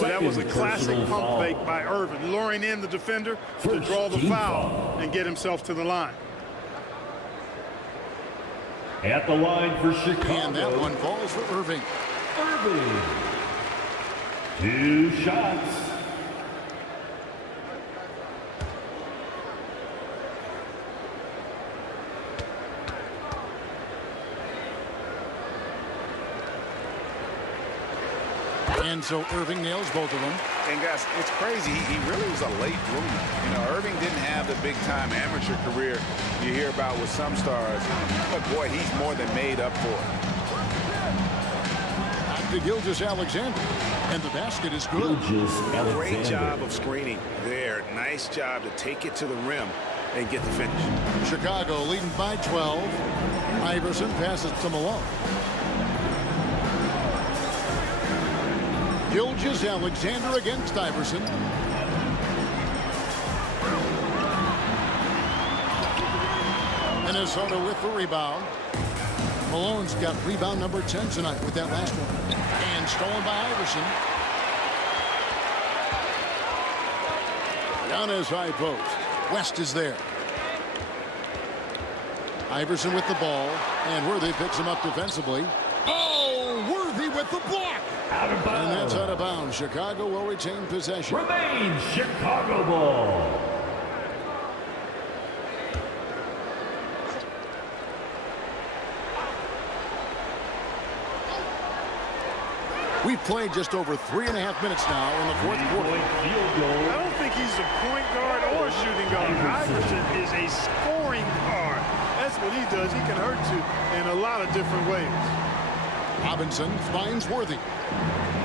Well, that was a classic pump fake by Irvin, luring in the defender to draw the foul and get himself to the line. At the line for Chicago. And that one falls for Irving. Irving. 2 shots. And so Irving nails both of them. And guys, it's crazy. He really was a late bloomer. You know, Irving didn't have the big-time amateur career you hear about with some stars. But boy, he's more than made up for it. Back to Gilgeous-Alexander. And the basket is good. Great job of screening there. Nice job to take it to the rim and get the finish. Chicago leading by 12. Iverson passes to Malone. Gilgeous-Alexander against Iverson. Minnesota with the rebound. Malone's got rebound number 10 tonight with that last one. And stolen by Iverson. Down his high post. West is there. Iverson with the ball. And Worthy picks him up defensively. Oh, Worthy with the block. Out of bounds. And that's out of bounds. Chicago will retain possession. Remains Chicago ball. We've played just over 3.5 minutes now in the fourth quarter. I don't think he's a point guard or a shooting guard. Iverson is a scoring guard. That's what he does. He can hurt you in a lot of different ways. Robinson finds Worthy.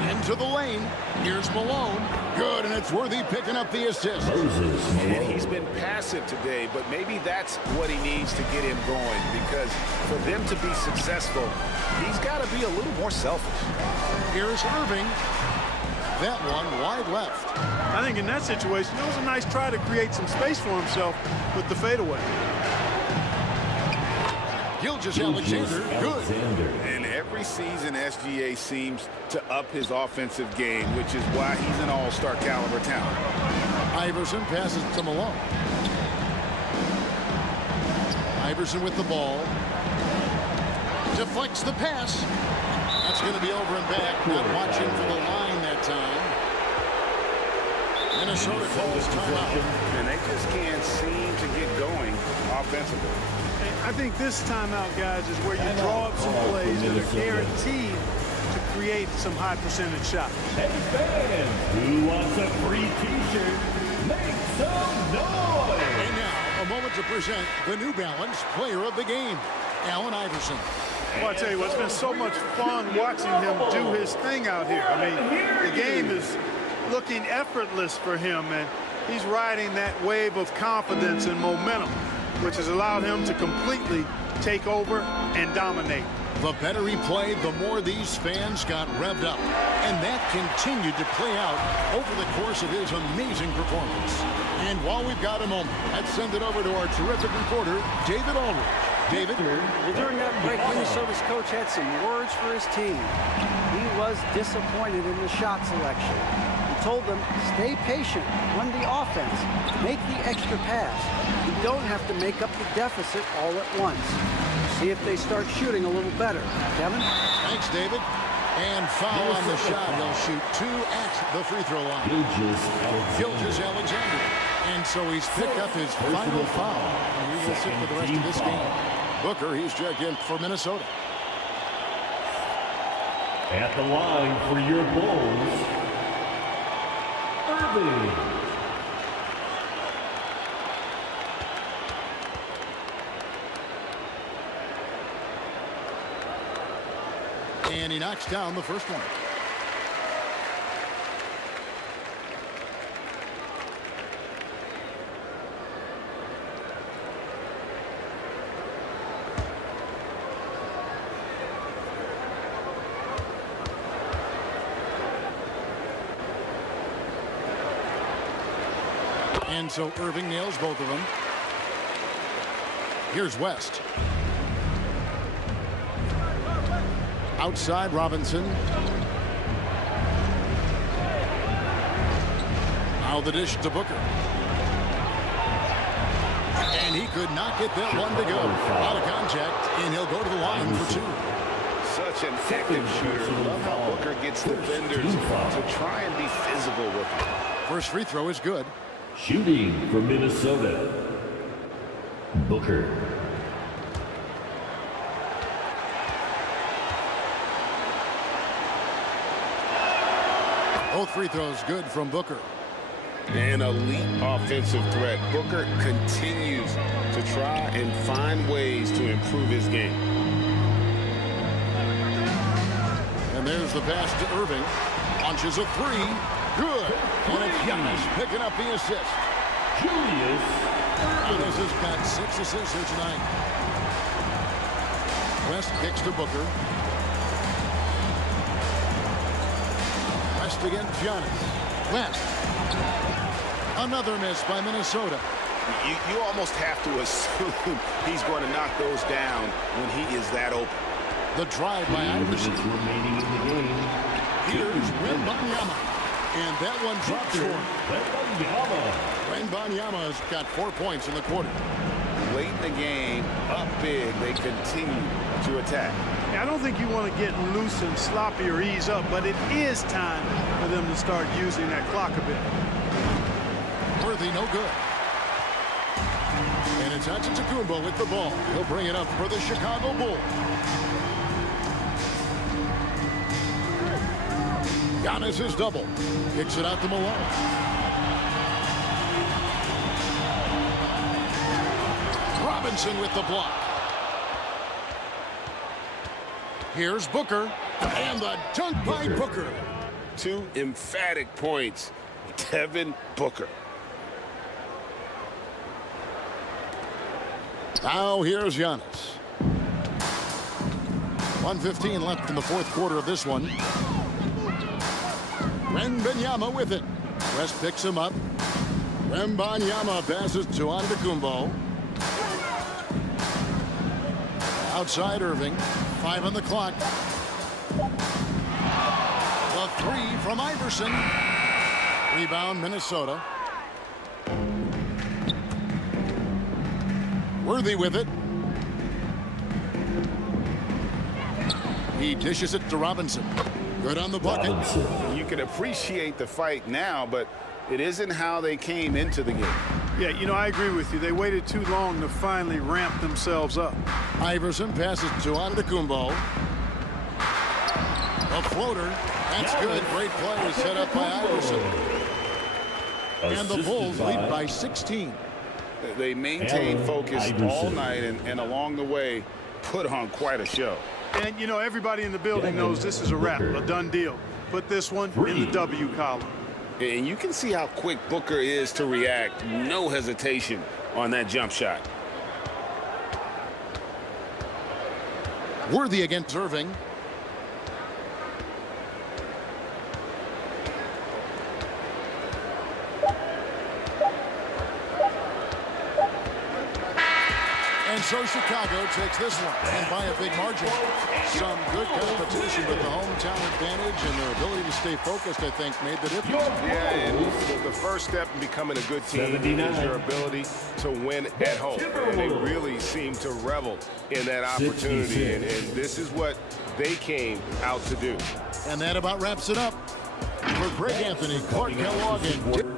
Into the lane. Here's Malone. Good, and it's Worthy picking up the assist. And he's been passive today, but maybe that's what he needs to get him going, because for them to be successful, he's got to be a little more selfish. Here's Irving. That one wide left. I think in that situation, it was a nice try to create some space for himself with the fadeaway. Gilgeous-Alexander, good. And every season, SGA seems to up his offensive game, which is why he's an all-star caliber talent. Iverson passes to Malone. Iverson with the ball. Deflects the pass. That's going to be over and back. Not watching for the line that time. Minnesota calls timeout. And they just can't seem to get going offensively. I think this timeout, guys, is where you draw up some plays that are guaranteed to create some high percentage shots. Hey fans, who wants a free t-shirt? Make some noise! And now, a moment to present the New Balance Player of the Game, Allen Iverson. Well, I tell you what, it's been so much fun watching him do his thing out here. I mean, the game is looking effortless for him, and he's riding that wave of confidence and momentum, which has allowed him to completely take over and dominate. The better he played, the more these fans got revved up. And that continued to play out over the course of his amazing performance. And while we've got a moment, let's send it over to our terrific reporter, David Aldridge. David? Well, during that break, Minnesota's coach had some words for his team. He was disappointed in the shot selection. He told them, stay patient, run the offense, make the extra pass. You don't have to make up the deficit all at once. See if they start shooting a little better. Kevin? Thanks, David. And foul on the shot. He'll shoot 2 at the free throw line. Gilgeous-Alexander. And so he's picked up his final foul. And he will sit for the rest of this game. Booker, he's checked in for Minnesota. At the line for your Bulls, Irving. And he knocks down the first one. And so Irving nails both of them. Here's West. Outside Robinson. Now the dish to Booker. And he could not get that one to go. Out of contact, and he'll go to the line for two. Such an active shooter. Love how Booker gets defenders to try and be physical with him. First free throw is good. Shooting for Minnesota, Booker. Both free throws good from Booker. An elite offensive threat. Booker continues to try and find ways to improve his game. And there's the pass to Irving. Launches a three. Good. And it's Giannis picking up the assist. Giannis has got 6 assists here tonight. West kicks to Booker. West against Giannis. West. Another miss by Minnesota. You almost have to assume he's going to knock those down when he is that open. The drive by Iverson. Remaining in the game. Here's Wembanyama. And that one dropped for him. Wembanyama's got 4 points in the quarter. Late in the game, up big, they continue to attack. I don't think you want to get loose and sloppy or ease up, but it is time for them to start using that clock a bit. Worthy, no good. And it's Antetokounmpo with the ball. He'll bring it up for the Chicago Bulls. Giannis is double. Kicks it out to Malone. Robinson with the block. Here's Booker. And the dunk by Booker. 2 emphatic points. Devin Booker. Now here's Giannis. 1:15 left in the fourth quarter of this one. Wembanyama with it. West picks him up. Wembanyama passes to Antetokounmpo. Outside Irving. 5 on the clock. The 3 from Iverson. Rebound Minnesota. Worthy with it. He dishes it to Robinson. Good on the bucket. You can appreciate the fight now, but it isn't how they came into the game. Yeah, you know, I agree with you. They waited too long to finally ramp themselves up. Iverson passes to Antetokounmpo. A floater. That's good. Great play set up by Iverson. And the Bulls lead by 16. They maintained focus all night and along the way put on quite a show. And, you know, everybody in the building knows this is a wrap, a done deal. Put this one in the W column. And you can see how quick Booker is to react. No hesitation on that jump shot. Worthy against Irving. And so Chicago takes this one, and by a big margin. Some good competition, but the hometown advantage and their ability to stay focused, I think, made the difference. Yeah, and the first step in becoming a good team is your ability to win at home. And they really seem to revel in that opportunity, and this is what they came out to do. And that about wraps it up. For Greg Anthony, Clark Kellogg, and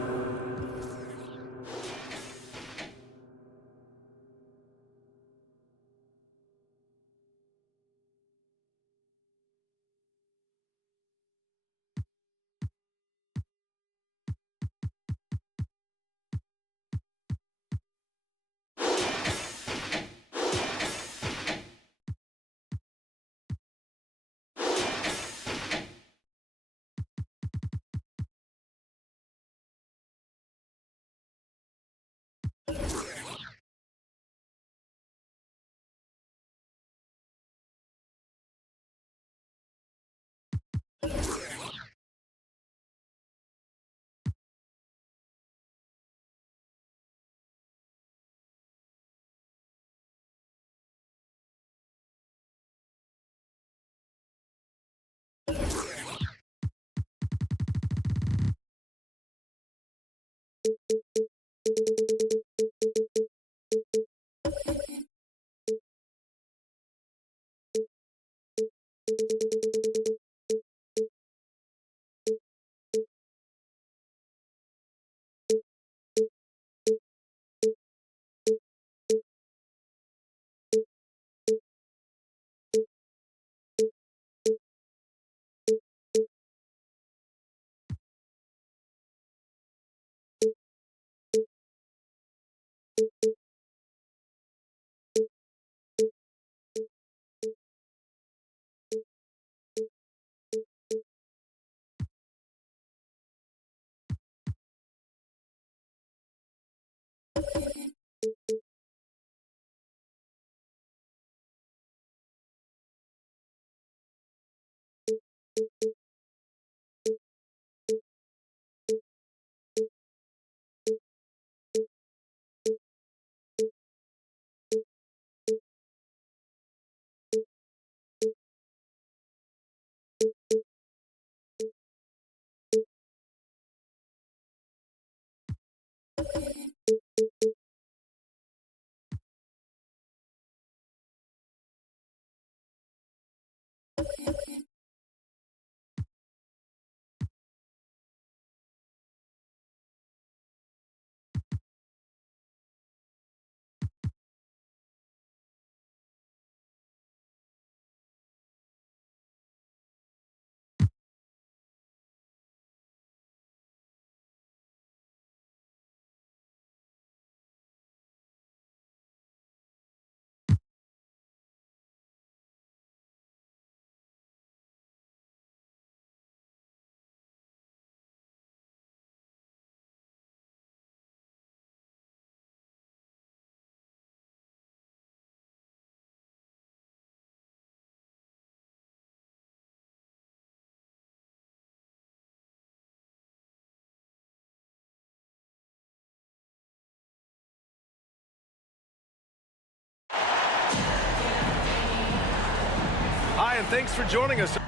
Hi, and thanks for joining us.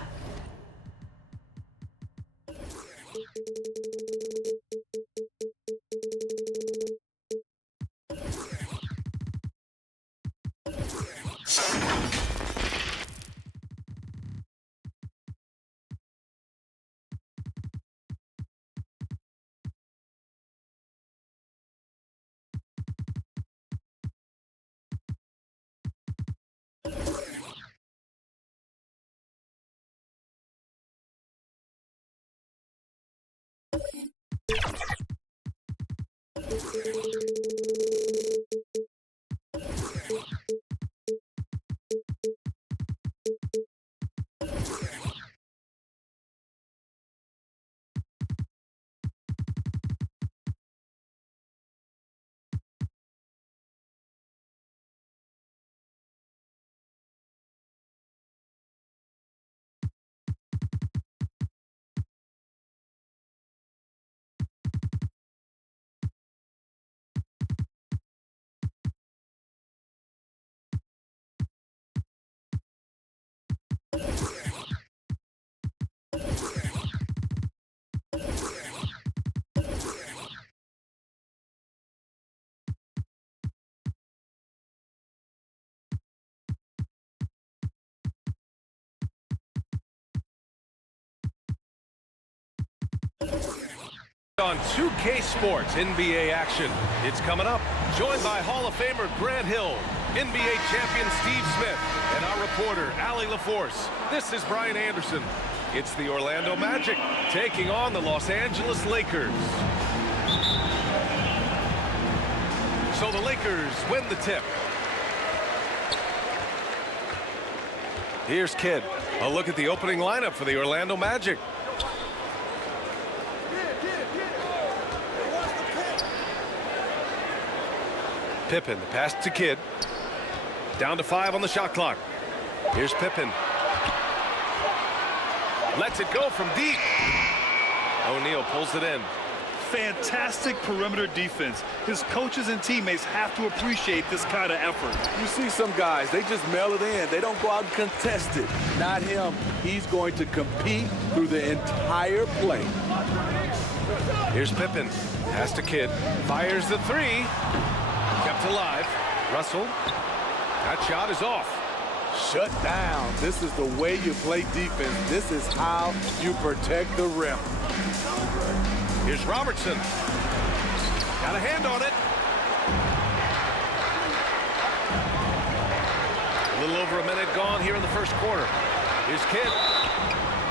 On 2K Sports NBA action. It's coming up. Joined by Hall of Famer Grant Hill, NBA champion Steve Smith, and our reporter, Allie LaForce. This is Brian Anderson. It's the Orlando Magic taking on the Los Angeles Lakers. So the Lakers win the tip. Here's Kidd. A look at the opening lineup for the Orlando Magic. Pippen, the pass to Kidd. Down to 5 on the shot clock. Here's Pippen. Lets it go from deep. O'Neal pulls it in. fantastic perimeter defense. His coaches and teammates have to appreciate this kind of effort. You see some guys, they just mail it in. They don't go out and contest it. Not him. He's going to compete through the entire play. Here's Pippen. Has to Kidd. Fires the three. Kept alive. Russell. That shot is off. Shut down. This is the way you play defense. This is how you protect the rim. Here's Robertson. Got a hand on it. A little over a minute gone here in the first quarter. Here's Kidd.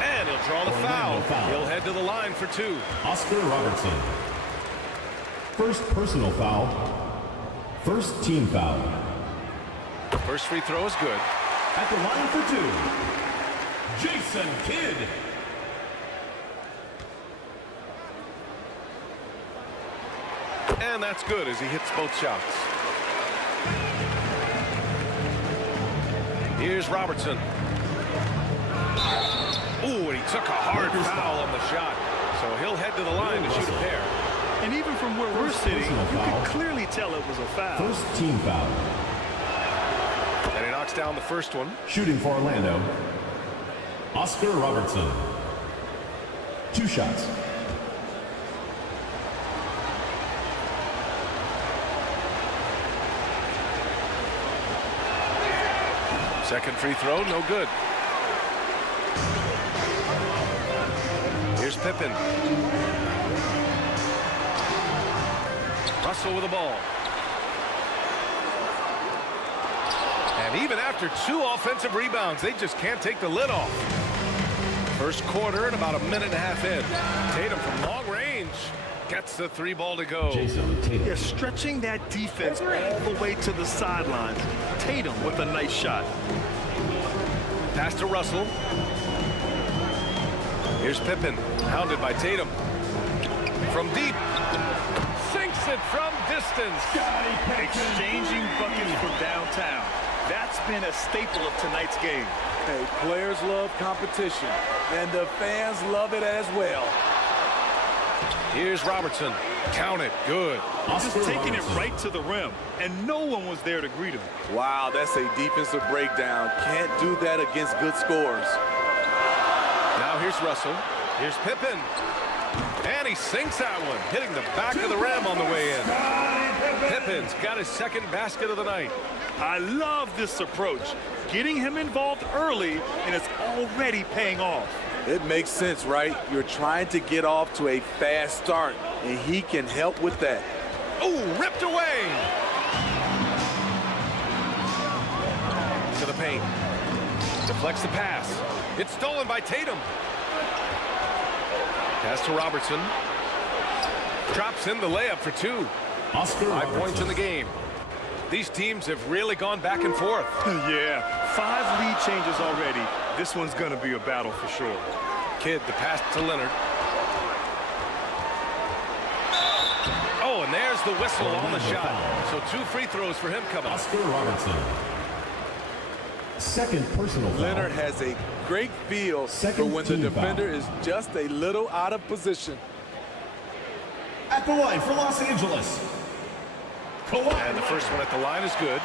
And he'll draw the foul. He'll head to the line for two. Oscar Robertson. First personal foul. First team foul. First free throw is good. At the line for two, Jason Kidd. And that's good as he hits both shots. Here's Robertson. Ooh, and he took a hard foul on the shot. So he'll head to the line to shoot a pair. And even from where we're sitting, you can clearly tell it was a foul. First team foul. And he knocks down the first one. Shooting for Orlando, Oscar Robertson. 2 shots. Second free throw, no good. Here's Pippen. Russell with the ball. And even after 2 offensive rebounds, they just can't take the lid off. First quarter and about a minute and a half in. Tatum from long range gets the 3 ball to go. Yeah, stretching that defense all the way to the sidelines. Tatum with a nice shot. Pass to Russell. Here's Pippen, hounded by Tatum. From deep. Sinks it from distance. Exchanging buckets from downtown. That's been a staple of tonight's game. Hey, players love competition, and the fans love it as well. Here's Robertson. Count it. Good. Just taking it right to the rim, and no one was there to greet him. Wow, that's a defensive breakdown. Can't do that against good scores. Now here's Russell. Here's Pippen. And he sinks that one, hitting the back of the rim on the way in. Pippen's got his second basket of the night. I love this approach. Getting him involved early, and it's already paying off. It makes sense, right? You're trying to get off to a fast start, and he can help with that. Oh, ripped away. To the paint. Deflects the pass. It's stolen by Tatum. Pass to Robertson. Drops in the layup for 2. 5 points in the game. These teams have really gone back and forth. Yeah, 5 lead changes already. This one's going to be a battle for sure. Kidd, the pass to Leonard. Oh, and there's the whistle on the shot. So 2 free throws for him coming. Oscar Robertson. Second personal foul. Leonard has a great feel for when the defender is just a little out of position. At the line for Los Angeles, Kawhi. And the first one at the line is good.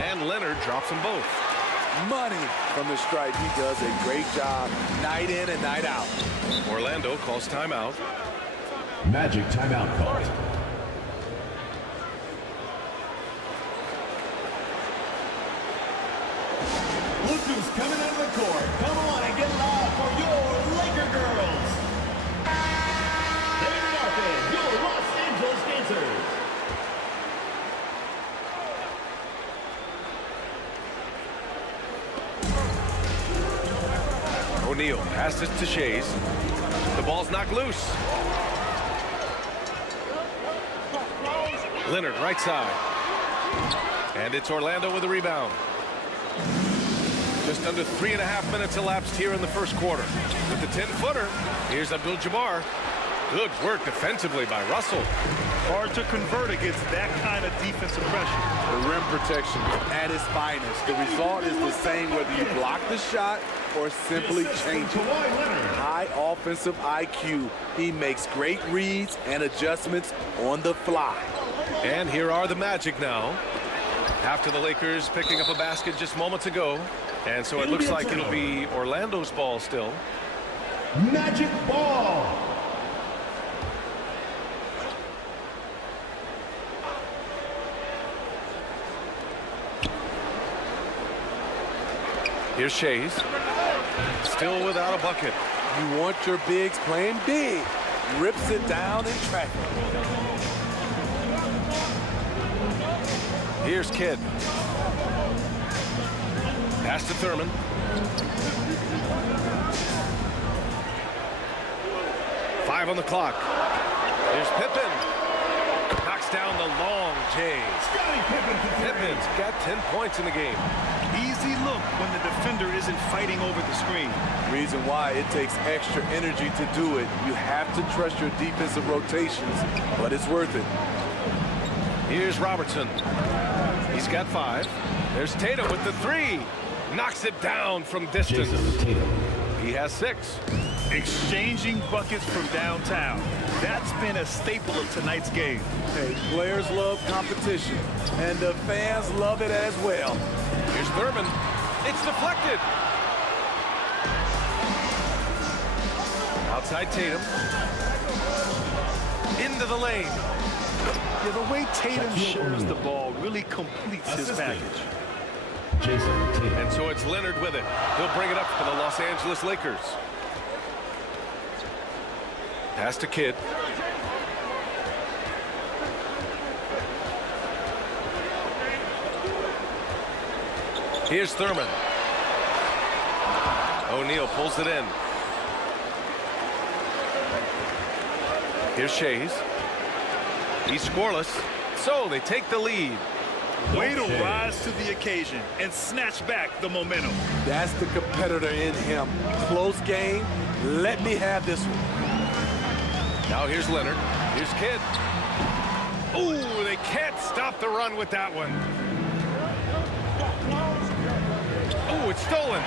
And Leonard drops them both. Money from the stripe. He does a great job night in and night out. Orlando calls timeout. Magic timeout called. Look who's coming on the court. Come on and get loud for your Laker girls. They're North, your Los Angeles dancers. O'Neal passes to Shays. The ball's knocked loose. Leonard right side. And it's Orlando with a rebound. Just under 3.5 minutes elapsed here in the first quarter. With the 10-footer, here's Abdul-Jabbar. Good work defensively by Russell. Hard to convert against that kind of defensive pressure. The rim protection at its finest. The result is the same whether you block the shot or simply change it. High offensive IQ. He makes great reads and adjustments on the fly. And here are the Magic now. After the Lakers picking up a basket just moments ago. And so it looks like it'll be Orlando's ball still. Magic ball. Here's SHAI. Still without a bucket. You want your bigs playing big. Rips it down in traffic. Here's Kidd. Pass to Thurman. Five on the clock. Here's Pippen. Knocks down the long Jays. Pippen's got 10 points in the game. Easy look when the defender isn't fighting over the screen. Reason why it takes extra energy to do it. You have to trust your defensive rotations, but it's worth it. Here's Robertson. He's got 5. There's Tatum with the 3. Knocks it down from distance. He has 6. Exchanging buckets from downtown. That's been a staple of tonight's game. Hey, players love competition, and the fans love it as well. Here's Thurman. It's deflected. Outside Tatum. Into the lane. Yeah, the way Tatum shares the ball really completes his package. And so it's Leonard with it. He'll bring it up for the Los Angeles Lakers. Pass to Kidd. Here's Thurman. O'Neal pulls it in. Here's SHAI. He's scoreless, so they take the lead. Way to rise to the occasion and snatch back the momentum. That's the competitor in him. Close game. Let me have this one. Now here's Leonard. Here's Kidd. Ooh, they can't stop the run with that one. Ooh, it's stolen.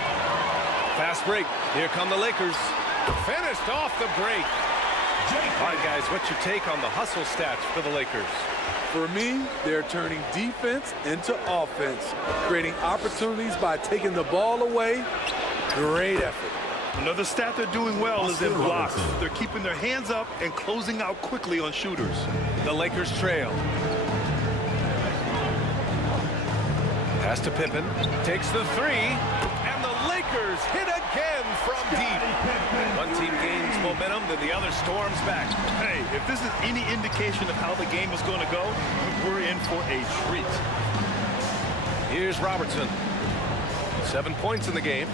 Fast break. Here come the Lakers. Finished off the break. All right, guys, what's your take on the hustle stats for the Lakers? For me, they're turning defense into offense, creating opportunities by taking the ball away. Great effort. Another stat they're doing well is in blocks. They're keeping their hands up and closing out quickly on shooters. The Lakers trail. Pass to Pippen. Takes the 3. And the Lakers hit again from deep. One team gains momentum, then the other storms back. Hey, if this is any indication of how the game is going to go, we're in for a treat. Here's Robertson. 7 points in the game.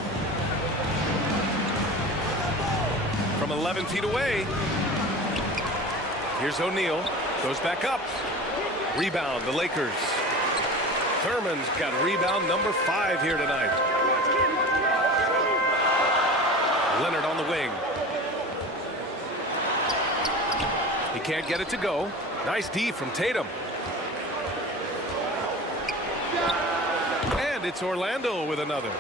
From 11 feet away. Here's O'Neal. Goes back up. Rebound, the Lakers. Thurman's got rebound number 5 here tonight. Leonard on the wing. He can't get it to go. Nice D from Tatum. And it's Orlando with another.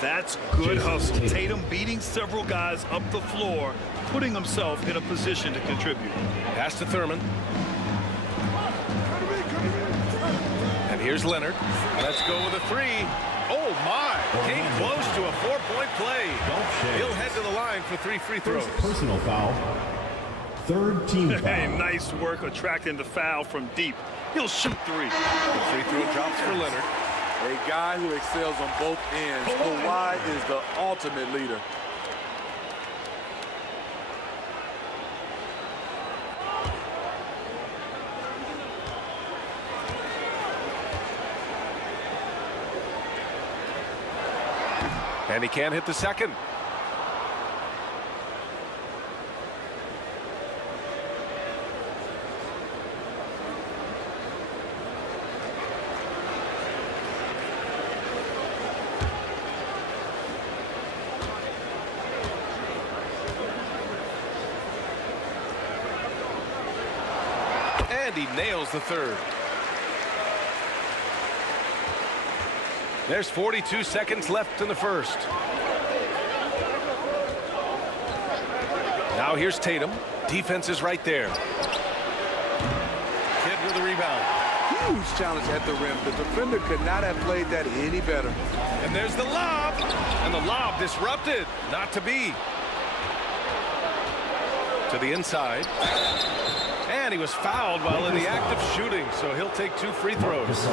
That's good hustle. Tatum beating several guys up the floor, putting himself in a position to contribute. Pass to Thurman. And here's Leonard. Let's go with a 3. Oh, my. Came close to a 4-point play. He'll head to the line for 3 free throws. Personal foul. Third team foul. Hey, nice work attracting the foul from deep. He'll shoot 3. The free throw drops for Leonard. A guy who excels on both ends. Kawhi is the ultimate leader. And he can't hit the second. And he nails the third. There's 42 seconds left in the first. Now here's Tatum. Defense is right there. Kidd with the rebound. Huge challenge at the rim. The defender could not have played that any better. And there's the lob. And the lob disrupted. Not to be. To the inside. And he was fouled while in the act of shooting, so he'll take 2 free throws.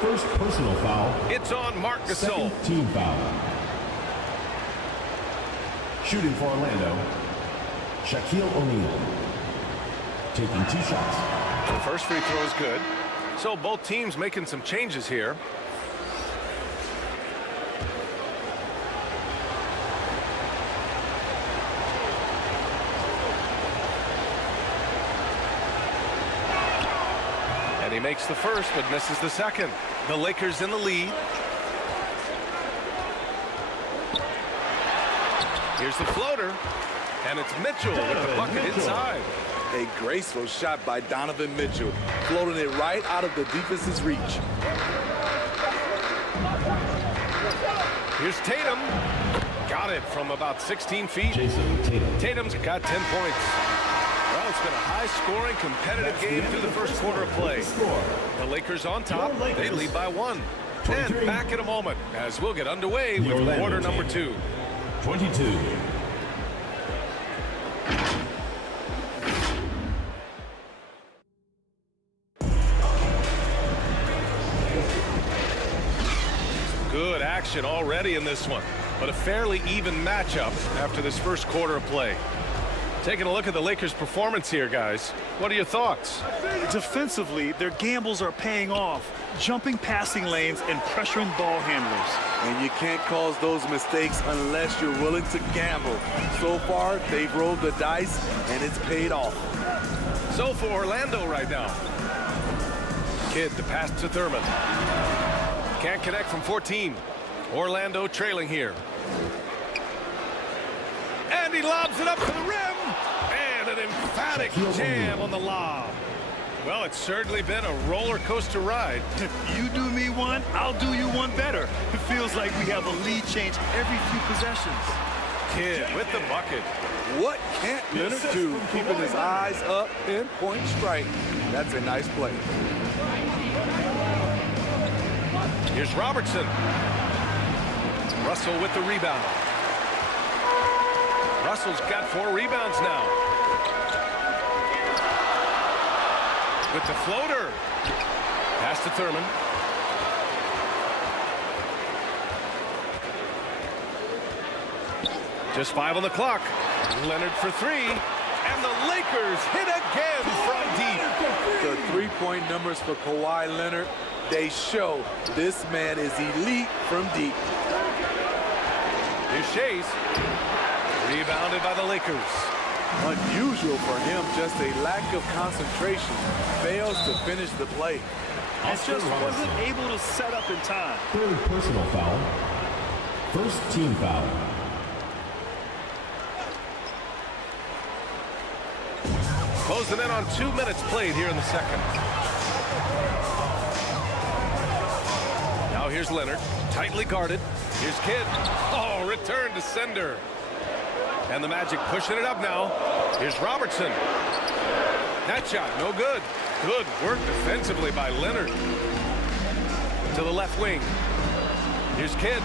First personal foul. It's on Marc Gasol. Second team foul. Shooting for Orlando, Shaquille O'Neal. Taking 2 shots. The first free throw is good. So both teams making some changes here. And he makes the first, but misses the second. The Lakers in the lead. Here's the floater, and it's Mitchell with the bucket inside. A graceful shot by Donovan Mitchell, floating it right out of the defense's reach. Here's Tatum. Got it from about 16 feet. Tatum's got 10 points. Well, it's been a high-scoring, competitive game through the first quarter of play. The Lakers on top. They lead by 1. And back in a moment as we'll get underway with quarter number 2. 22. Good action already in this one, but a fairly even matchup after this first quarter of play. Taking a look at the Lakers' performance here, guys. What are your thoughts? Defensively, their gambles are paying off, jumping passing lanes and pressuring ball handlers. And you can't cause those mistakes unless you're willing to gamble. So far, they've rolled the dice, and it's paid off. So for Orlando right now. Kidd to pass to Thurman. Can't connect from 14. Orlando trailing here. And he lobs it up to the rim. And an emphatic jam on the lob. Well, it's certainly been a roller coaster ride. You do me one, I'll do you one better. It feels like we have a lead change every few possessions. Kidd with the bucket. What can't Leonard do? Keeping his eyes up, pinpoint strike. That's a nice play. Here's Robertson. Russell with the rebound. Russell's got 4 rebounds now. With the floater. Pass to Thurman. Just 5 on the clock. Leonard for 3. And the Lakers hit again from deep. The three-point numbers for Kawhi Leonard, they show this man is elite from deep. Here's Shays. Rebounded by the Lakers. Unusual for him, just a lack of concentration. Fails to finish the play. And just wasn't able to set up in time. Third personal foul. First team foul. Closing in on 2 minutes played here in the second. Now here's Leonard, tightly guarded. Here's Kidd. Oh, return to sender. And the Magic pushing it up now. Here's Robertson. That shot, no good. Good work defensively by Leonard. To the left wing. Here's Kidd.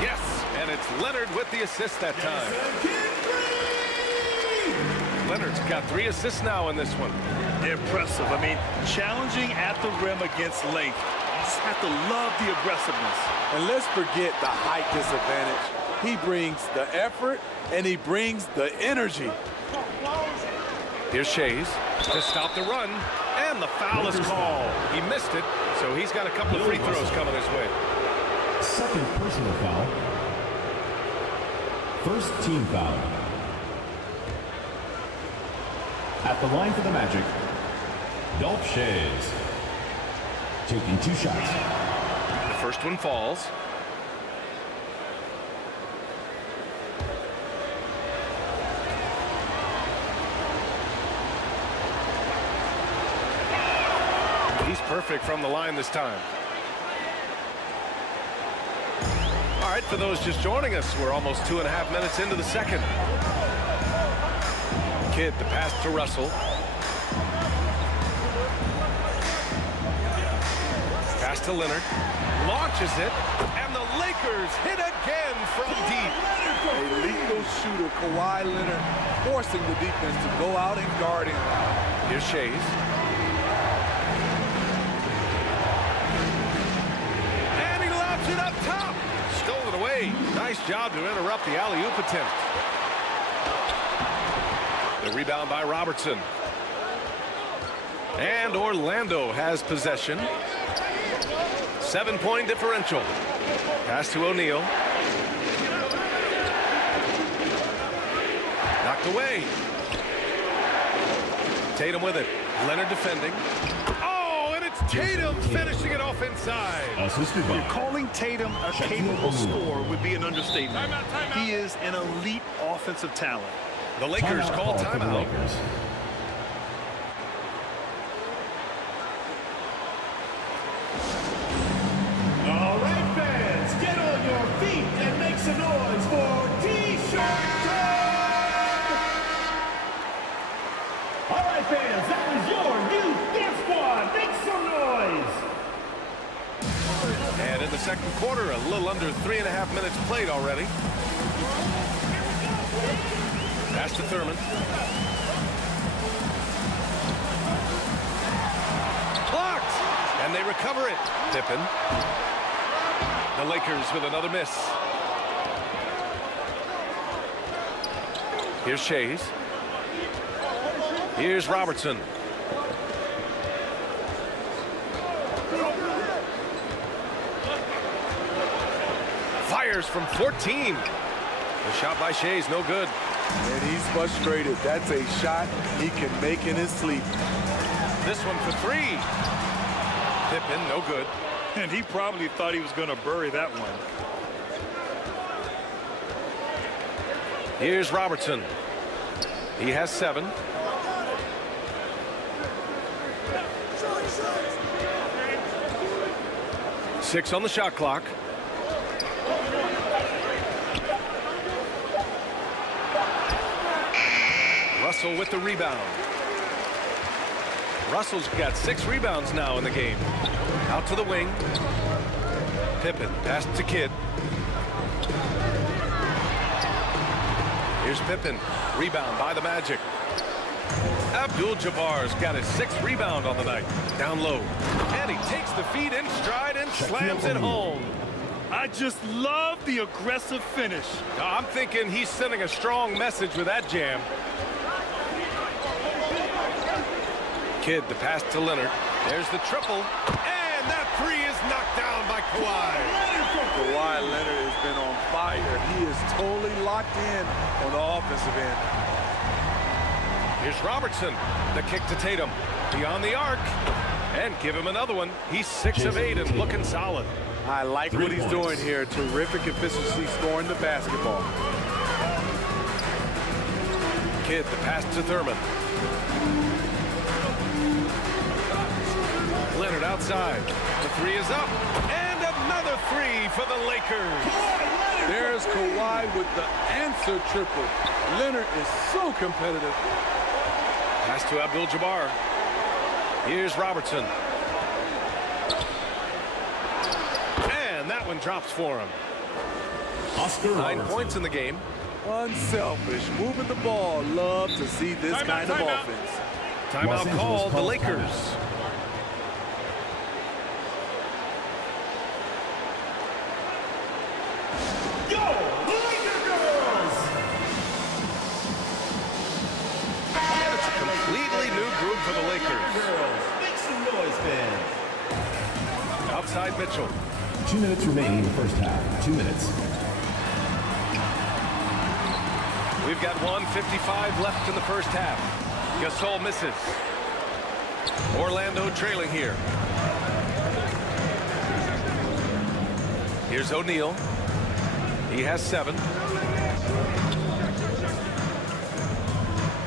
Yes, and it's Leonard with the assist that time. Leonard's got 3 assists now in this one. Impressive. I mean, challenging at the rim against length. You just have to love the aggressiveness. And let's forget the height disadvantage. He brings the effort, and he brings the energy. Here's Shays to stop the run, and the foul is called. He missed it, so he's got a couple of free throws coming his way. Second personal foul. First team foul. At the line for the Magic, Dolph Shays. Taking 2 shots. The first one falls. perfect from the line this time. All right, for those just joining us, we're almost 2.5 minutes into the second. Kidd, the pass to Russell. Pass to Leonard. Launches it, and the Lakers hit again from deep. A lethal shooter, Kawhi Leonard, forcing the defense to go out and guard him. Here's Shays. And he lobs it up top. Stole it away. Nice job to interrupt the alley-oop attempt. The rebound by Robertson. And Orlando has possession. 7-point differential. Pass to O'Neal. Knocked away. Tatum with it. Leonard defending. Oh, and it's Tatum finishing it off inside. Calling Tatum a capable scorer would be an understatement. He is an elite offensive talent. The Lakers call timeout. All right, fans, get on your feet and make some noise for T-shirt time! All right, fans, that was your youth dance squad. Make some noise! And in the second quarter, a little under 3.5 minutes played already. Pass to Thurman. Blocked! And they recover it. Pippen. The Lakers with another miss. Here's Shays. Here's Robertson. Fires from 14. The shot by Shays, no good. And he's frustrated. That's a shot he can make in his sleep. This one for 3. Pippen, no good. And he probably thought he was going to bury that one. Here's Robertson. He has 7. Six on the shot clock. Russell with the rebound. Russell's got 6 rebounds now in the game. Out to the wing. Pippen, pass to Kidd. Here's Pippen. Rebound by the Magic. Abdul-Jabbar's got his 6th rebound on the night. Down low. And he takes the feed in stride and slams it home. I just love the aggressive finish. I'm thinking he's sending a strong message with that jam. Kidd, the pass to Leonard. There's the triple. And that 3 is knocked down by Kawhi. Kawhi Leonard has been on fire. He is totally locked in on the offensive end. Here's Robertson. The kick to Tatum. Beyond the arc. And give him another one. He's 6 of 8 and looking solid. I like what he's doing here. Terrific efficiency scoring the basketball. Kidd, the pass to Thurman. Leonard outside. The 3 is up. And another 3 for the Lakers. There's Kawhi with the answer triple. Leonard is so competitive. Pass to Abdul-Jabbar. Here's Robertson. And that one drops for him. 9 points in the game. Unselfish, moving the ball. Love to see this kind of offense. Timeout called the Lakers. Go, Laker girls! And it's a completely new group for the Lakers. Girls, make some noise, fans. Outside Mitchell. 2 minutes remaining in the first half. 2 minutes. We've got 1:55 left in the first half. Gasol misses. Orlando trailing here. Here's O'Neal. He has 7.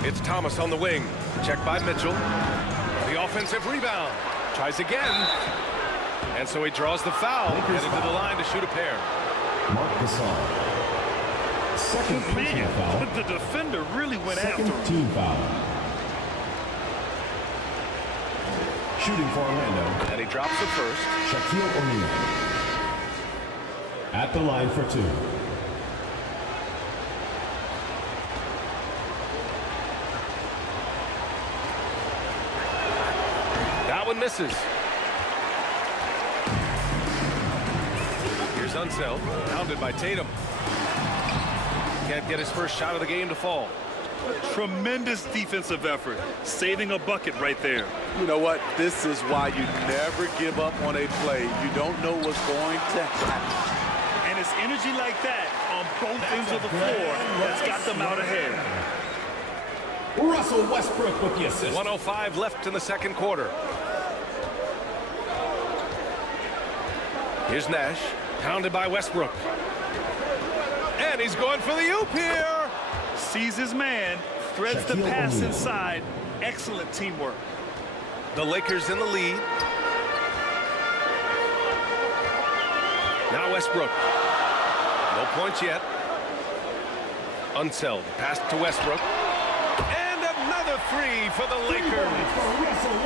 It's Thomas on the wing. Checked by Mitchell. The offensive rebound. Tries again. And so he draws the foul. Headed to the line to shoot a pair. Mark Gasol. Second personal foul. The defender really went after Second him. team foul. Shooting for Orlando. And he drops the first. Shaquille O'Neal. At the line for 2. That one misses. Here's Unseld, pounded by Tatum. Can't get his first shot of the game to fall. Tremendous defensive effort, saving a bucket right there. You know what? This is why you never give up on a play. You don't know what's going to happen. And it's energy like that on both ends of the floor that's got them out ahead. Russell Westbrook with the assist. 1:05 left in the second quarter. Here's Nash, pounded by Westbrook. And he's going for the oop here. Sees his man, threads the pass inside. Excellent teamwork. The Lakers in the lead. Now Westbrook. No points yet. Unseld, pass to Westbrook. And another three for the Lakers.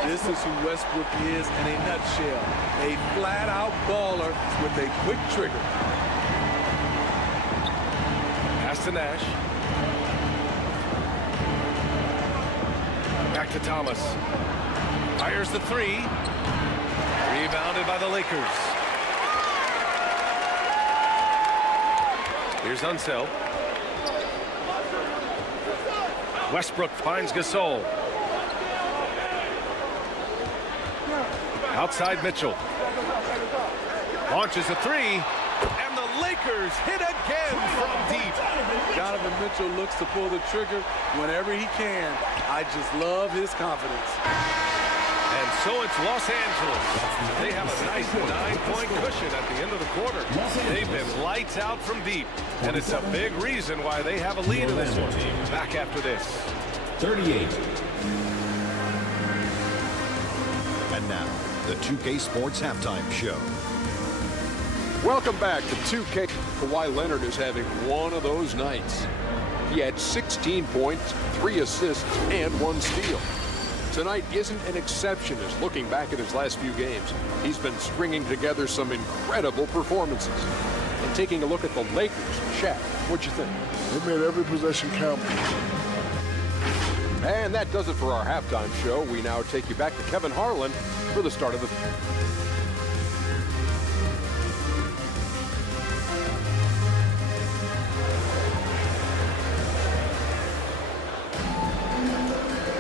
This is who Westbrook is in a nutshell. A flat-out baller with a quick trigger. Pass to Nash. Back to Thomas. Fires the three. Rebounded by the Lakers. Here's Unseld. Westbrook finds Gasol. Outside Mitchell. Launches a three. And the Lakers hit again from deep. Donovan Mitchell looks to pull the trigger whenever he can. I just love his confidence. And so it's Los Angeles. They have a nice 9-point cushion at the end of the quarter. They've been lights out from deep. And it's a big reason why they have a lead in this one. Back after this. 38. And now, the 2K Sports Halftime Show. Welcome back to 2K. Kawhi Leonard is having one of those nights. He had 16 points, 3 assists, and 1 steal. Tonight isn't an exception as looking back at his last few games. He's been stringing together some incredible performances. And taking a look at the Lakers, Shaq, what'd you think? They made every possession count. And that does it for our halftime show. We now take you back to Kevin Harlan for the start of the...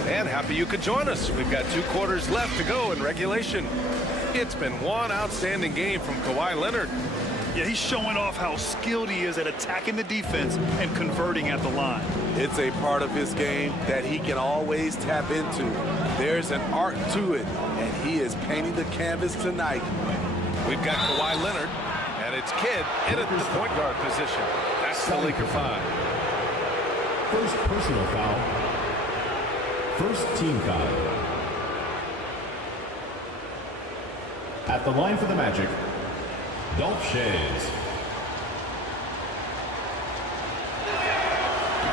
And happy you could join us. We've got 2 quarters left to go in regulation. It's been one outstanding game from Kawhi Leonard. Yeah, he's showing off how skilled he is at attacking the defense and converting at the line. It's a part of his game that he can always tap into. There's an art to it, and he is painting the canvas tonight. We've got Kawhi Leonard, and it's Kidd in at the point guard position. That's the Laker 5. First personal foul. First team foul. At the line for the Magic, Dolph Schayes.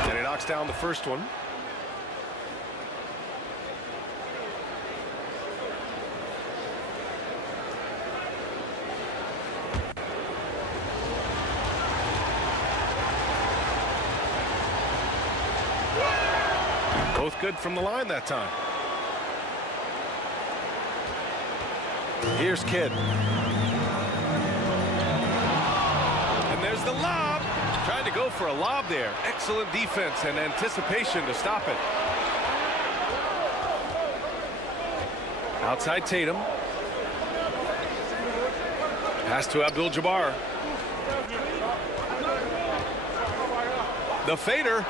And he knocks down the first one. Both good from the line that time. Here's Kidd. And there's the lob. Trying to go for a lob there. Excellent defense and anticipation to stop it. Outside Tatum. Pass to Abdul-Jabbar. The fader.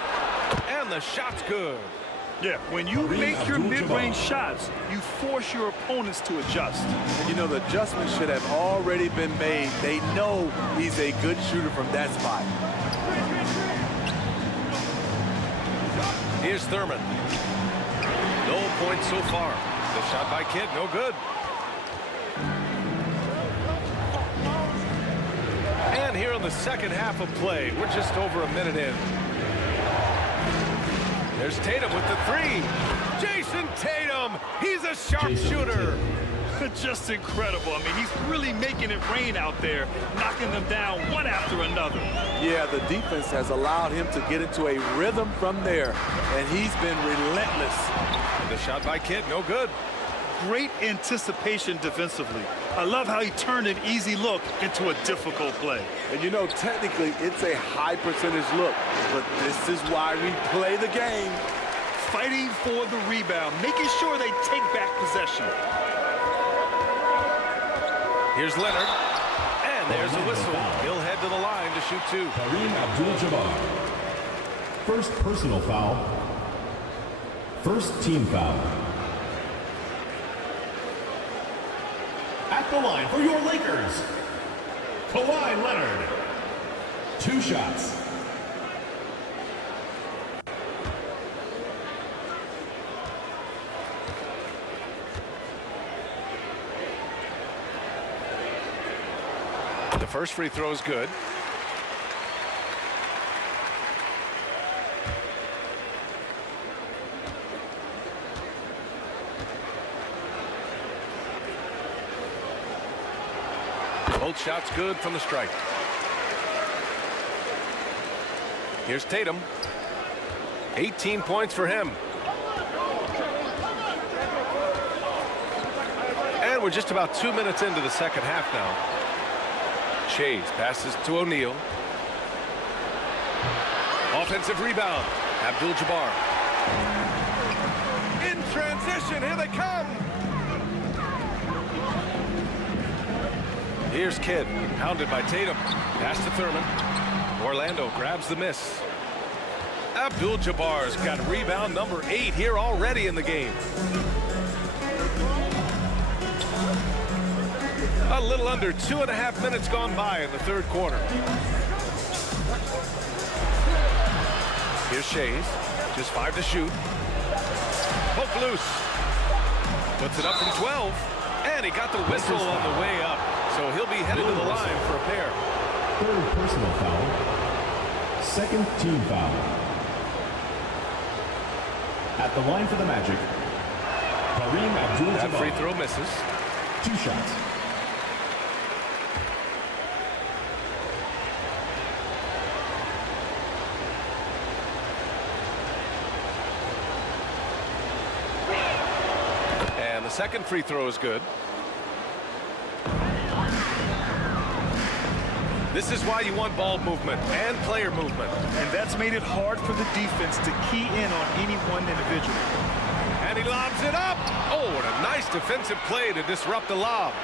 And the shot's good. Yeah, when you make your mid-range shots, you force your opponents to adjust. And you know, the adjustments should have already been made. They know he's a good shooter from that spot. Here's Thurman. No points so far. The shot by Kidd, no good. the second half of play. We're just over a minute in. There's Tatum with the three. Jason Tatum, he's a sharpshooter. Just incredible. I mean, he's really making it rain out there, knocking them down one after another. Yeah, the defense has allowed him to get into a rhythm from there, and he's been relentless. The shot by Kidd, no good. Great anticipation defensively. I love how he turned an easy look into a difficult play. And you know, technically, it's a high percentage look, but this is why we play the game. Fighting for the rebound, making sure they take back possession. Here's Leonard, and there's a whistle. He'll head to the line to shoot two. Kareem Abdul-Jabbar. First personal foul. First team foul. At the line for your Lakers, Kawhi Leonard. 2 shots. The first free throw is good. Both shots good from the stripe. Here's Tatum. 18 points for him. And we're just about 2 minutes into the second half now. Chase passes to O'Neal. Offensive rebound. Abdul-Jabbar. In transition, here they come. Here's Kidd, hounded by Tatum. Pass to Thurman. Orlando grabs the miss. Abdul-Jabbar's got rebound number 8 here already in the game. A little under 2.5 minutes gone by in the third quarter. Here's Shays, just 5 to shoot. Poke loose. Puts it up from 12, and he got the whistle on the way up. So he'll be headed to the line for a pair. Third personal foul. Second team foul. At the line for the Magic, Kareem Abdul-Jabbar. That free throw misses. 2 shots. And the second free throw is good. This is why you want ball movement and player movement. And that's made it hard for the defense to key in on any one individual. And he lobs it up. Oh, what a nice defensive play to disrupt the lob.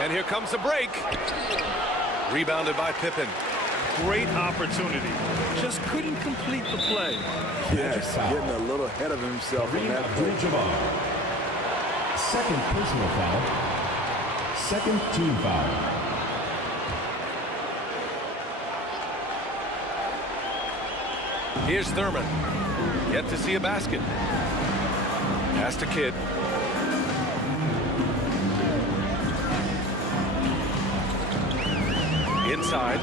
And here comes the break. Rebounded by Pippen. Great opportunity. Just couldn't complete the play. Yes, getting a little ahead of himself on that play. Second personal foul. Second team foul. Here's Thurman. Yet to see a basket. Pass to Kidd. Inside.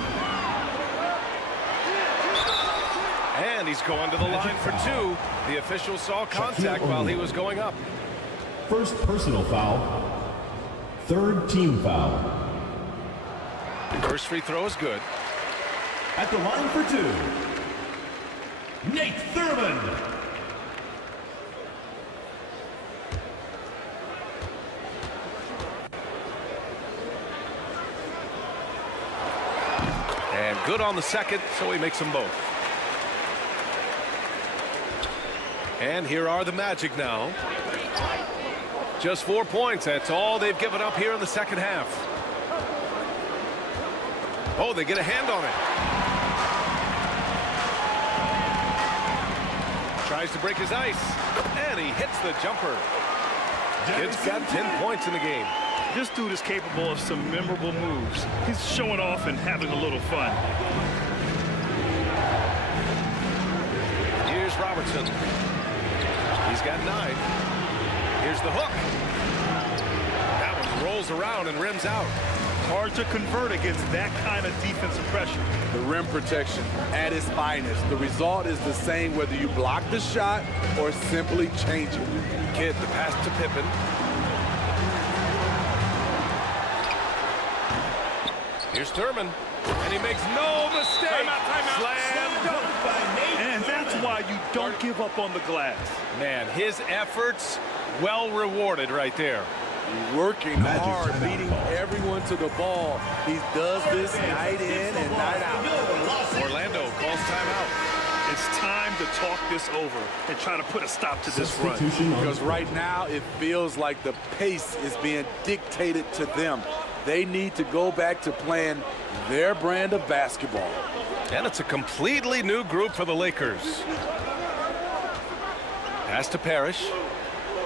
And he's going to the line for 2. The official saw contact while he was going up. First personal foul. Third team foul. First free throw is good. At the line for 2, Nate Thurman. And good on the second, so he makes them both. And here are the Magic now. Just 4 points. That's all they've given up here in the second half. Oh, they get a hand on it. Tries to break his ice. And he hits the jumper. Kidd's got 10 points in the game. This dude is capable of some memorable moves. He's showing off and having a little fun. Here's Robertson. He's got 9. Here's the hook. That one rolls around and rims out. Hard to convert against that kind of defensive pressure. The rim protection at its finest. The result is the same whether you block the shot or simply change it. Kidd, the pass to Pippen. Here's Thurman, and he makes no mistake. Timeout. Slam dunk. And that's why you don't give up on the glass. Man, his efforts well rewarded right there. Working hard, leading everyone to the ball. He does this night in and night out. Orlando calls timeout. It's time to talk this over and try to put a stop to this run. Because right now it feels like the pace is being dictated to them. They need to go back to playing their brand of basketball. And it's a completely new group for the Lakers. Pass to Parrish.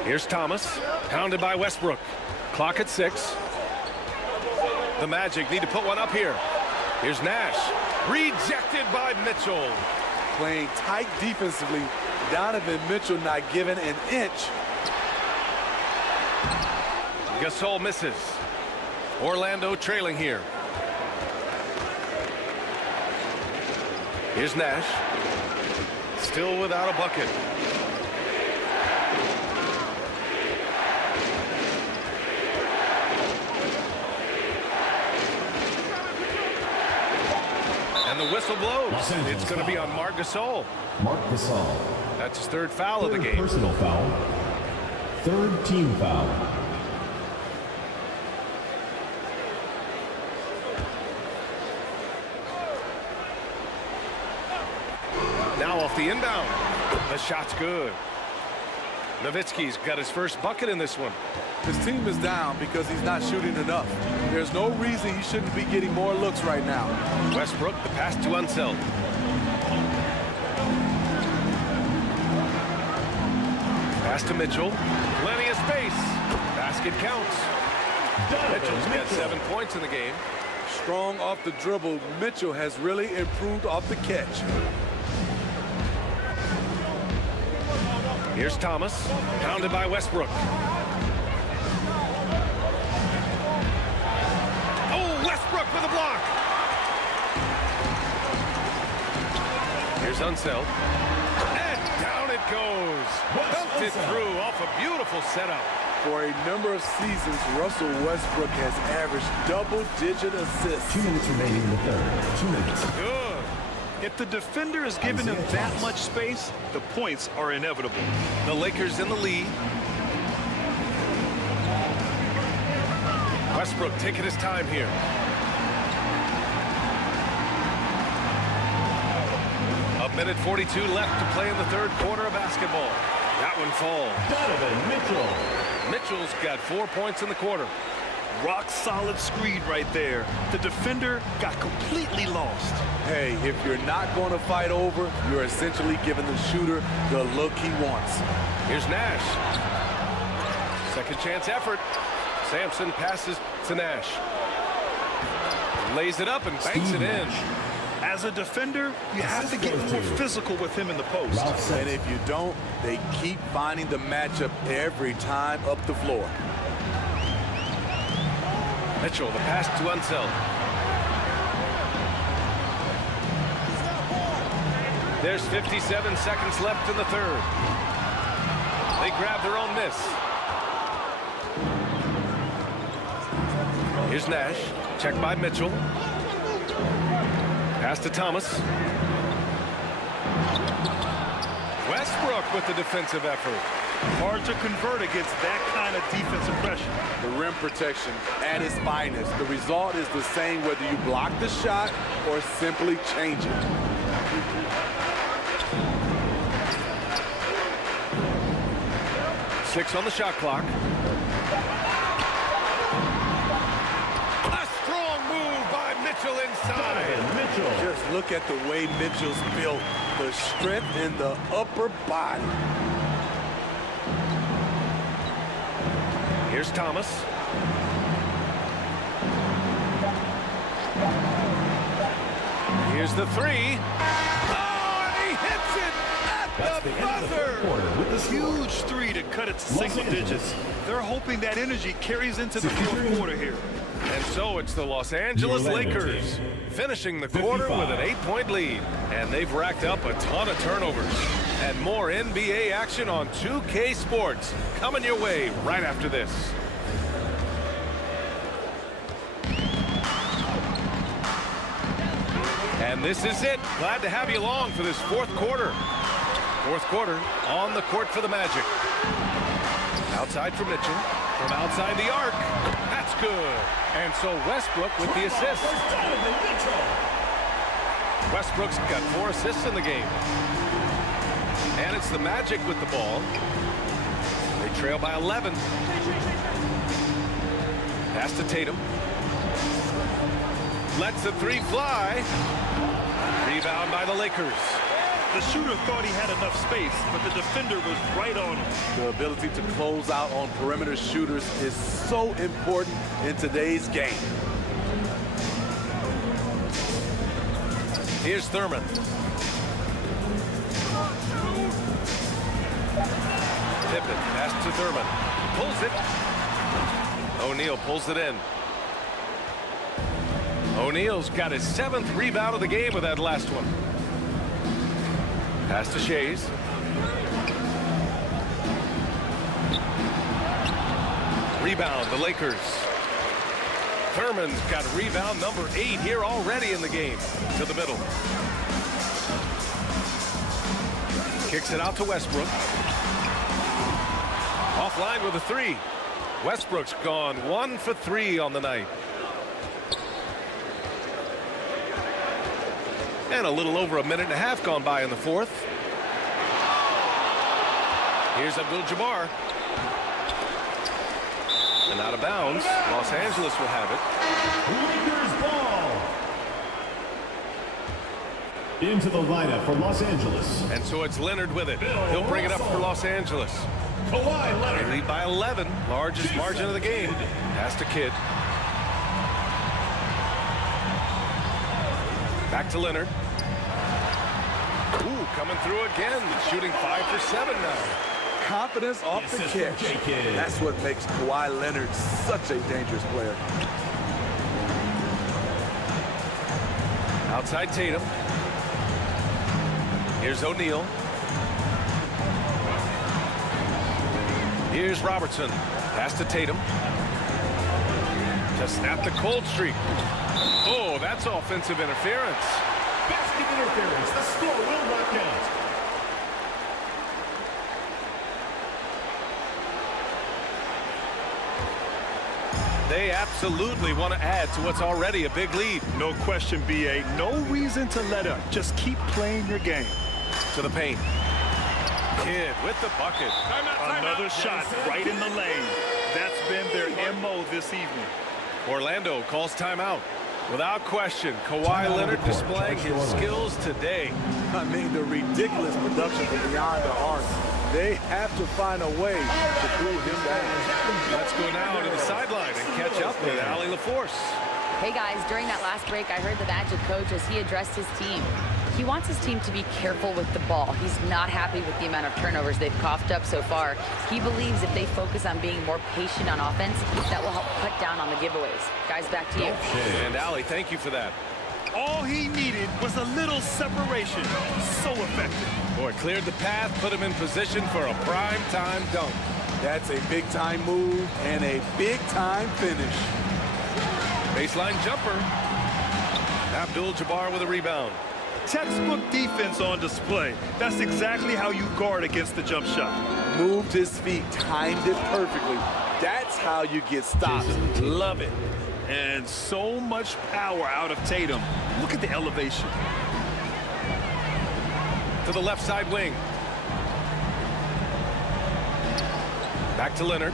Here's Thomas, pounded by Westbrook. Clock at 6. The Magic need to put one up here. Here's Nash, rejected by Mitchell. Playing tight defensively, Donovan Mitchell not giving an inch. Gasol misses. Orlando trailing here. Here's Nash, still without a bucket. And the whistle blows. It's going to be on Marc Gasol. Marc Gasol. That's his third foul of the game. Personal foul. Third team foul. Now off the inbound. The shot's good. Nowitzki's got his first bucket in this one. His team is down because he's not shooting enough. There's no reason he shouldn't be getting more looks right now. Westbrook, the pass to Unseld. Pass to Mitchell. Plenty of space. Basket counts. Mitchell's got 7 points in the game. Strong off the dribble. Mitchell has really improved off the catch. Here's Thomas, pounded by Westbrook. Oh, Westbrook with a block. Here's Unseld. And down it goes. Dumped it through off a beautiful setup. For a number of seasons, Russell Westbrook has averaged double-digit assists. 2 minutes remaining in the third. 2 minutes. Good. If the defender is giving him that much space, the points are inevitable. The Lakers in the lead. Westbrook taking his time here. A minute 42 left to play in the third quarter of basketball. That one falls. Donovan Mitchell. Mitchell's got 4 points in the quarter. Rock solid screen right there. The defender got completely lost. Hey, if you're not going to fight over, you're essentially giving the shooter the look he wants. Here's Nash. Second chance effort. Sampson passes to Nash. Lays it up and banks it in. As a defender, you have to get more physical with him in the post. And if you don't, they keep finding the matchup every time up the floor. Mitchell, the pass to Unseld. There's 57 seconds left in the third. They grab their own miss. Here's Nash. Checked by Mitchell. Pass to Thomas. Westbrook with the defensive effort. Hard to convert against that kind of defensive pressure. The rim protection at its finest. The result is the same whether you block the shot or simply change it. Six on the shot clock. A strong move by Mitchell inside. Mitchell. Just look at the way Mitchell's built. The strength in the upper body. Here's Thomas. Here's the three. Oh, and he hits it at the buzzer. huge three to cut it to single digits. They're hoping that energy carries into the fourth quarter here. And so it's the Los Angeles Lakers finishing the quarter with an 8-point lead. And they've racked up a ton of turnovers. And more NBA action on 2K Sports coming your way right after this. And this is it. Glad to have you along for this fourth quarter. Fourth quarter on the court for the Magic. Outside for Mitchell. From outside the arc. That's good. And so Westbrook with the assist. Westbrook's got 4 assists in the game. And it's the Magic with the ball. They trail by 11. Pass to Tatum. Lets the three fly. Rebound by the Lakers. The shooter thought he had enough space, but the defender was right on him. The ability to close out on perimeter shooters is so important in today's game. Here's Thurman. Pippen, pass to Thurman. Pulls it. O'Neal pulls it in. O'Neal's got his 7th rebound of the game with that last one. Pass to SHAI. Rebound, the Lakers. Thurman's got rebound number 8 here already in the game. To the middle. Kicks it out to Westbrook. Offline with a 3. Westbrook's gone 1 for 3 on the night. And a little over a minute and a half gone by in the fourth. Here's Abdul-Jabbar. And out of bounds. Los Angeles will have it. Into the lineup for Los Angeles. And so it's Leonard with it. He'll bring it up for Los Angeles. They lead by 11. Largest margin of the game. Pass to Kidd. Back to Leonard. Ooh, coming through again. Shooting 5 for 7 now. Confidence off the catch. That's what makes Kawhi Leonard such a dangerous player. Outside Tatum. Here's O'Neal. Here's Robertson. Pass to Tatum. To snap the cold streak. Oh, that's offensive interference. Basket interference. The score will not count. They absolutely want to add to what's already a big lead. No question, BA. No reason to let up. Just keep playing your game. To the paint. Kidd with the bucket. Another shot right in the lane. That's been their MO this evening. Orlando calls timeout. Without question, Kawhi Leonard displaying his skills today. I mean, the ridiculous production from beyond the arc. They have to find a way to cool him down. Let's go now to the sideline and catch up with Allie LaForce. Hey guys, during that last break, I heard the Magic coach as he addressed his team. He wants his team to be careful with the ball. He's not happy with the amount of turnovers they've coughed up so far. He believes if they focus on being more patient on offense, that will help cut down on the giveaways. Guys, back to you. And Allie, thank you for that. All he needed was a little separation. So effective. Boy, cleared the path, put him in position for a prime-time dunk. That's a big-time move and a big-time finish. Baseline jumper. Abdul-Jabbar with a rebound. Textbook defense on display. That's exactly how you guard against the jump shot. Moved his feet, timed it perfectly. That's how you get stops. Love it. And so much power out of Tatum. Look at the elevation. To the left side wing. Back to Leonard.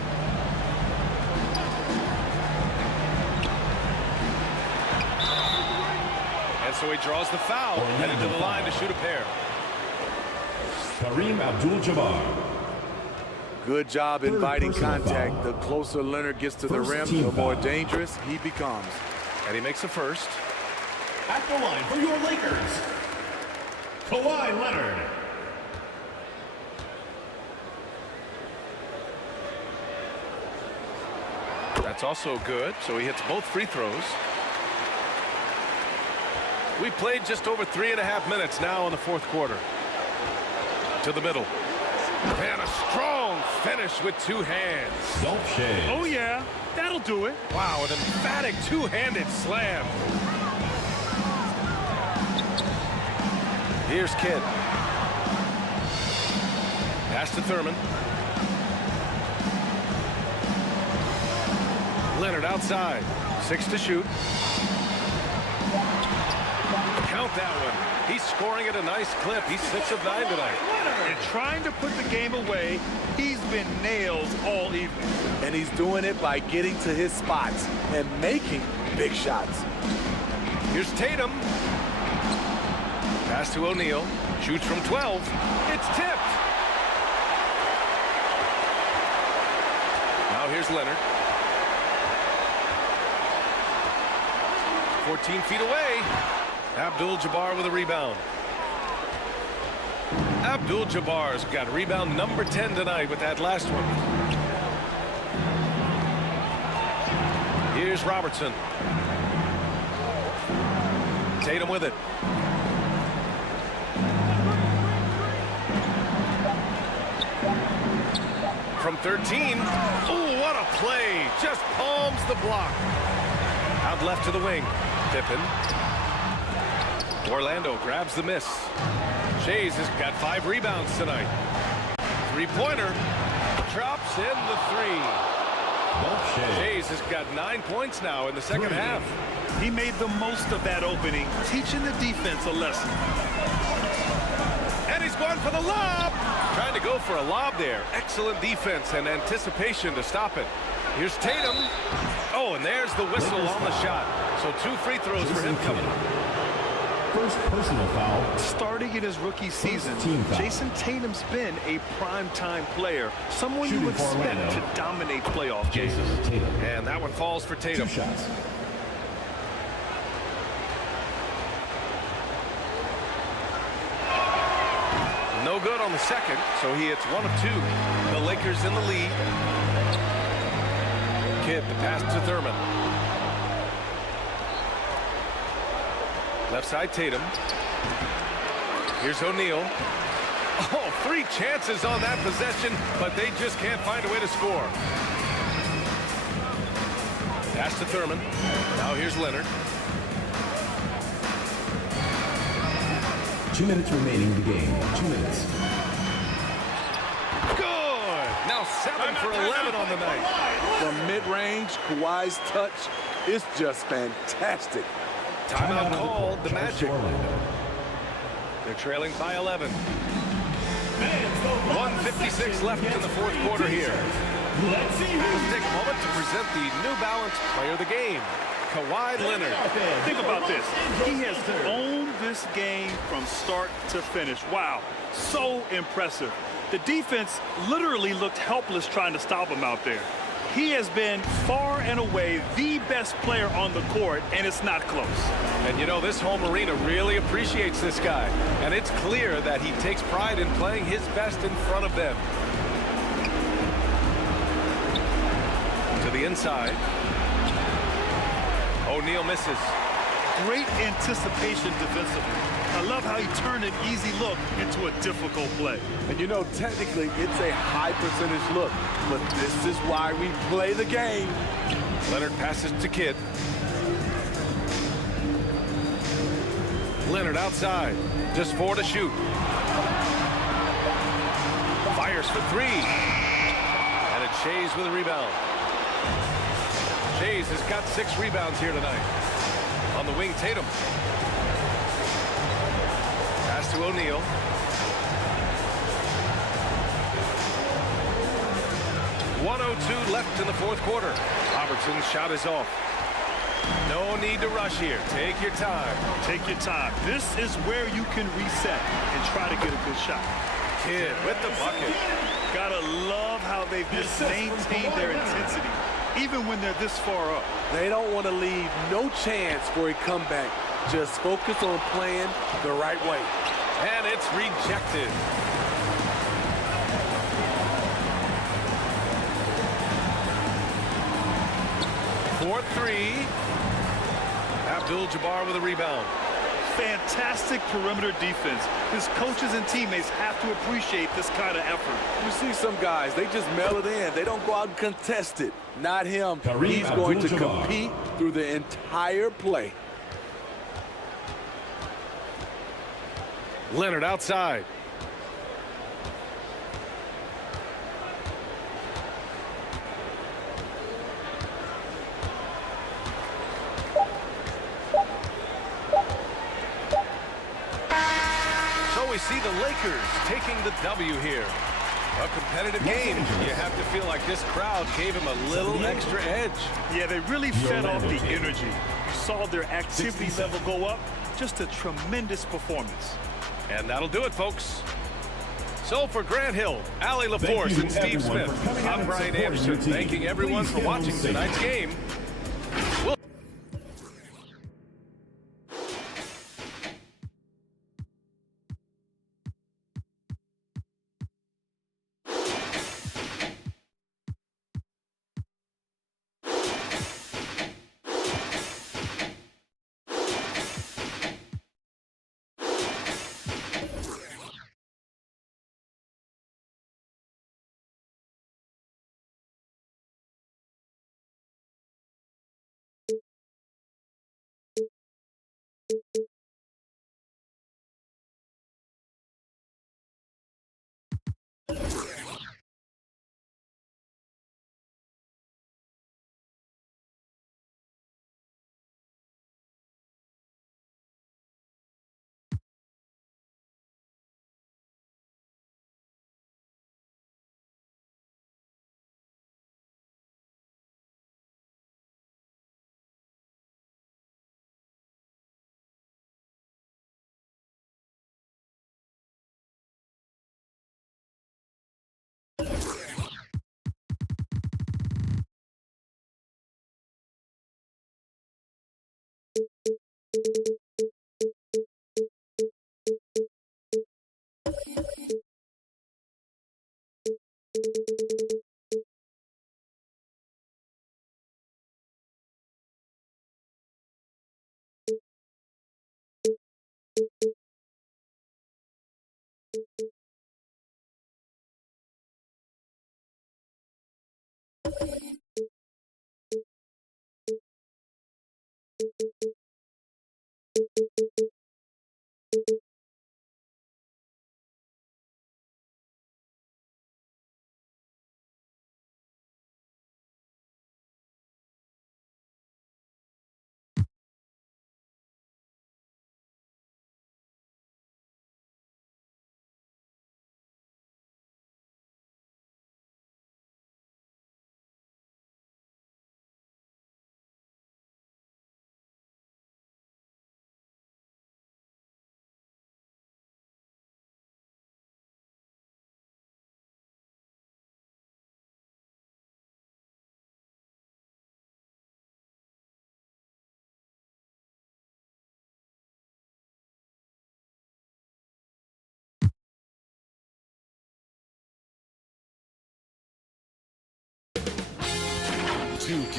And so he draws the foul, headed to the line to shoot a pair. Kareem Abdul-Jabbar. Good job inviting contact. The closer Leonard gets to the rim, the more dangerous he becomes. And he makes the first. At the line for your Lakers, Kawhi Leonard. That's also good, so he hits both free throws. We played just over 3.5 minutes now in the fourth quarter. To the middle. And a strong finish with two hands. Oh, yeah. That'll do it. Wow, an emphatic two-handed slam. Here's Kidd. Pass to Thurman. Leonard outside. 6 to shoot. Count that one. He's scoring at a nice clip. He's 6 of 9 tonight. And trying to put the game away, he's been nails all evening. And he's doing it by getting to his spots and making big shots. Here's Tatum. Pass to O'Neal. Shoots from 12. It's tipped. Now here's Leonard. 14 feet away. Abdul-Jabbar with a rebound. Abdul-Jabbar's got rebound number 10 tonight with that last one. Here's Robertson. Tatum with it. From 13. Oh, what a play. Just palms the block. Out left to the wing. Pippen. Orlando grabs the miss. Shays has got 5 rebounds tonight. Three-pointer. Drops in the 3. Shays has got 9 points now in the second half. He made the most of that opening, teaching the defense a lesson. And he's going for the lob. Trying to go for a lob there. Excellent defense and anticipation to stop it. Here's Tatum. Oh, and there's the whistle on the shot. So 2 free throws for him coming. First personal foul. Starting in his rookie season, Jason Tatum's been a primetime player, someone Shooting you expect Orlando. to dominate playoff games. And that one falls for Tatum. 2 shots. No good on the second, so he hits 1 of 2. The Lakers in the lead. Kidd, the pass to Thurman. Left side Tatum. Here's O'Neal. Oh, 3 chances on that possession, but they just can't find a way to score. Pass to Thurman. Now here's Leonard. 2 minutes remaining in the game. 2 minutes. Good. Now 7 for 11 on the night. From mid-range, Kawhi's touch is just fantastic. Timeout called, the Magic. They're trailing by 11. 1:56 left in the fourth quarter here. Let's see Let's take a moment to present the New Balance Player of the Game, Kawhi Leonard. Think about this. He has owned this game from start to finish. Wow, so impressive. The defense literally looked helpless trying to stop him out there. He has been far and away the best player on the court, and it's not close. And you know, this home arena really appreciates this guy. And it's clear that he takes pride in playing his best in front of them. To the inside. O'Neal misses. Great anticipation defensively. I love how he turned an easy look into a difficult play. And you know, technically, it's a high percentage look, but this is why we play the game. Leonard passes to Kidd. Leonard outside. Just 4 to shoot. Fires for 3. And it's Shays with a rebound. Shays has got 6 rebounds here tonight. On the wing, Tatum. Pass to O'Neal. .102 left in the fourth quarter. Robertson's shot is off. No need to rush here. Take your time. Take your time. This is where you can reset and try to get a good shot. Kidd with the bucket. Gotta love how they've just maintained their intensity, even when they're this far up. They don't want to leave no chance for a comeback. Just focus on playing the right way. And it's rejected. for three. Abdul-Jabbar with a rebound. Fantastic perimeter defense. His coaches and teammates have to appreciate this kind of effort. You see some guys, they just mail it in. They don't go out and contest it. Not him. He's going to compete through the entire play. Leonard outside. So we see the Lakers taking the W here. A competitive game. You have to feel like this crowd gave him a little extra edge. Yeah, they really fed off the energy. You saw their activity level go up. Just a tremendous performance. And that'll do it, folks. So for Grant Hill, Allie LaForce, and Steve Smith, I'm Brian Anderson, thanking everyone for watching tonight's game.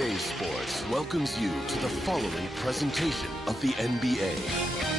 K Sports welcomes you to the following presentation of the NBA.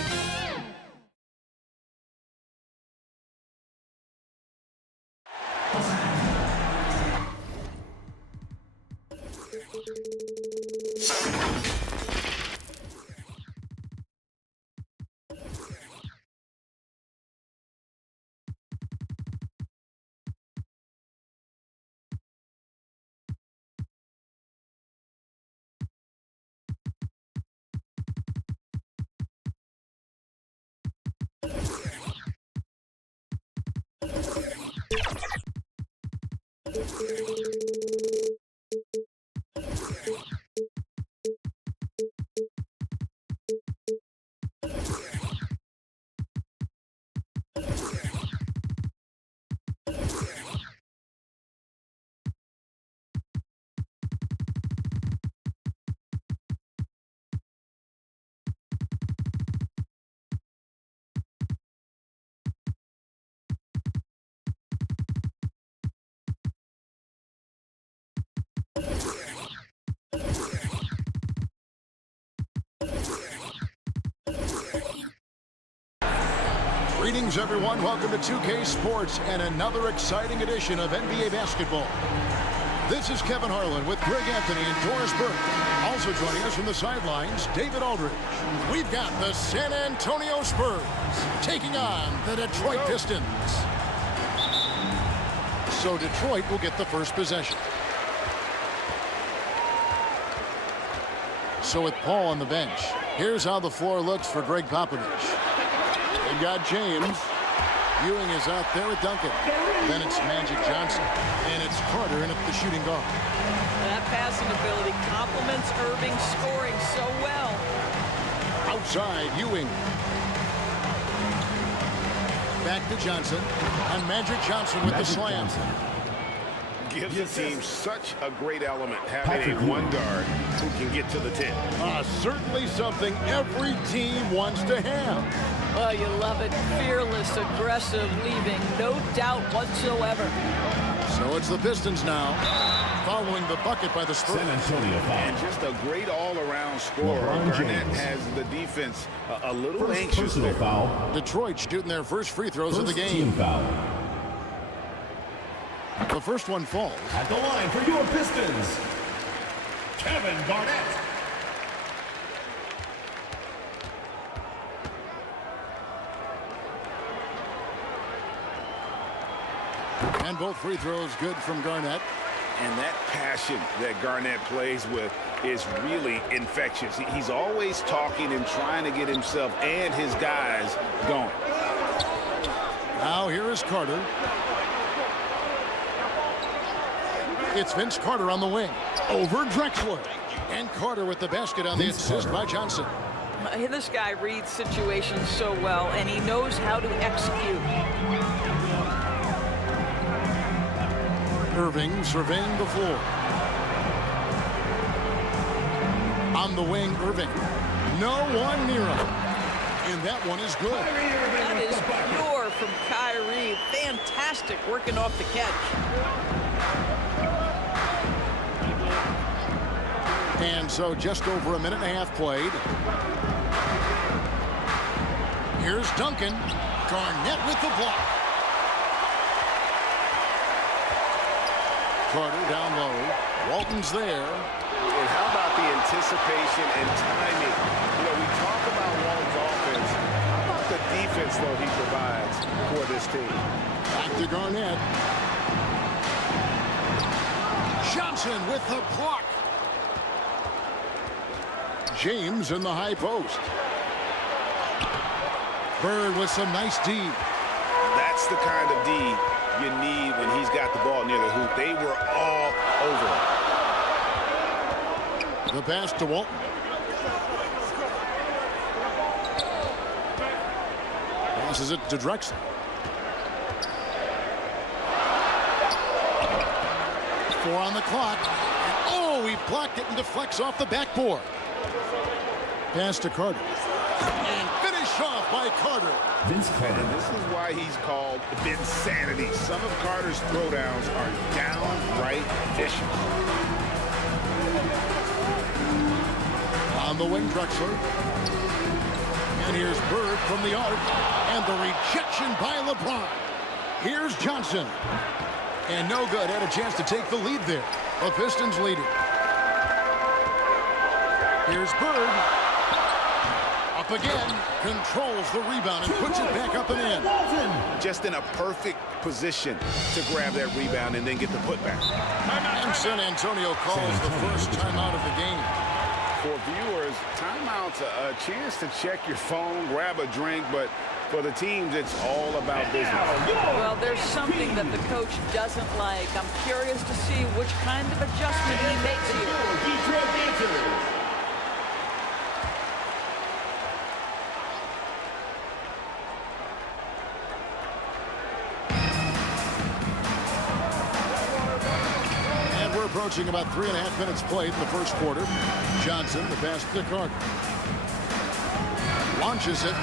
Greetings, everyone. Welcome to 2K Sports and another exciting edition of NBA basketball. This is Kevin Harlan with Greg Anthony and Doris Burke. Also joining us from the sidelines, David Aldridge. We've got the San Antonio Spurs taking on the Detroit Pistons. So Detroit will get the first possession. So with Paul on the bench, here's how the floor looks for Greg Popovich. They've got James. Ewing is out there with Duncan. Then it's Magic Johnson. And it's Carter in at the shooting guard. That passing ability complements Irving's scoring so well. Outside, Ewing. Back to Johnson. And Magic Johnson with the slam. Gives the team such a great element, having a one guard who can get to the 10. Certainly something every team wants to have. Oh, you love it. Fearless, aggressive, leaving no doubt whatsoever. So it's the Pistons now, following the bucket by the Spurs. San Antonio foul. And just a great all-around scorer. Garnett has the defense a little anxious there. Foul. Detroit shooting their first free throws of the game. Team foul. The first one falls. At the line for your Pistons, Kevin Garnett. And both free throws good from Garnett. And that passion that Garnett plays with is really infectious. He's always talking and trying to get himself and his guys going. Now here is Carter. It's Vince Carter on the wing. Over Drexler. And Carter with the basket on the assist by Johnson. This guy reads situations so well, and he knows how to execute. Irving surveying the floor. On the wing, Irving. No one near him. And that one is good. That is pure from Kyrie. Fantastic working off the catch. And so just over a minute and a half played. Here's Duncan. Garnett with the block. Carter down low. Walton's there. And how about the anticipation and timing? You know, we talk about Walton's offense. How about the defense, though, he provides for this team? Back to Garnett. Johnson with the block. James in the high post. Bird with some nice D. That's the kind of D you need when he's got the ball near the hoop. They were all over him. The pass to Walton. Passes it to Drexler. Four on the clock. And oh, he blocked it and deflects off the backboard. Pass to Carter. And finished off by Carter. Vince Carter. And this is why he's called Vinsanity. Some of Carter's throwdowns are downright vicious. On the wing, Drexler. And here's Bird from the arc. And the rejection by LeBron. Here's Johnson. And no good. Had a chance to take the lead there. The Pistons leading. Here's Bird. Up again, controls the rebound and puts it back up and in. Just in a perfect position to grab that rebound and then get the putback. And San Antonio calls the first timeout of the game. For viewers, timeout's a chance to check your phone, grab a drink, but for the teams, it's all about business. Well, there's something that the coach doesn't like. I'm curious to see which kind of adjustment he makes here. Approaching about 3.5 minutes played in the first quarter. Johnson, the pass to Carter. Launches it.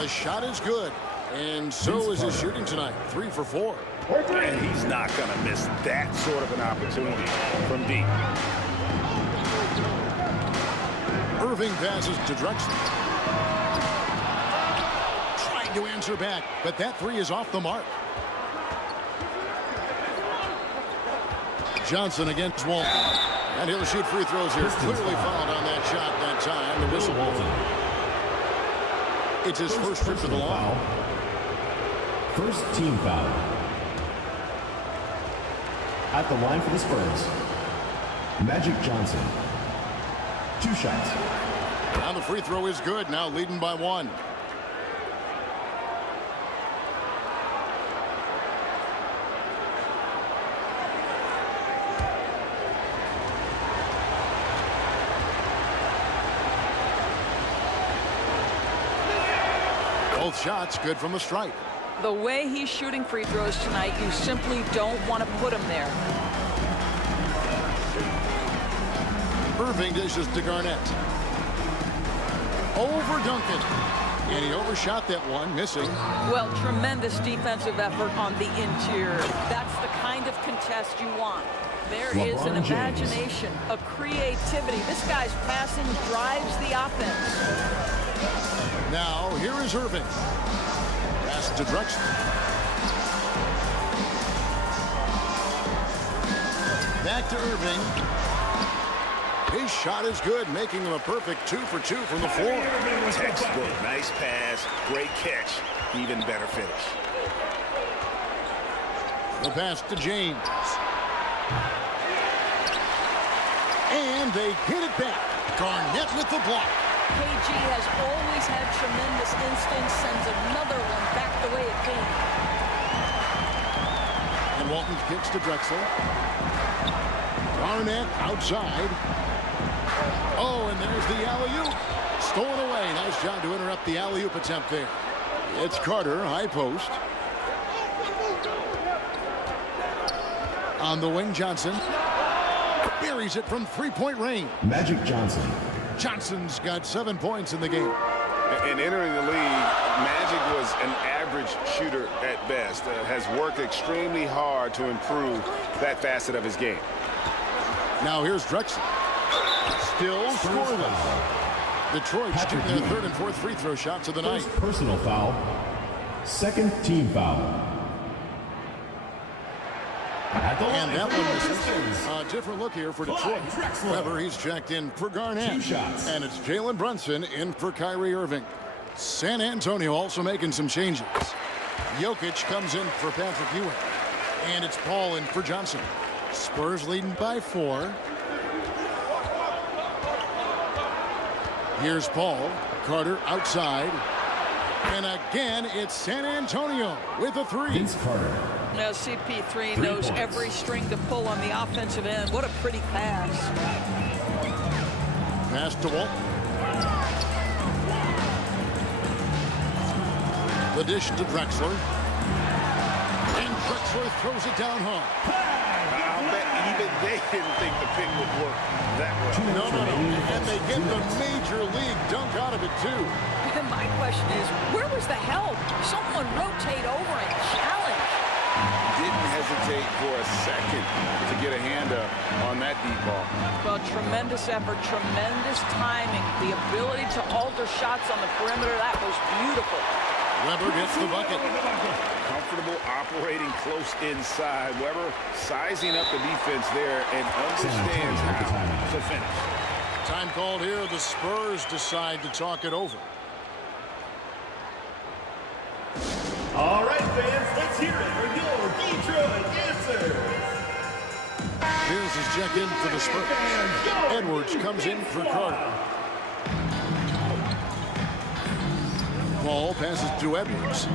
The shot is good. And so is his shooting tonight. 3 for 4. And he's not going to miss that sort of an opportunity from deep. Irving passes to Drexler. Tried to answer back, but that three is off the mark. Johnson against Walton. And he'll shoot free throws here. Clearly fouled on that shot that time. The whistle. It's his first trip to the line. First team foul. At the line for the Spurs, Magic Johnson. 2 shots. Now the free throw is good. Now leading by 1. Both shots good from the stripe. The way he's shooting free throws tonight, you simply don't want to put him there. Irving dishes to Garnett. Over Duncan. And he overshot that one, missing. Well, tremendous defensive effort on the interior. That's the kind of contest you want. There is an imagination, a creativity. This guy's passing drives the offense. Now, here is Irving. Pass to Drexler. Back to Irving. His shot is good, making him a perfect 2 for 2 from the floor. Textbook, nice pass, great catch, even better finish. The pass to James. And they get it back. Garnett with the block. KG has always had tremendous instincts, sends another one back the way it came. And Walton kicks to Drexler. Garnett outside. Oh, and there's the alley-oop. Stolen away. Nice job to interrupt the alley-oop attempt there. It's Carter, high post. On the wing, Johnson. Buries it from three-point range. Magic Johnson. Johnson's got 7 points in the game. And entering the league, Magic was an average shooter at best. Has worked extremely hard to improve that facet of his game. Now here's Drexler. Still scoreless. Detroit shooting their third and fourth free throw shots of the night. Personal foul. Second team foul. And that one misses. A different look here for Detroit. Weber, he's checked in for Garnett. 2 shots. And it's Jalen Brunson in for Kyrie Irving. San Antonio also making some changes. Jokic comes in for Patrick Ewing. And it's Paul in for Johnson. Spurs leading by 4. Here's Paul. Carter outside. And again, it's San Antonio with a 3. Vince Carter. Now CP3 knows every string to pull on the offensive end. What a pretty pass. Pass to Walton. The dish to Drexler. And Drexler throws it down hard. I'll bet even they didn't think the pick would work that well. No. And they get the major league dunk out of it, too. And my question is, where was the help? Someone rotate over and challenge. Didn't hesitate for a second to get a hand up on that deep ball. Well, tremendous effort, tremendous timing. The ability to alter shots on the perimeter, that was beautiful. Weber gets the bucket. Comfortable operating close inside. Weber sizing up the defense there and understands how to finish. Time called here. The Spurs decide to talk it over. All right, fans, let's hear it for your Detroit answers. Here's his check-in for the Spurs. Edwards comes in for Carter. Ball passes to Edwards.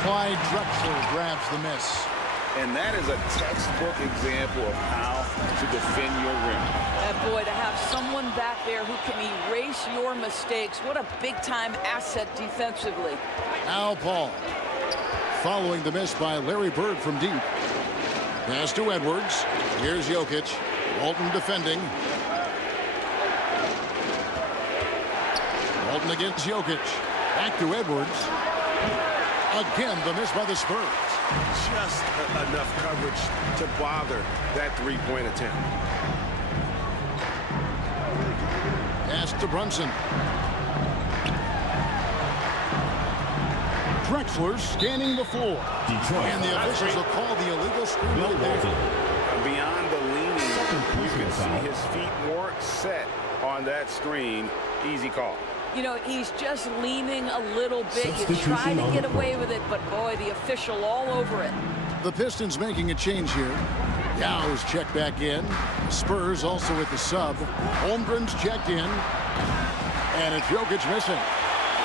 Clyde Drexler grabs the miss. And that is a textbook example of how to defend your rim. And boy, to have someone back there who can erase your mistakes, what a big-time asset defensively. Now Paul. Following the miss by Larry Bird from deep. Pass to Edwards. Here's Jokic. Walton defending. Walton against Jokic. Back to Edwards. Again, the miss by the Spurs. Just enough coverage to bother that three-point attempt. Pass to Brunson. Drexler scanning the floor. Detroit. And the officials will call the illegal screen right there. Beyond the leaning, you can see his feet weren't set on that screen. Easy call. You know, he's just leaning a little bit. You try to get away with it, but boy, the official all over it. The Pistons making a change here. Yao is checked back in. The Spurs also with the sub. Holmgren's checked in. And it's Jokic missing.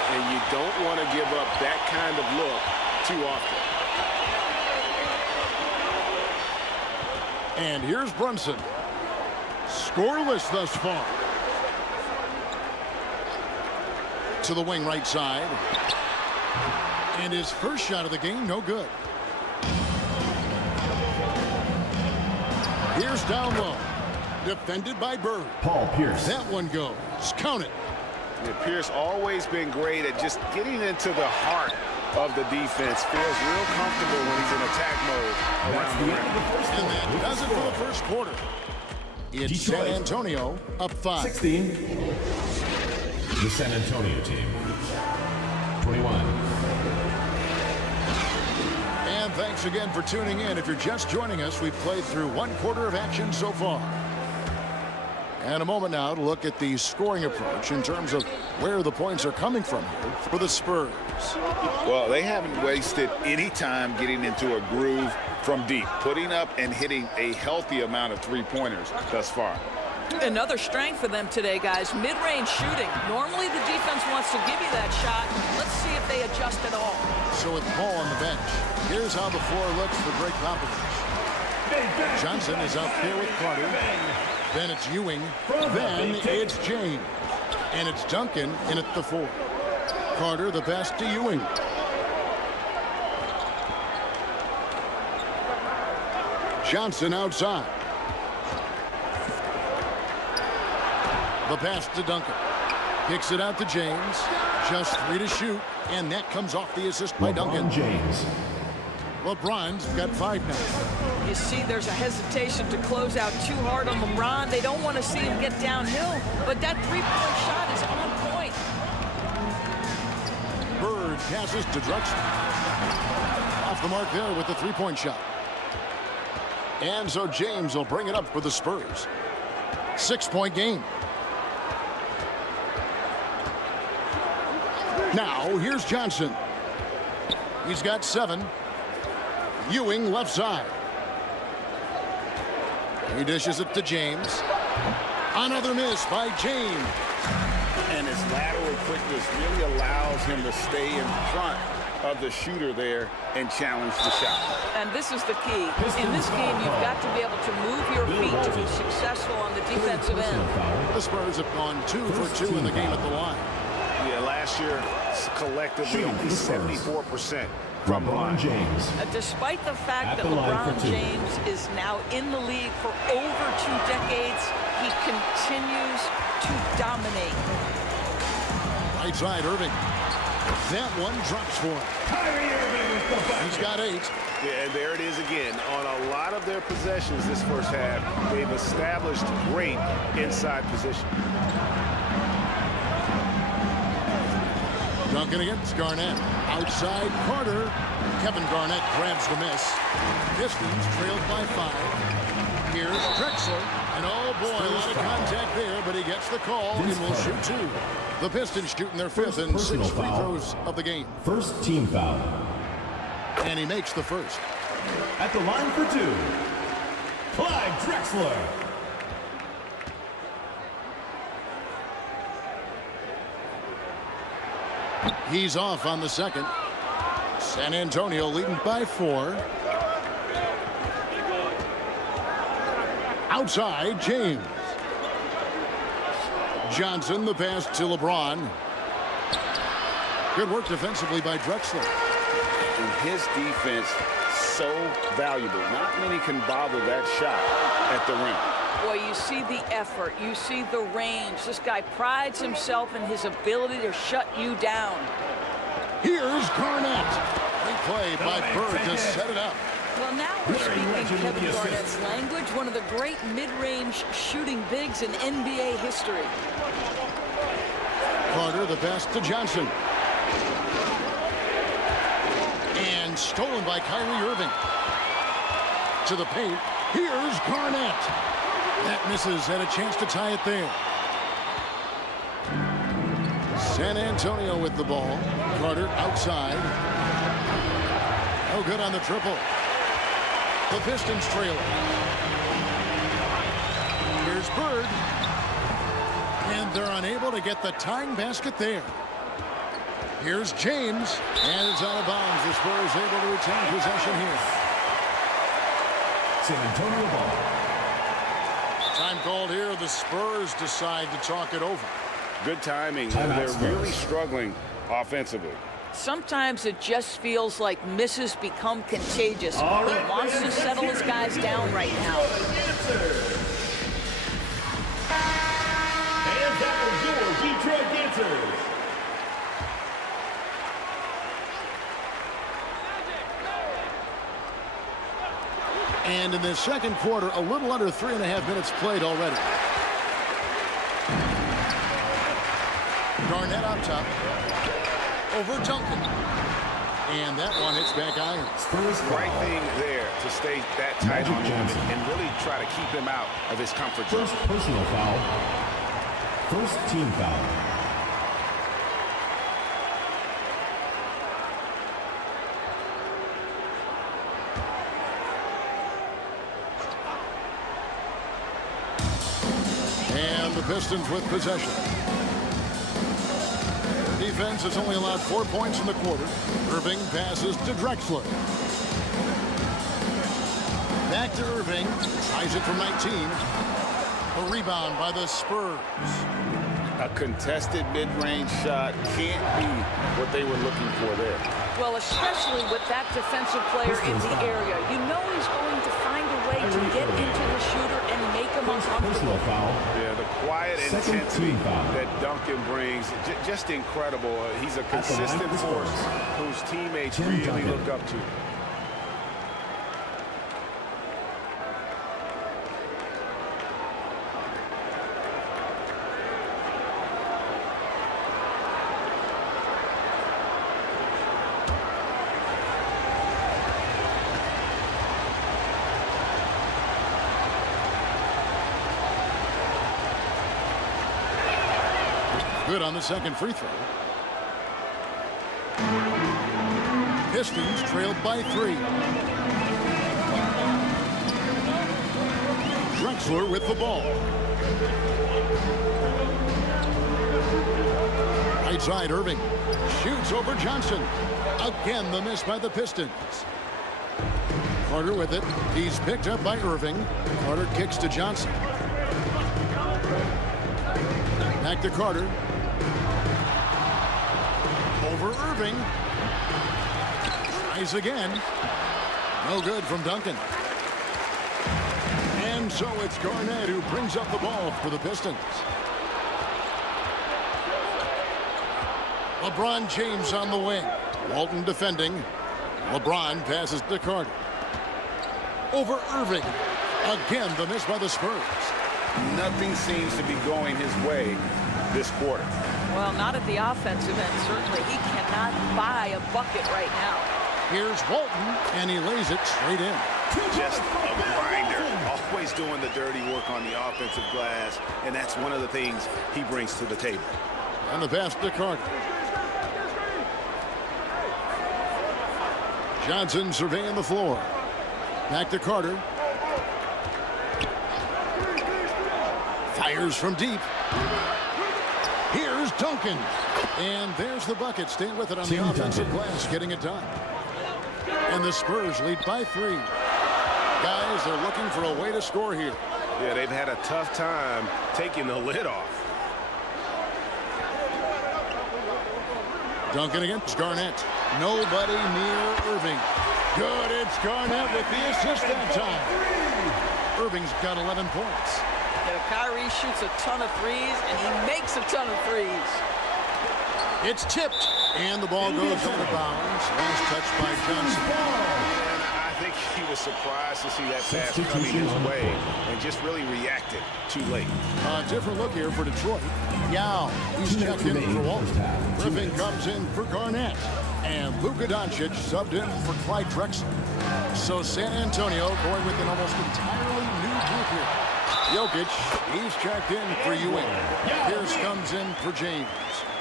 And you don't want to give up that kind of look too often. And here's Brunson. Scoreless thus far. To the wing right side. And his first shot of the game, no good. Here's down low. Defended by Bird. Paul Pierce. That one goes. Count it. Yeah, Pierce always been great at just getting into the heart of the defense. Feels real comfortable when he's in attack mode around the rim. And that does it for the first quarter. It's Detroit. San Antonio up 5. 16. The San Antonio team. 21. And thanks again for tuning in. If you're just joining us, we've played through one quarter of action so far. And a moment now to look at the scoring approach in terms of where the points are coming from here for the Spurs. Well, they haven't wasted any time getting into a groove from deep, putting up and hitting a healthy amount of three-pointers thus far. Another strength for them today, guys. Mid-range shooting. Normally the defense wants to give you that shot. Let's see if they adjust at all. So with Paul on the bench, here's how the floor looks for Greg Popovich. Johnson is out there with Carter. Then it's Ewing. Then it's James. And it's Duncan in at the 4. Carter the pass to Ewing. Johnson outside. The pass to Duncan. Kicks it out to James. Just 3 to shoot. And that comes off the assist by Duncan. James. LeBron's got 5 now. You see there's a hesitation to close out too hard on LeBron. They don't want to see him get downhill, but that three-point shot is on point. Bird passes to Drexler. Off the mark there with the three-point shot. And so James will bring it up for the Spurs. 6-point game. Now here's Johnson. He's got 7. Ewing left side. He dishes it to James. Another miss by James. And his lateral quickness really allows him to stay in front of the shooter there and challenge the shot. And this is the key. In this game, you've got to be able to move your feet to be successful on the defensive end. The Spurs have gone 2 for 2 in the game at the line. Yeah, last year, collectively, only 74%. From LeBron James. Despite the fact that LeBron James is now in the league for over 2 decades, he continues to dominate. Right side, Irving. That one drops for him. He's got 8. Yeah, and there it is again. On a lot of their possessions this first half, they've established great inside position. Duncan against Garnett. Outside Carter. Kevin Garnett grabs the miss. Pistons trailed by 5. Here's Drexler. And oh boy, a lot of contact there, but he gets the call and will shoot 2. The Pistons shooting their 5th and 6th free throws of the game. First team foul. And he makes the first. At the line for 2, Clyde Drexler. He's off on the second. San Antonio leading by 4. Outside, James. Johnson, the pass to LeBron. Good work defensively by Drexler. And his defense so valuable. Not many can bother that shot at the rim. Boy, you see the effort, you see the range. This guy prides himself in his ability to shut you down. Here's Garnett. Great play by Bird to set it up. Well, now we're speaking Kevin Garnett's language, one of the great mid-range shooting bigs in NBA history. Carter, the pass to Johnson. And stolen by Kyrie Irving. To the paint. Here's Garnett. That misses, had a chance to tie it there. San Antonio with the ball. Carter outside. No good on the triple. The Pistons trail it. Here's Bird. And they're unable to get the tying basket there. Here's James. And it's out of bounds. The Spurs able to retain possession here. San Antonio ball. Time called here. The Spurs decide to talk it over. Good timing. They're really struggling offensively. Sometimes it just feels like misses become contagious. He wants to settle his guys down right now. And that was your Detroit Dancers. And in the second quarter, a little under 3.5 minutes played already. Garnett up top. Over Duncan. And that one hits back iron. Right thing there to stay that tight on him and really try to keep him out of his comfort zone. First personal foul. First team foul. And the Pistons with possession. Defense has only allowed 4 points in the quarter. Irving passes to Drexler. Back to Irving. Ties it from 19. A rebound by the Spurs. A contested mid-range shot can't be what they were looking for there. Well, especially with that defensive player in the area. You know he's going to find a way to get into the shooter and make him uncomfortable. Yeah, the quiet intensity that Duncan brings, just incredible. He's a consistent force whose teammates really look up to. Good on the second free throw. Pistons trailed by 3. Drexler with the ball. Right side, Irving. Shoots over Johnson. Again, the miss by the Pistons. Carter with it. He's picked up by Irving. Carter kicks to Johnson. Back to Carter. Over Irving. Tries again. No good from Duncan. And so it's Garnett who brings up the ball for the Pistons. LeBron James on the wing. Walton defending. LeBron passes to Carter. Over Irving. Again, the miss by the Spurs. Nothing seems to be going his way this quarter. Well, not at the offensive end, certainly. He cannot buy a bucket right now. Here's Walton, and he lays it straight in. Just a grinder, always doing the dirty work on the offensive glass, and that's one of the things he brings to the table. And the pass to Carter. Johnson surveying the floor. Back to Carter. Fires from deep. Here's Duncan. And there's the bucket. Staying with it on the offensive glass, getting it done. And the Spurs lead by 3. Guys, they're looking for a way to score here. Yeah, they've had a tough time taking the lid off. Duncan against Garnett. Nobody near Irving. Good, it's Garnett with the assist that time. Irving's got 11 points. Yeah, Kyrie shoots a ton of threes, and he makes a ton of threes. It's tipped, and the ball goes out of bounds. Last touch by Johnson. And I think he was surprised to see that pass coming his way and just really reacted too late. A different look here for Detroit. Yao, he's checked in for Walton. Irving comes in for Garnett. And Luka Doncic subbed in for Clyde Drexler. So San Antonio going with an almost entirely new group here. Jokic, he's checked in for Ewing. Pierce comes in for James.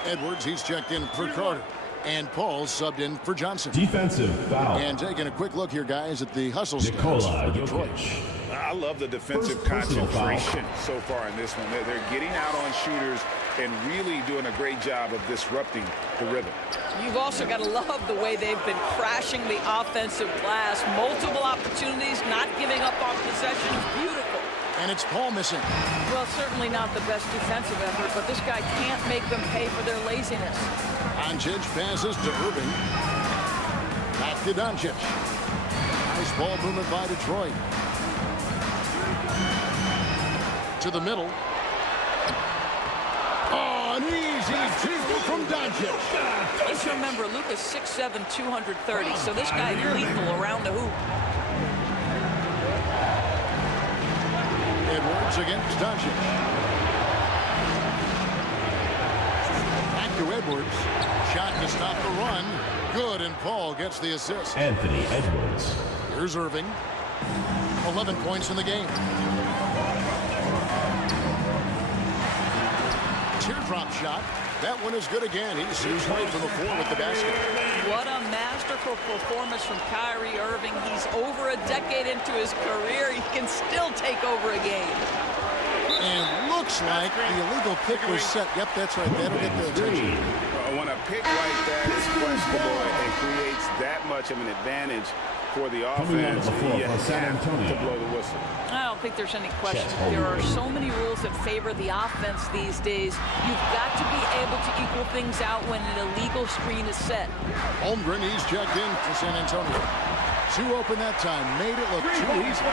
Edwards, he's checked in for Carter. And Paul subbed in for Johnson. Defensive foul. And taking a quick look here, guys, at the hustle NIKOLA, for Detroit. I love the defensive concentration so far in this one. They're getting out on shooters and really doing a great job of disrupting the rhythm. You've also got to love the way they've been crashing the offensive glass. Multiple opportunities, not giving up on possessions. Beautiful. And it's Paul missing. Well, certainly not the best defensive effort, but this guy can't make them pay for their laziness. Doncic passes to Irving. Back to Doncic. Nice ball movement by Detroit. To the middle. Oh, an easy two from Doncic. Let's remember, Luka's 6'7", 230, so this guy is lethal around the hoop. Edwards against Doncic. Back to Edwards. Shot to stop the run. Good, and Paul gets the assist. Anthony Edwards. Here's Irving. 11 points in the game. Teardrop shot. That one is good again. He's 6 away from the floor with the basket. What a masterful performance from Kyrie Irving. He's over a decade into his career. He can still take over a game. And looks like the illegal pick was set. Yep, that's right. That'll get the attention. When a pick like that is questionable and creates that much of an advantage for the offense, you have to blow the whistle. I don't think there's any question. There are so many rules that favor the offense these days. You've got to be able to equal things out when an illegal screen is set. Holmgren, he's checked in for San Antonio. Two open that time. Made it look too easy.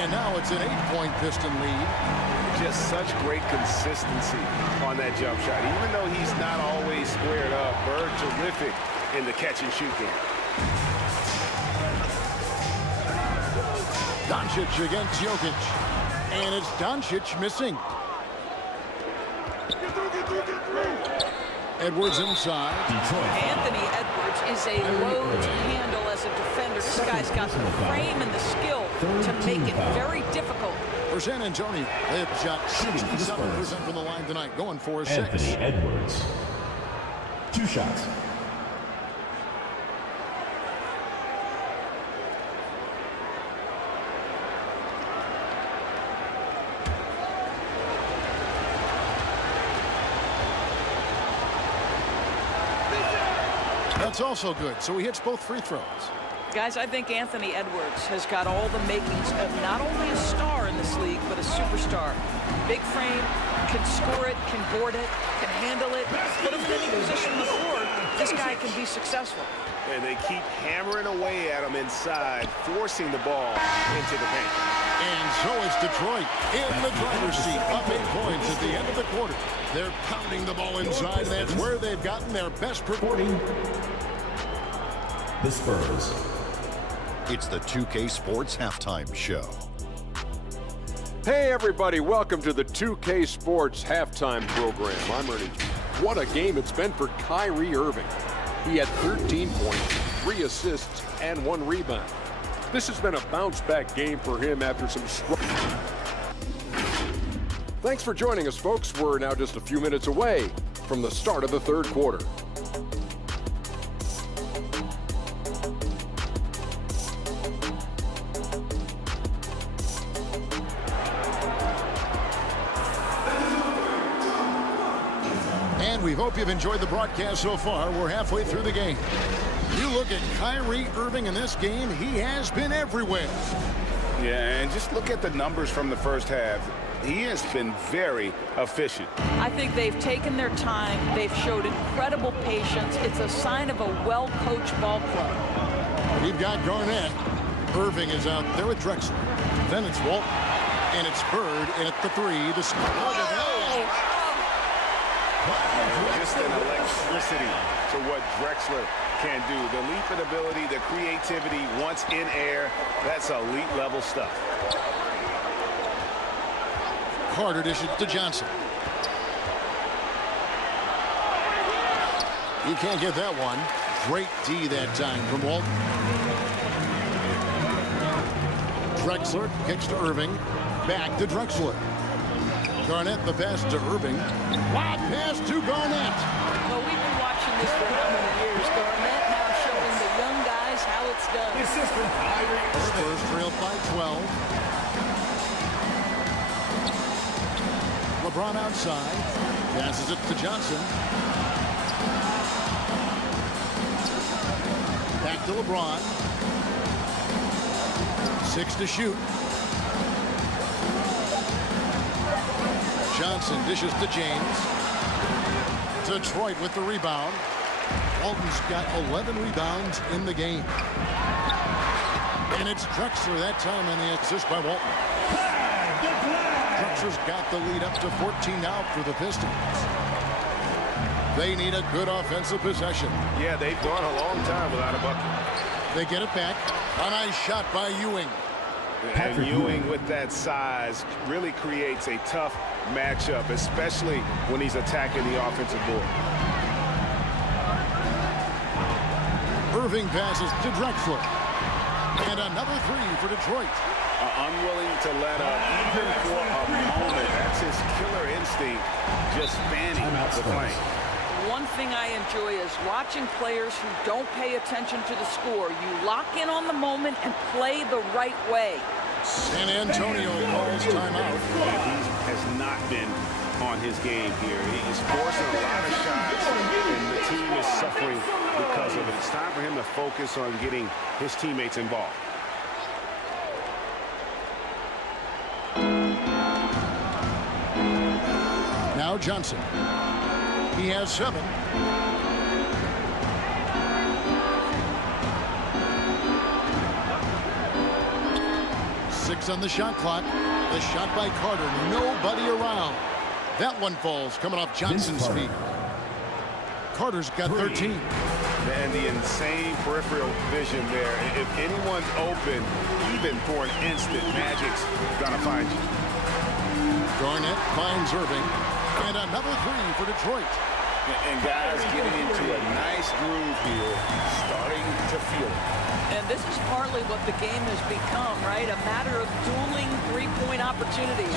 And now it's an 8-point Piston lead. Just such great consistency on that jump shot. Even though he's not always squared up, Bird terrific in the catch and shoot game. Doncic against Jokic. And it's Doncic missing. Edwards inside. Anthony Edwards is a load to handle as a defender. This guy's got the frame and the skill to make it very difficult. For San Antonio, they have shot 67% from the line tonight, going for a 6. Anthony Edwards. 2 shots. That's also good. So he hits both free throws. Guys, I think Anthony Edwards has got all the makings of not only a star in this league, but a superstar. Big frame, can score it, can board it, can handle it, put him in any position on the floor. This guy can be successful. And they keep hammering away at him inside, forcing the ball into the paint. And so it's Detroit in the driver's seat, up 8 points at the end of the quarter. They're pounding the ball inside. That's where they've gotten their best performance. The Spurs. It's the 2K Sports Halftime Show. Hey everybody, welcome to the 2K Sports Halftime Program. I'm Ernie. What a game it's been for Kyrie Irving. He had 13 points, 3 assists, and 1 rebound. This has been a bounce-back game for him after some struggle. Thanks for joining us, folks. We're now just a few minutes away from the start of the third quarter. And we hope you've enjoyed the broadcast so far. We're halfway through the game. You look at Kyrie Irving in this game, he has been everywhere. Yeah, and just look at the numbers from the first half. He has been very efficient. I think they've taken their time. They've showed incredible patience. It's a sign of a well-coached ball club. We've got Garnett. Irving is out there with Drexler. Then it's Walt. And it's Bird. And at the 3, the score. Just an electricity to what Drexler can do. The leap and ability, the creativity once in air, that's elite level stuff. Carter dishes to Johnson. He can't get that one. Great D that time from Walton. Drexler kicks to Irving. Back to Drexler. Garnett the pass to Irving. Wide pass to Garnett. Well, we've been watching this for how many years? Garnett now showing the young guys how it's done. Spurs trailed by 12. LeBron outside. Passes it to Johnson. Back to LeBron. 6 to shoot. Johnson dishes to James. Detroit with the rebound. Walton's got 11 rebounds in the game. And it's Drexler that time on the assist by Walton. Drexler's got the lead up to 14 now for the Pistons. They need a good offensive possession. Yeah, they've gone a long time without a bucket. They get it back. A nice shot by Ewing. And Ewing with that size really creates a tough matchup, especially when he's attacking the offensive board. Irving passes to Drexler. And another three for Detroit. Unwilling to let up even for a moment. That's his killer instinct, just fanning the flank. One thing I enjoy is watching players who don't pay attention to the score. You lock in on the moment and play the right way. San Antonio calls timeout. He has not been on his game here. He's forcing a lot of shots, and the team is suffering because of it. It's time for him to focus on getting his teammates involved. Now Johnson. He has 7. Six on the shot clock. The shot by Carter. Nobody around. That one falls coming off Johnson's feet. Carter's got 13. And the insane peripheral vision there. If anyone's open, even for an instant, Magic's gonna find you. Garnett finds Irving. And another three for Detroit. And guys getting into a nice groove here, starting to feel it. And this is partly what the game has become, right? A matter of dueling three-point opportunities.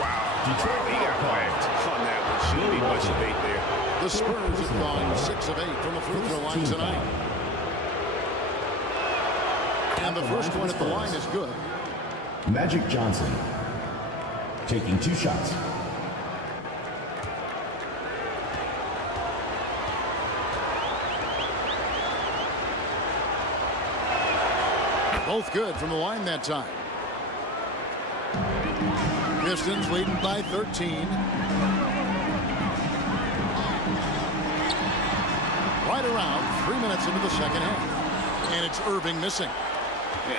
Wow. He got whacked on that one. Shouldn't be much debate there. The Spurs have gone 6 of 8 from the free throw line tonight. And the first one at the line is good. Magic Johnson taking 2 shots. Both good from the line that time. Pistons leading by 13. Right around 3 minutes into the second half. And it's Irving missing.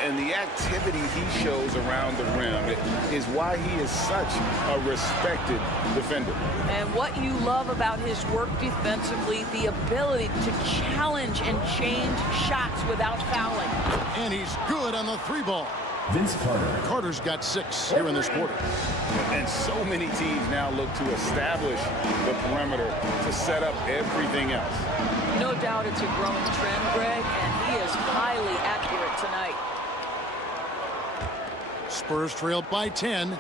And the activity he shows around the rim is why he is such a respected defender. And what you love about his work defensively, the ability to challenge and change shots without fouling. And he's good on the 3-ball. Vince Carter. Carter's got 6 here in this quarter. And so many teams now look to establish the perimeter to set up everything else. No doubt it's a growing trend, Greg, and he is highly accurate tonight. Spurs trailed by 10.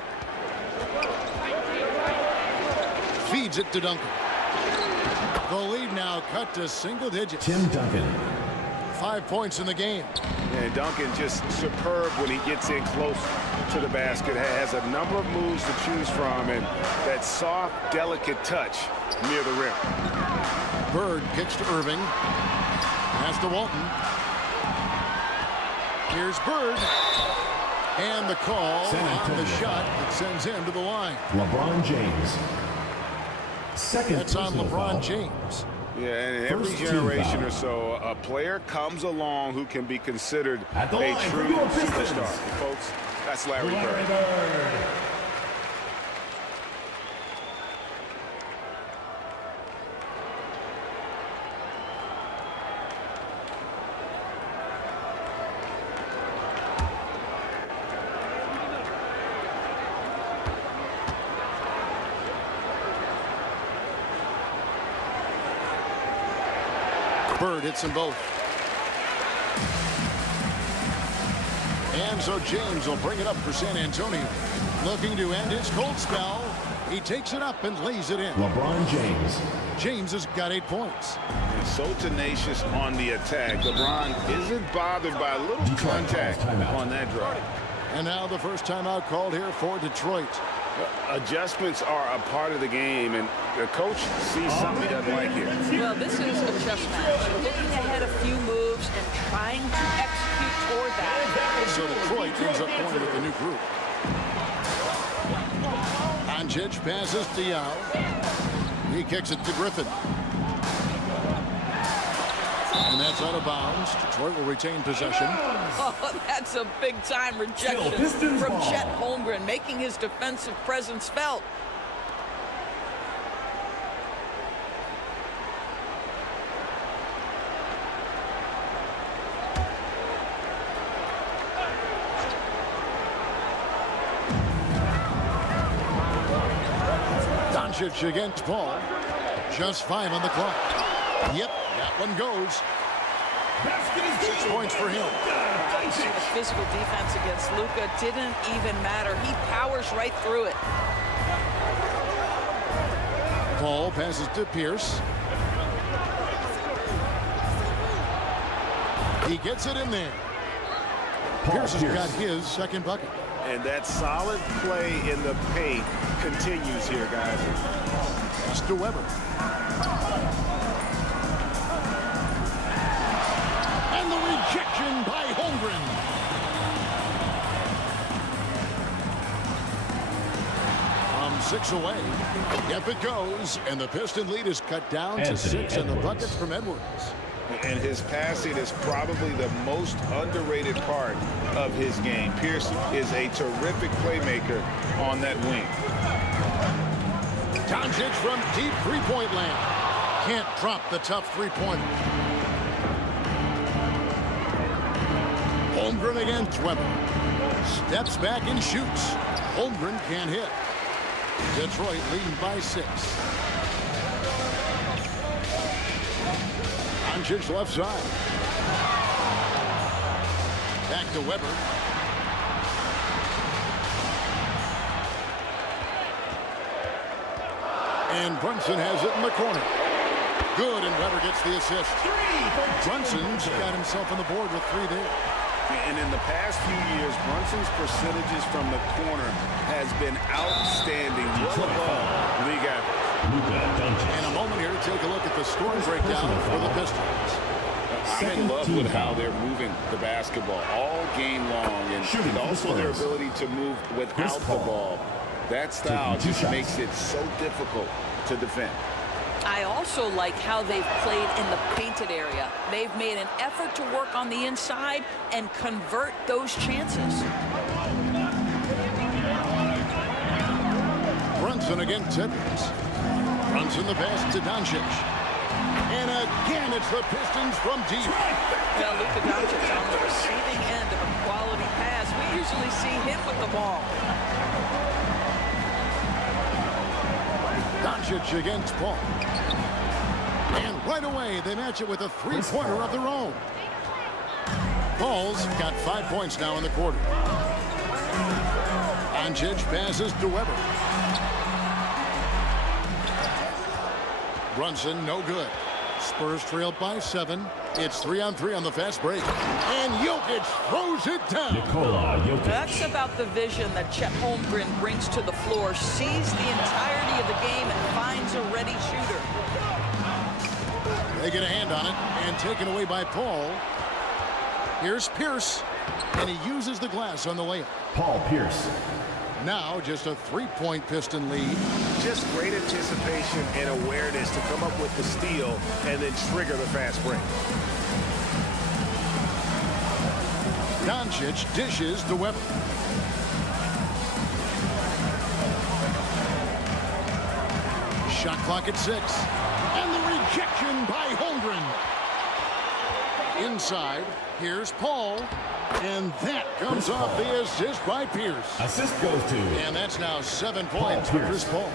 Feeds it to Duncan. The lead now cut to single digits. Tim Duncan. 5 points in the game. And Duncan just superb when he gets in close to the basket. Has a number of moves to choose from, and that soft, delicate touch near the rim. Bird kicks to Irving. Pass to Walton. Here's Bird. And the call on the shot that sends him to the line. LeBron James. Second. That's on LeBron foul. James. Yeah, and every generation or so, a player comes along who can be considered a true superstar. Folks, that's Larry Bird. Bird hits them both. And so James will bring it up for San Antonio. Looking to end his cold spell. He takes it up and lays it in. LeBron James. James has got 8 points. And so tenacious on the attack. LeBron isn't bothered by a little contact on that drive. And now the first timeout called here for Detroit. Adjustments are a part of the game, and the coach sees something he doesn't like here. Well, this is a chess match. Looking ahead a few moves and trying to execute toward that. So Detroit ends up going with the new group. Doncic passes to Yao. He kicks it to Griffin. And that's out of bounds. Detroit will retain possession. Oh, that's a big-time rejection from Chet Holmgren, making his defensive presence felt. Doncic against Paul. Just 5 on the clock. Yep, that one goes. 6 points for him. The physical defense against Luka didn't even matter. He powers right through it. Paul passes to Pierce. He gets it in there. Pierce has got his second bucket. And that solid play in the paint continues here, guys. Pass to Weber. And the rejection by Holmgren. From 6 away. Yep, it goes. And the Piston lead is cut down to 6, and the buckets from Edwards. And his passing is probably the most underrated part of his game. Pierce is a terrific playmaker on that wing. Doncic from deep three-point land. Can't drop the tough three-pointer. Holmgren against Weber. Steps back and shoots. Holmgren can't hit. Detroit leading by 6. Doncic left side. Back to Weber. And Brunson has it in the corner. Good, and Weber gets the assist. Brunson's got himself on the board with 3 there. And in the past few years, Brunson's percentages from the corner has been outstanding. Well above league average. And a moment here to take a look at the scoring breakdown for the Pistons. I'm in love with how they're moving the basketball all game long, and also their ability to move without the ball. That style just makes it so difficult to defend. I also like how they've played in the painted area. They've made an effort to work on the inside and convert those chances. Brunson against Edwards. Brunson the pass to Doncic. And again, it's the Pistons from deep. Well, Luka Doncic on the receiving end of a quality pass. We usually see him with the ball. Doncic against Paul. And right away, they match it with a three-pointer of their own. Paul's got 5 points now in the quarter. Doncic passes to Weber. Brunson, no good. Spurs trailed by 7. It's 3-on-3 on the fast break. And Jokic throws it down. NIKOLA Jokic. That's about the vision that Chet Holmgren brings to the floor. Sees the entirety of the game and finds a ready shooter. They get a hand on it and taken away by Paul. Here's Pierce. And he uses the glass on the layup. Paul Pierce. Now just a 3-point Piston lead. Just great anticipation and awareness to come up with the steal and then trigger the fast break. Doncic dishes to Weber. Shot clock at 6. And the rejection by Holmgren. Inside, here's Paul. And that comes off the assist by Pierce. Assist goes to. And that's now 7 points for Chris Paul.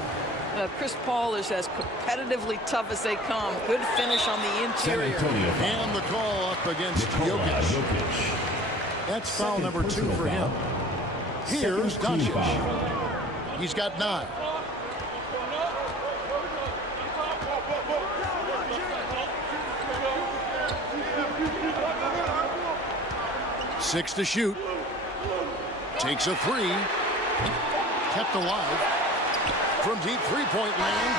Chris Paul is as competitively tough as they come. Good finish on the interior. And the call up against Jokic. That's foul number 2 for him. Here's DUNCAN. He's got 9. Six to shoot. Takes a 3. Kept alive. From deep three-point land.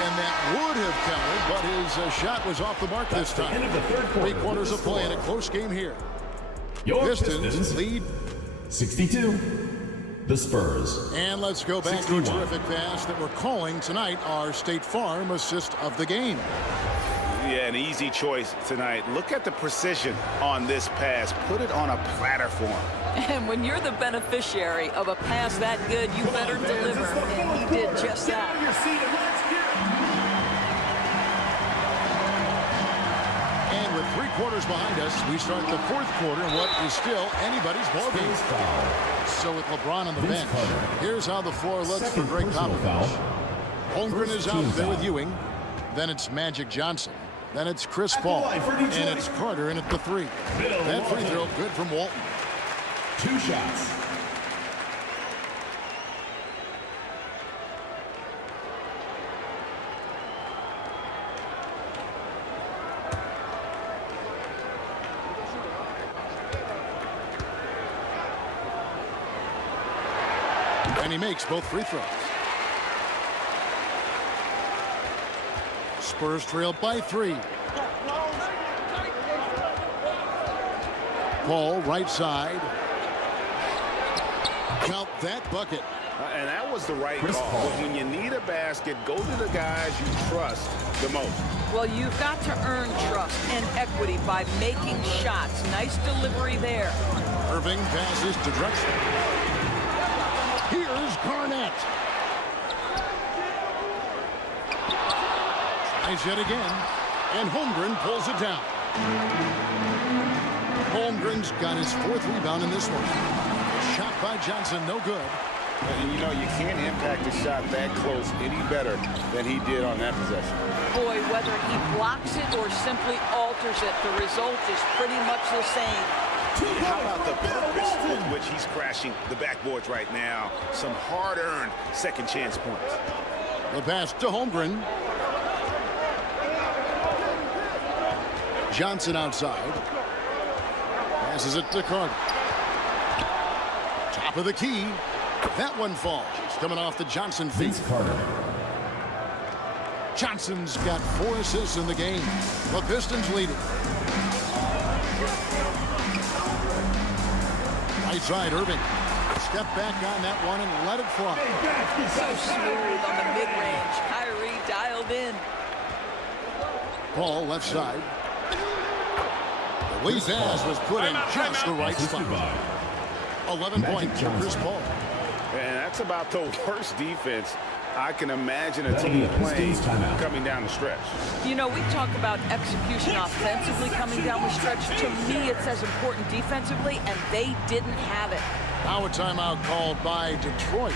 And that would have counted, but his shot was off the mark this time. 3 quarters of play in a close game here. Your Pistons lead 62. The Spurs. And let's go back 61. To a terrific pass that we're calling tonight our State Farm assist of the game. Yeah, an easy choice tonight. Look at the precision on this pass. Put it on a platter for him. And when you're the beneficiary of a pass that good, you better deliver. And he did just that. And with 3 quarters behind us, we start the 4th quarter in what is still anybody's ballgame. So with LeBron on the bench, here's how the floor looks for Greg Popovich. Holmgren is out there with Ewing. Then it's Magic Johnson. Then it's Chris Paul. And it's Carter in at the 3. That free throw good from Walton. 2 shots. And he makes both free throws. Spurs trail by 3. Paul, right side. Count that bucket. And that was the right call. But when you need a basket, go to the guys you trust the most. Well, you've got to earn trust and equity by making shots. Nice delivery there. Irving passes to Drexler. Here's Garnett. Tries yet again. And Holmgren pulls it down. Holmgren's got his 4th rebound in this one. Shot by Johnson, no good. And you know, you can't impact a shot that close any better than he did on that possession. Boy, whether he blocks it or simply alters it, the result is pretty much the same. How about the purpose with which he's crashing the backboards right now? Some hard-earned second chance points. The pass to Holmgren. Johnson outside. Passes it to Carter. Top of the key. That one falls. Coming off the Johnson feet. Johnson's got 4 assists in the game. The Pistons lead it. Right side, Irving. Step back on that one and let it fly. So smooth on the mid-range. Kyrie dialed in. Paul, left side. The lead pass was put in just the right spot. 11 points for Chris Paul. And that's about the worst defense I can imagine a team playing coming down the stretch. You know, we talk about execution offensively coming down the stretch. To me, it's as important defensively, and they didn't have it. Now a timeout called by Detroit.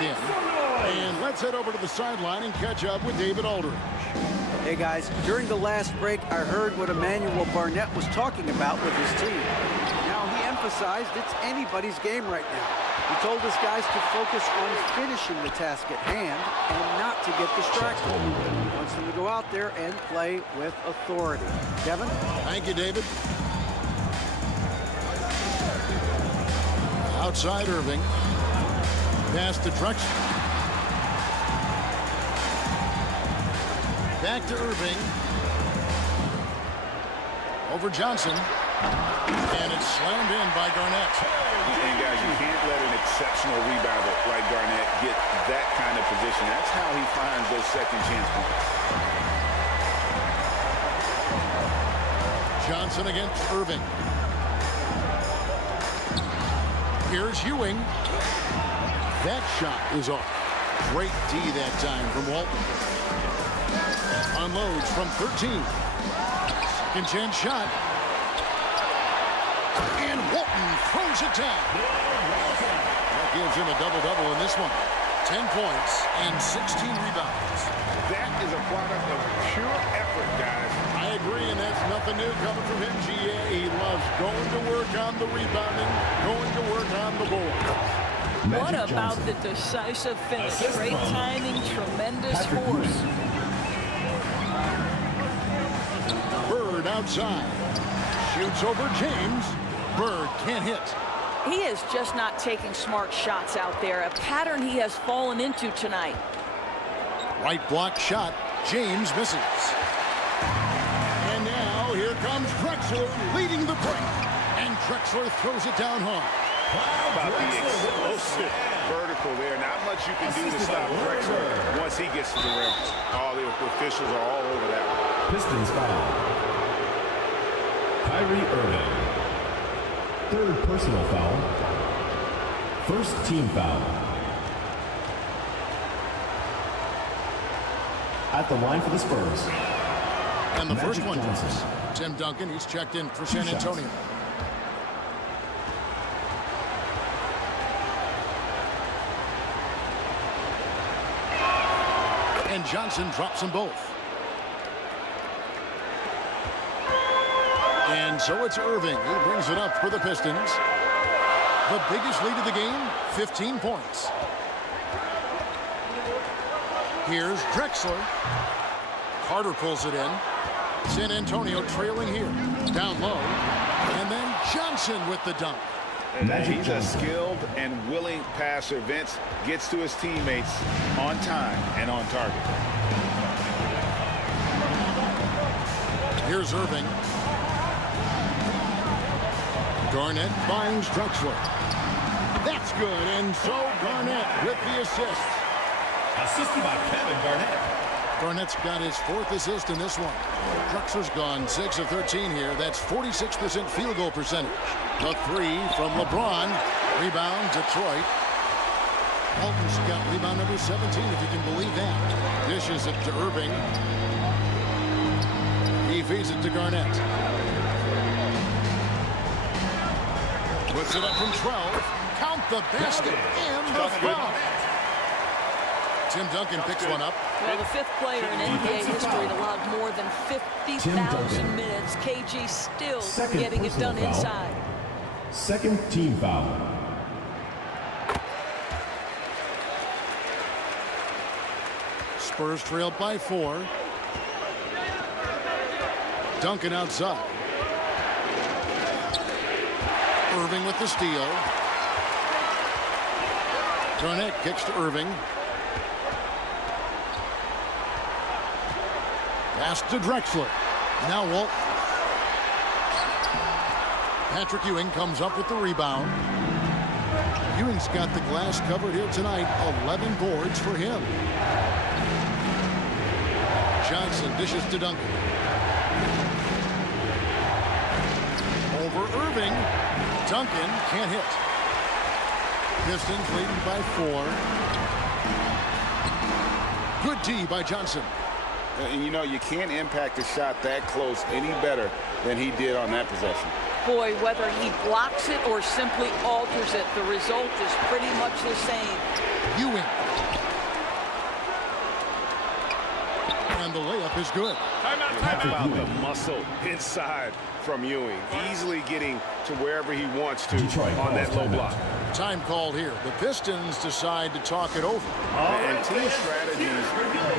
In. And let's head over to the sideline and catch up with David Aldridge. Hey guys, during the last break, I heard what Emmanuel Barnett was talking about with his team. Now he emphasized it's anybody's game right now. He told his guys to focus on finishing the task at hand and not to get distracted. He wants them to go out there and play with authority. Kevin? Thank you, David. Outside Irving. Pass to Drexler. Back to Irving. Over Johnson. And it's slammed in by Garnett. And guys, you can't let an exceptional rebounder like Garnett get that kind of position. That's how he finds those second chance points. Johnson against Irving. Here's Ewing. That shot is off. Great D that time from Walton. Unloads from 13. Second chance shot. And Walton throws it down. That gives him a double-double in this one. 10 points and 16 rebounds. That is a product of pure effort, guys. I agree, and that's nothing new coming from him, GA. He loves going to work on the rebounding, going to work on the board. What about the decisive finish? Great timing, tremendous force. Bird outside. Shoots over James. Bird can't hit. He is just not taking smart shots out there, a pattern he has fallen into tonight. Right block shot. James misses. And now here comes Drexler leading the break. And Drexler throws it down hard. How about the explosive vertical there? Not much you can do to stop Drexler once he gets to the rim. All the officials are all over that one. Pistons foul. Kyrie Irving. Third personal foul. First team foul. At the line for the Spurs. And the Magic first one Johnson. drops. Tim Duncan, he's checked in for San Antonio. And Johnson drops them both. And so it's Irving who brings it up for the Pistons. The biggest lead of the game, 15 points. Here's Drexler. Carter pulls it in. San Antonio trailing here. Down low. And then Johnson with the dunk. He's a skilled and willing passer. Vince gets to his teammates on time and on target. Here's Irving. Garnett finds Drexler. That's good, and so Garnett with the assist. Assisted by Kevin Garnett. Garnett's got his 4th assist in this one. Drexler's gone 6 of 13 here. That's 46% field goal percentage. The 3 from LeBron. Rebound, Detroit. Walton's got rebound number 17, if you can believe that. Dishes it to Irving. He feeds it to Garnett. Puts it up from 12. Count the basket and the foul. Tim Duncan picks one up. Well, the 5th player in NBA history to log more than 50,000 minutes. KG still getting it done inside. Second team foul. Spurs trailed by 4. Duncan outside. Irving with the steal. Garnett kicks to Irving. Pass to Drexler. Now Walt. Patrick Ewing comes up with the rebound. Ewing's got the glass covered here tonight. 11 boards for him. Johnson dishes to Duncan. Over Irving. Duncan can't hit. Pistons leading by 4. Good D by Johnson. And you know, you can't impact a shot that close any better than he did on that possession. Boy, whether he blocks it or simply alters it, the result is pretty much the same. Ewing. And the layup is good. How about the muscle inside from Ewing? Easily getting to wherever he wants to on that low block. Time called here. The Pistons decide to talk it over. And team strategies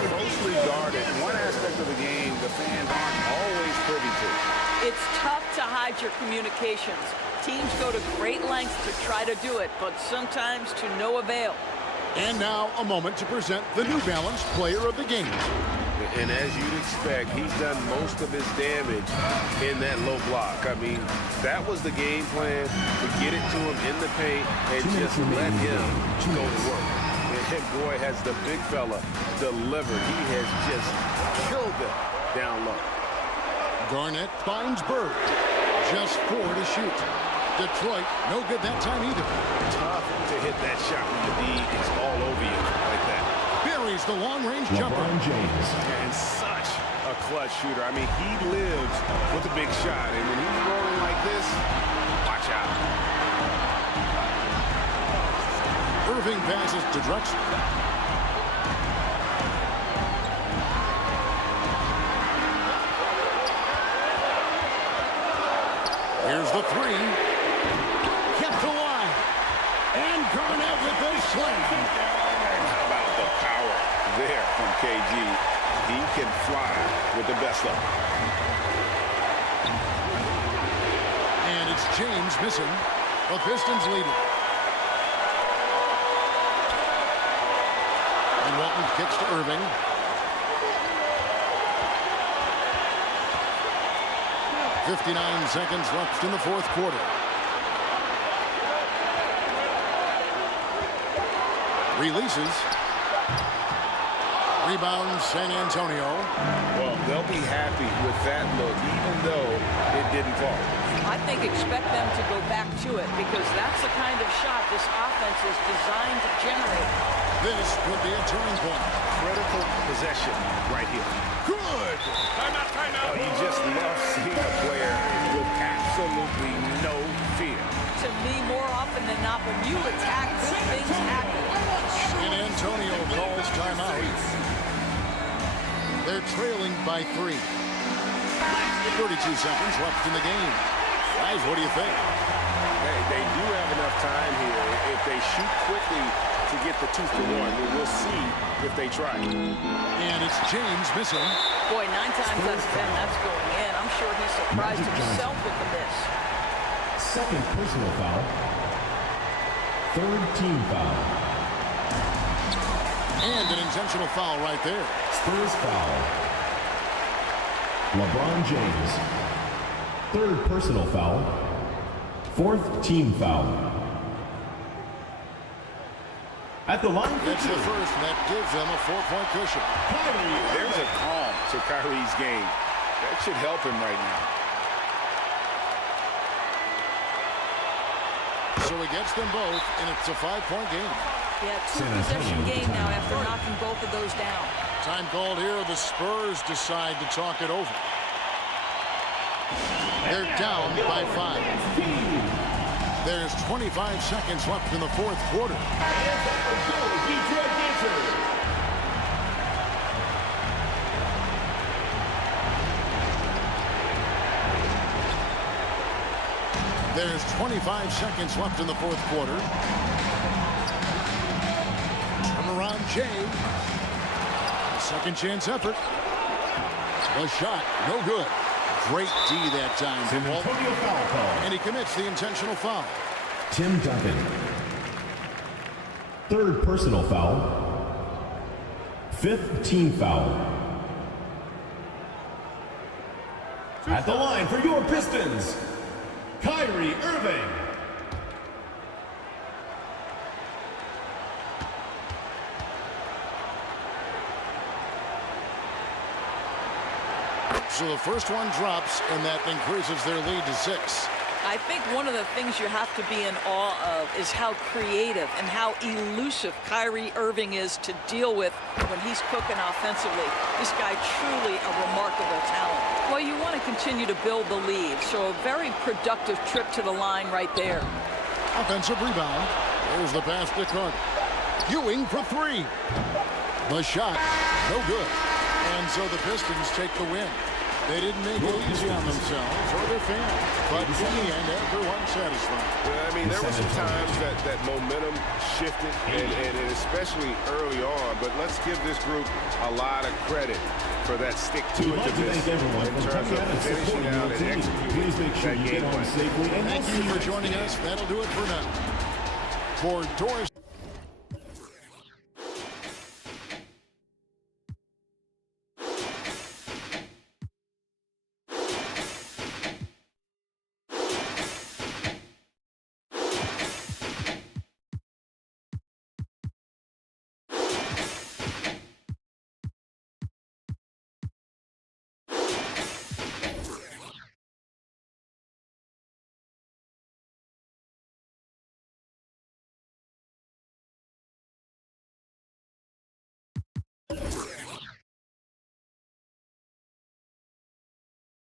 closely guarded. One aspect of the game the fans aren't always privy to. It's tough to hide your communications. Teams go to great lengths to try to do it, but sometimes to no avail. And now a moment to present the New Balance Player of the Game. And as you'd expect, he's done most of his damage in that low block. I mean, that was the game plan, to get it to him in the paint and just let him go to work. And boy, has the big fella delivered. He has just killed them down low. Garnett finds Bird. Just 4 to shoot. Detroit, no good that time either. Tough to hit that shot when the D is all over you like that. Buries the long-range jumper. LeBron James. And such a clutch shooter. I mean, he lives with a big shot. And when he's rolling like this, watch out. Irving passes to Drexler. Here's the three. Kept alive. And Garnett with the slam. How about the power there from KG? He can fly with the best of them. And it's James missing. The Pistons lead it. And Walton kicks to Irving. .59 seconds left in the fourth quarter. Releases. Rebound, San Antonio. Well, they'll be happy with that look, even though it didn't fall. I think expect them to go back to it because that's the kind of shot this offense is designed to generate. This would be a turning point. Critical possession right here. Good. Timeout, timeout. You just love seeing a player with absolutely no fear. To me, more often than not, when you attack, good things happen. San Antonio calls timeout. They're trailing by 3. 32 seconds left in the game. Guys, what do you think? Hey, they do have enough time here. If they shoot quickly to get the 2 for 1, we'll see if they try. And it's James missing. Boy, 9 times out of 10, that's going in. I'm sure he's surprised himself with the miss. Second personal foul. Third team foul. And an intentional foul right there. Spurs foul. LeBron James. Third personal foul. Fourth team foul. At the line for That's the first, and that gives them a 4-point cushion. There's a calm to Kyrie's game. That should help him right now. So he gets them both, and it's a 5-point game. Yeah, 2-possession game now after knocking both of those down. Time called here. The Spurs decide to talk it over. They're down by 5. There's 25 seconds left in the fourth quarter. There's 25 seconds left in the fourth quarter. Turnaround Jay. Second chance effort. The shot, no good. Great D that time from Walton. And he commits the intentional foul. Tim Duncan. Third personal foul. Fifth team foul. At the line for your Pistons, Kyrie Irving. So the first one drops, and that increases their lead to 6. I think one of the things you have to be in awe of is how creative and how elusive Kyrie Irving is to deal with when he's cooking offensively. This guy truly a remarkable talent. Well, you want to continue to build the lead, so a very productive trip to the line right there. Offensive rebound. There's the pass to Carter. Ewing for 3. The shot, no good. And so the Pistons take the win. They didn't make it easy on themselves or their fans, but in the end, everyone's satisfied. Well, I mean, there were some times that momentum shifted, and especially early on, but let's give this group a lot of credit for that stick-to-itiveness in terms of finishing out and executing that game plan. Thank you for joining us. That'll do it for now. For Doris